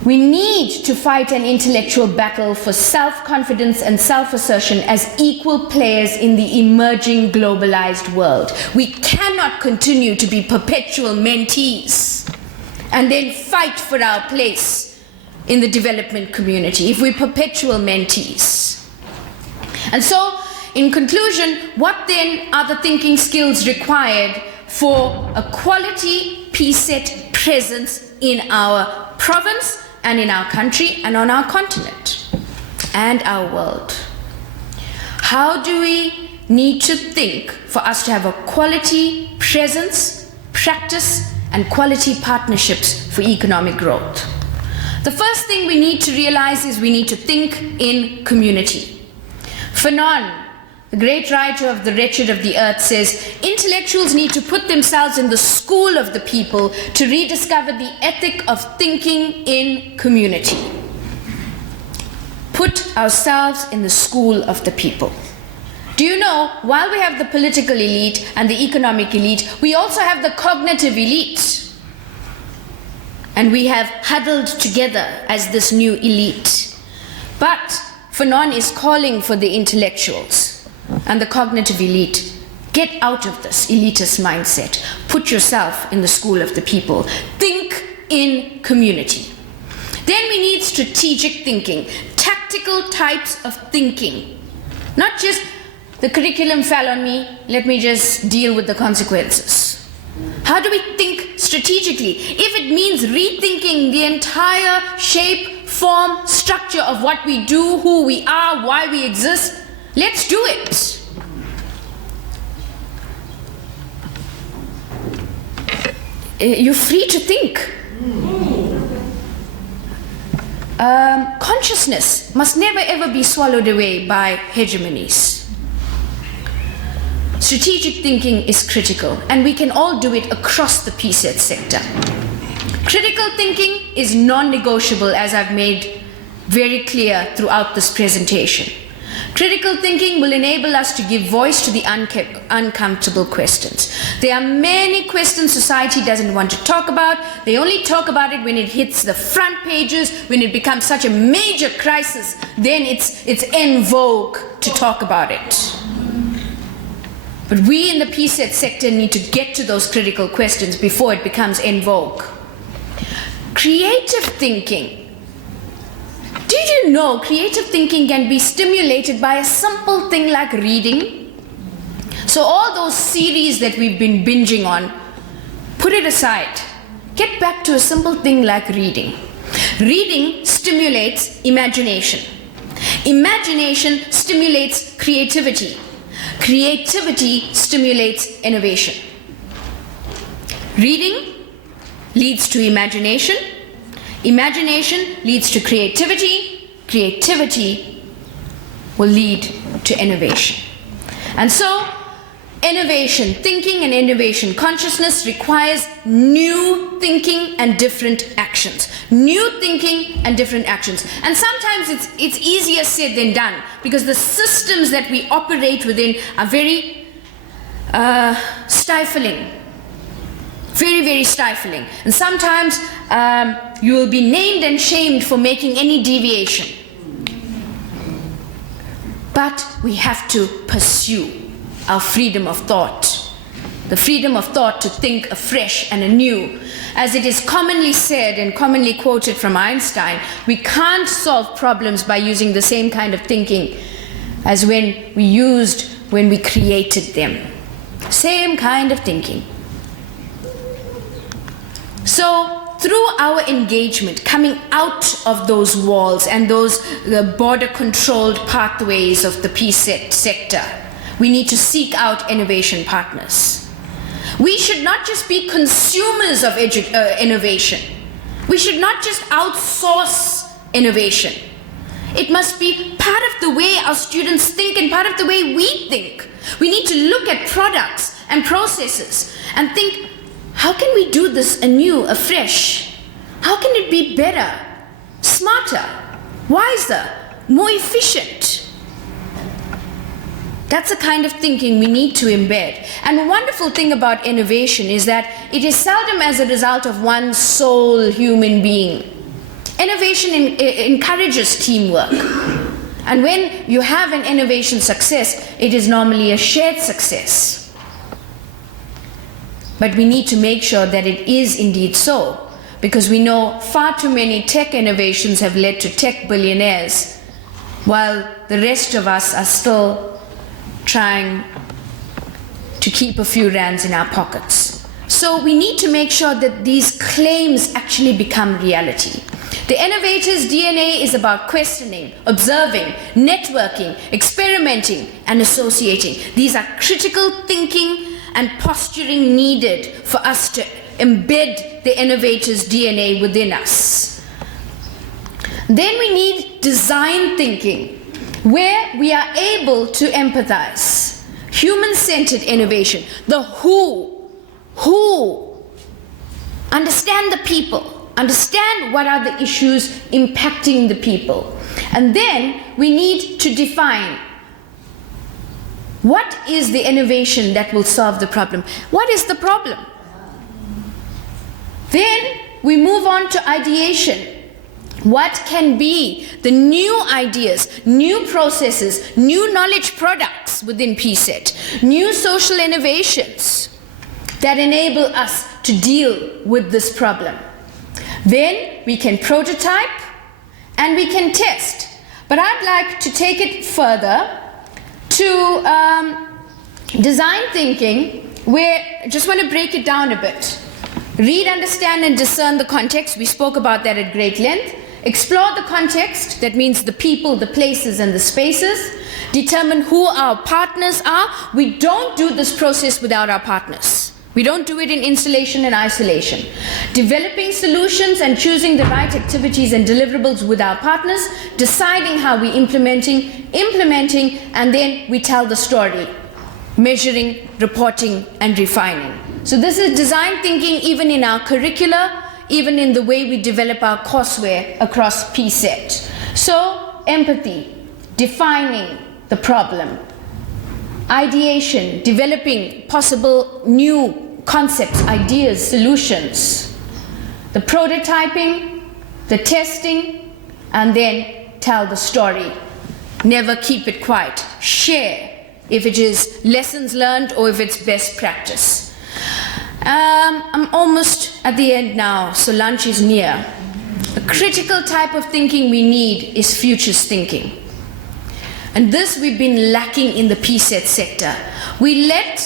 We need to fight an intellectual battle for self-confidence and self-assertion as equal players in the emerging globalized world. We cannot continue to be perpetual mentees and then fight for our place in the development community if we're perpetual mentees. And so, in conclusion, what then are the thinking skills required for a quality PSET presence in our province and in our country and on our continent and our world? How do we need to think for us to have a quality presence, practice, and quality partnerships for economic growth? The first thing we need to realize is we need to think in community. Fanon, the great writer of The Wretched of the Earth, says, intellectuals need to put themselves in the school of the people to rediscover the ethic of thinking in community. Put ourselves in the school of the people. Do you know, while we have the political elite and the economic elite, we also have the cognitive elite. And we have huddled together as this new elite. But Fanon is calling for the intellectuals and the cognitive elite. Get out of this elitist mindset. Put yourself in the school of the people. Think in community. Then we need strategic thinking, tactical types of thinking. Not just the curriculum fell on me, let me just deal with the consequences. How do we think strategically? If it means rethinking the entire shape, form, structure of what we do, who we are, why we exist, let's do it. You're free to think. Consciousness must never ever be swallowed away by hegemonies. Strategic thinking is critical, and we can all do it across the PSET sector. Critical thinking is non-negotiable, as I've made very clear throughout this presentation. Critical thinking will enable us to give voice to the uncomfortable questions. There are many questions society doesn't want to talk about. They only talk about it when it hits the front pages, when it becomes such a major crisis, then it's en vogue to talk about it. But we in the PSET sector need to get to those critical questions before it becomes en vogue. Creative thinking. Did you know creative thinking can be stimulated by a simple thing like reading? So all those series that we've been binging on, put it aside. Get back to a simple thing like reading. Reading stimulates imagination. Imagination stimulates creativity. Creativity stimulates innovation. Reading leads to imagination. Imagination leads to creativity. Creativity will lead to innovation. And so, innovation thinking and innovation consciousness requires new thinking and different actions. New thinking and different actions. And sometimes it's easier said than done because the systems that we operate within are very stifling. Very, very stifling. And sometimes you will be named and shamed for making any deviation. But we have to pursue our freedom of thought. The freedom of thought to think afresh and anew. As it is commonly said and commonly quoted from Einstein, we can't solve problems by using the same kind of thinking as when we created them. Same kind of thinking. So, through our engagement, coming out of those walls and those border-controlled pathways of the PSET sector, we need to seek out innovation partners. We should not just be consumers of innovation. We should not just outsource innovation. It must be part of the way our students think and part of the way we think. We need to look at products and processes and think, how can we do this anew, afresh? How can it be better, smarter, wiser, more efficient? That's the kind of thinking we need to embed. And the wonderful thing about innovation is that it is seldom as a result of one sole human being. Innovation encourages teamwork. And when you have an innovation success, it is normally a shared success. But we need to make sure that it is indeed so, because we know far too many tech innovations have led to tech billionaires, while the rest of us are still trying to keep a few rands in our pockets. So we need to make sure that these claims actually become reality. The innovator's DNA is about questioning, observing, networking, experimenting, and associating. These are critical thinking and posturing needed for us to embed the innovator's DNA within us. Then we need design thinking, where we are able to empathize. Human-centered innovation, the who, understand the people, understand what are the issues impacting the people. And then we need to define what is the innovation that will solve the problem? What is the problem? Then we move on to ideation. What can be the new ideas, new processes, new knowledge products within PSET, new social innovations that enable us to deal with this problem? Then we can prototype and we can test. But I'd like to take it further to design thinking, where I just want to break it down a bit. Read, understand, and discern the context. We spoke about that at great length. Explore the context, that means the people, the places, and the spaces. Determine who our partners are. We don't do this process without our partners. We don't do it in isolation and isolation. Developing solutions and choosing the right activities and deliverables with our partners, deciding how we're implementing, and then we tell the story, measuring, reporting, and refining. So this is design thinking even in our curricula, even in the way we develop our courseware across PSET. So empathy, defining, the problem. Ideation, developing possible new concepts, ideas, solutions. The prototyping, the testing, and then tell the story. Never keep it quiet. Share if it is lessons learned or if it's best practice. I'm almost at the end now, so lunch is near. A critical type of thinking we need is futures thinking. And this we've been lacking in the PSET sector. We let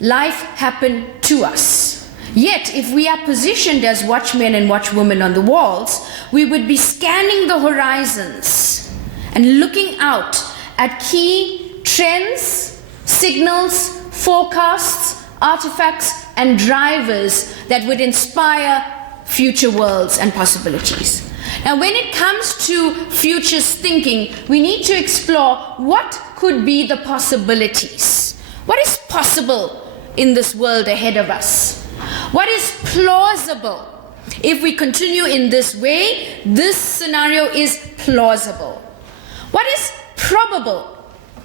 life happen to us. Yet, if we are positioned as watchmen and watchwomen on the walls, we would be scanning the horizons and looking out at key trends, signals, forecasts, artifacts, and drivers that would inspire future worlds and possibilities. Now, when it comes to futures thinking, we need to explore what could be the possibilities. What is possible in this world ahead of us? What is plausible? If we continue in this way, this scenario is plausible. What is probable?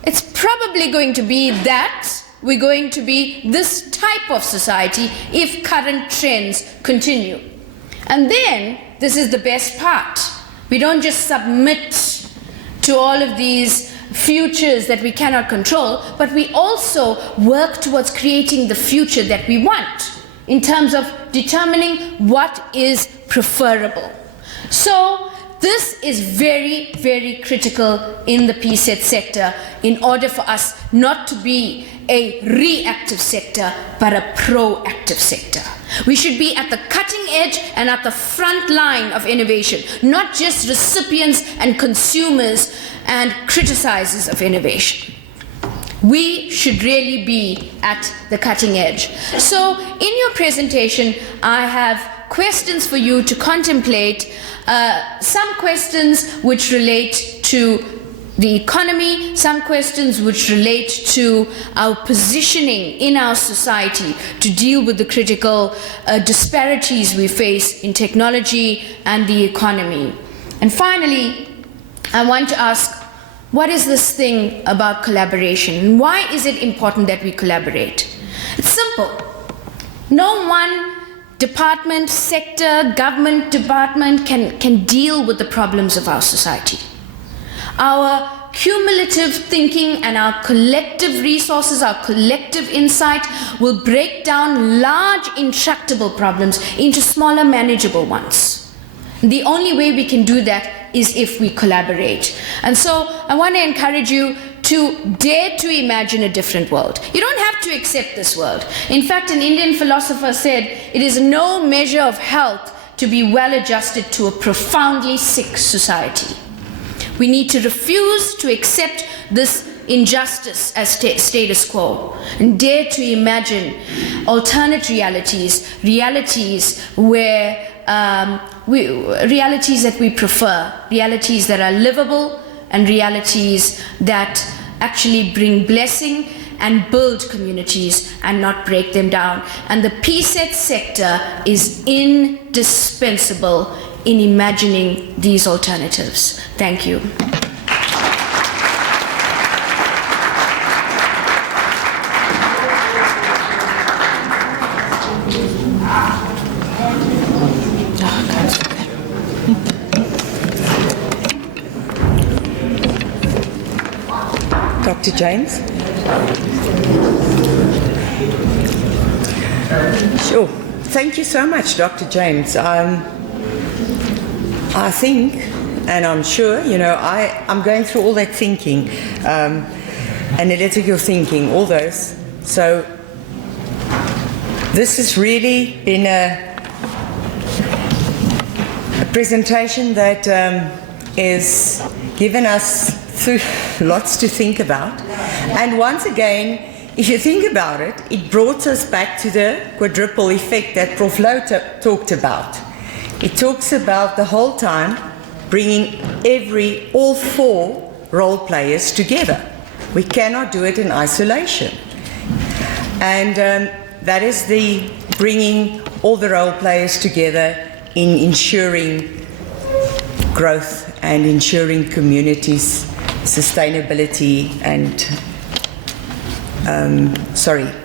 It's probably going to be that we're going to be this type of society if current trends continue. And then, this is the best part. We don't just submit to all of these futures that we cannot control, but we also work towards creating the future that we want in terms of determining what is preferable. So, this is very, very critical in the PSET sector in order for us not to be a reactive sector, but a proactive sector. We should be at the cutting edge and at the front line of innovation, not just recipients and consumers and criticizers of innovation. We should really be at the cutting edge. So, in your presentation, I have questions for you to contemplate, some questions which relate to the economy, some questions which relate to our positioning in our society to deal with the critical disparities we face in technology and the economy. And finally, I want to ask, what is this thing about collaboration? Why is it important that we collaborate? It's simple. No one department, sector, government department can deal with the problems of our society. Our cumulative thinking and our collective resources, our collective insight will break down large intractable problems into smaller manageable ones. The only way we can do that is if we collaborate. And so I want to encourage you to dare to imagine a different world. You don't have to accept this world. In fact, an Indian philosopher said, it is no measure of health to be well adjusted to a profoundly sick society. We need to refuse to accept this injustice as status quo and dare to imagine alternate realities, realities where realities that we prefer, realities that are livable and realities that actually bring blessing and build communities and not break them down. And the PSET sector is indispensable in imagining these alternatives. Thank you. Dr. James? Sure. Thank you so much, Dr. James. I think, and I'm sure, I'm going through all that thinking, analytical thinking, all those. So this has really been a presentation that is given us lots to think about. And once again, if you think about it, it brought us back to the quadruple effect that Prof. Lowe talked about. It talks about the whole time bringing all four role players together. We cannot do it in isolation. And that is the bringing all the role players together in ensuring growth and ensuring communities sustainability and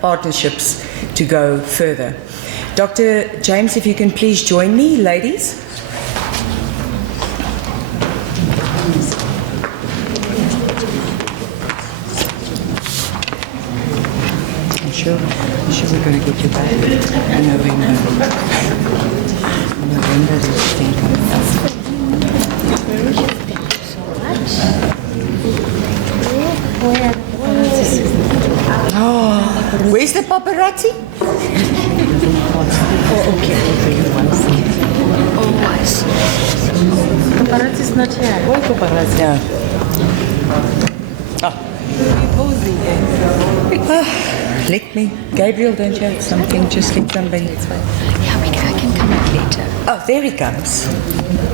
partnerships to go further. Dr. James, if you can please join me, ladies. I'm sure we're going to get you back in November. November is Oh, where's the paparazzi? Oh, okay. Oh, I see. Paparazzi is not here. Why paparazzi? Yeah. Let me. Gabriel, don't you have something? Just let somebody. Yeah, I can come back later. Oh, there he comes.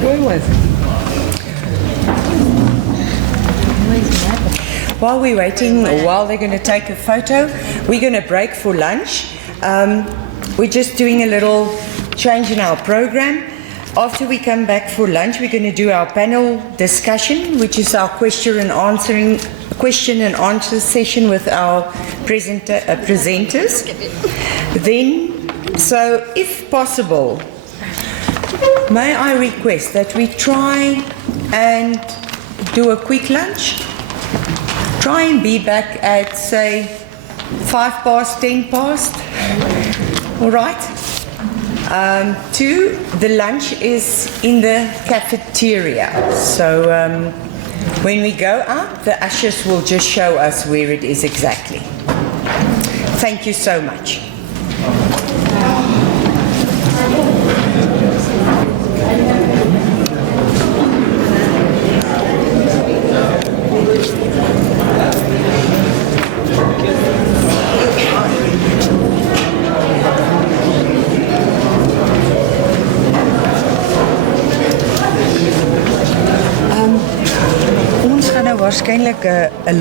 Where was it? While we're waiting, or while they're going to take a photo, we're going to break for lunch. We're just doing a little change in our program. After we come back for lunch, we're going to do our panel discussion, which is our question and answer session with our presenters. Then, so if possible, may I request that we try and do a quick lunch? Try and be back at, say, 10 past. All right? The lunch is in the cafeteria. So when we go out, the ushers will just show us where it is exactly. Thank you so much. Ons gaan nou waarskynlik 'n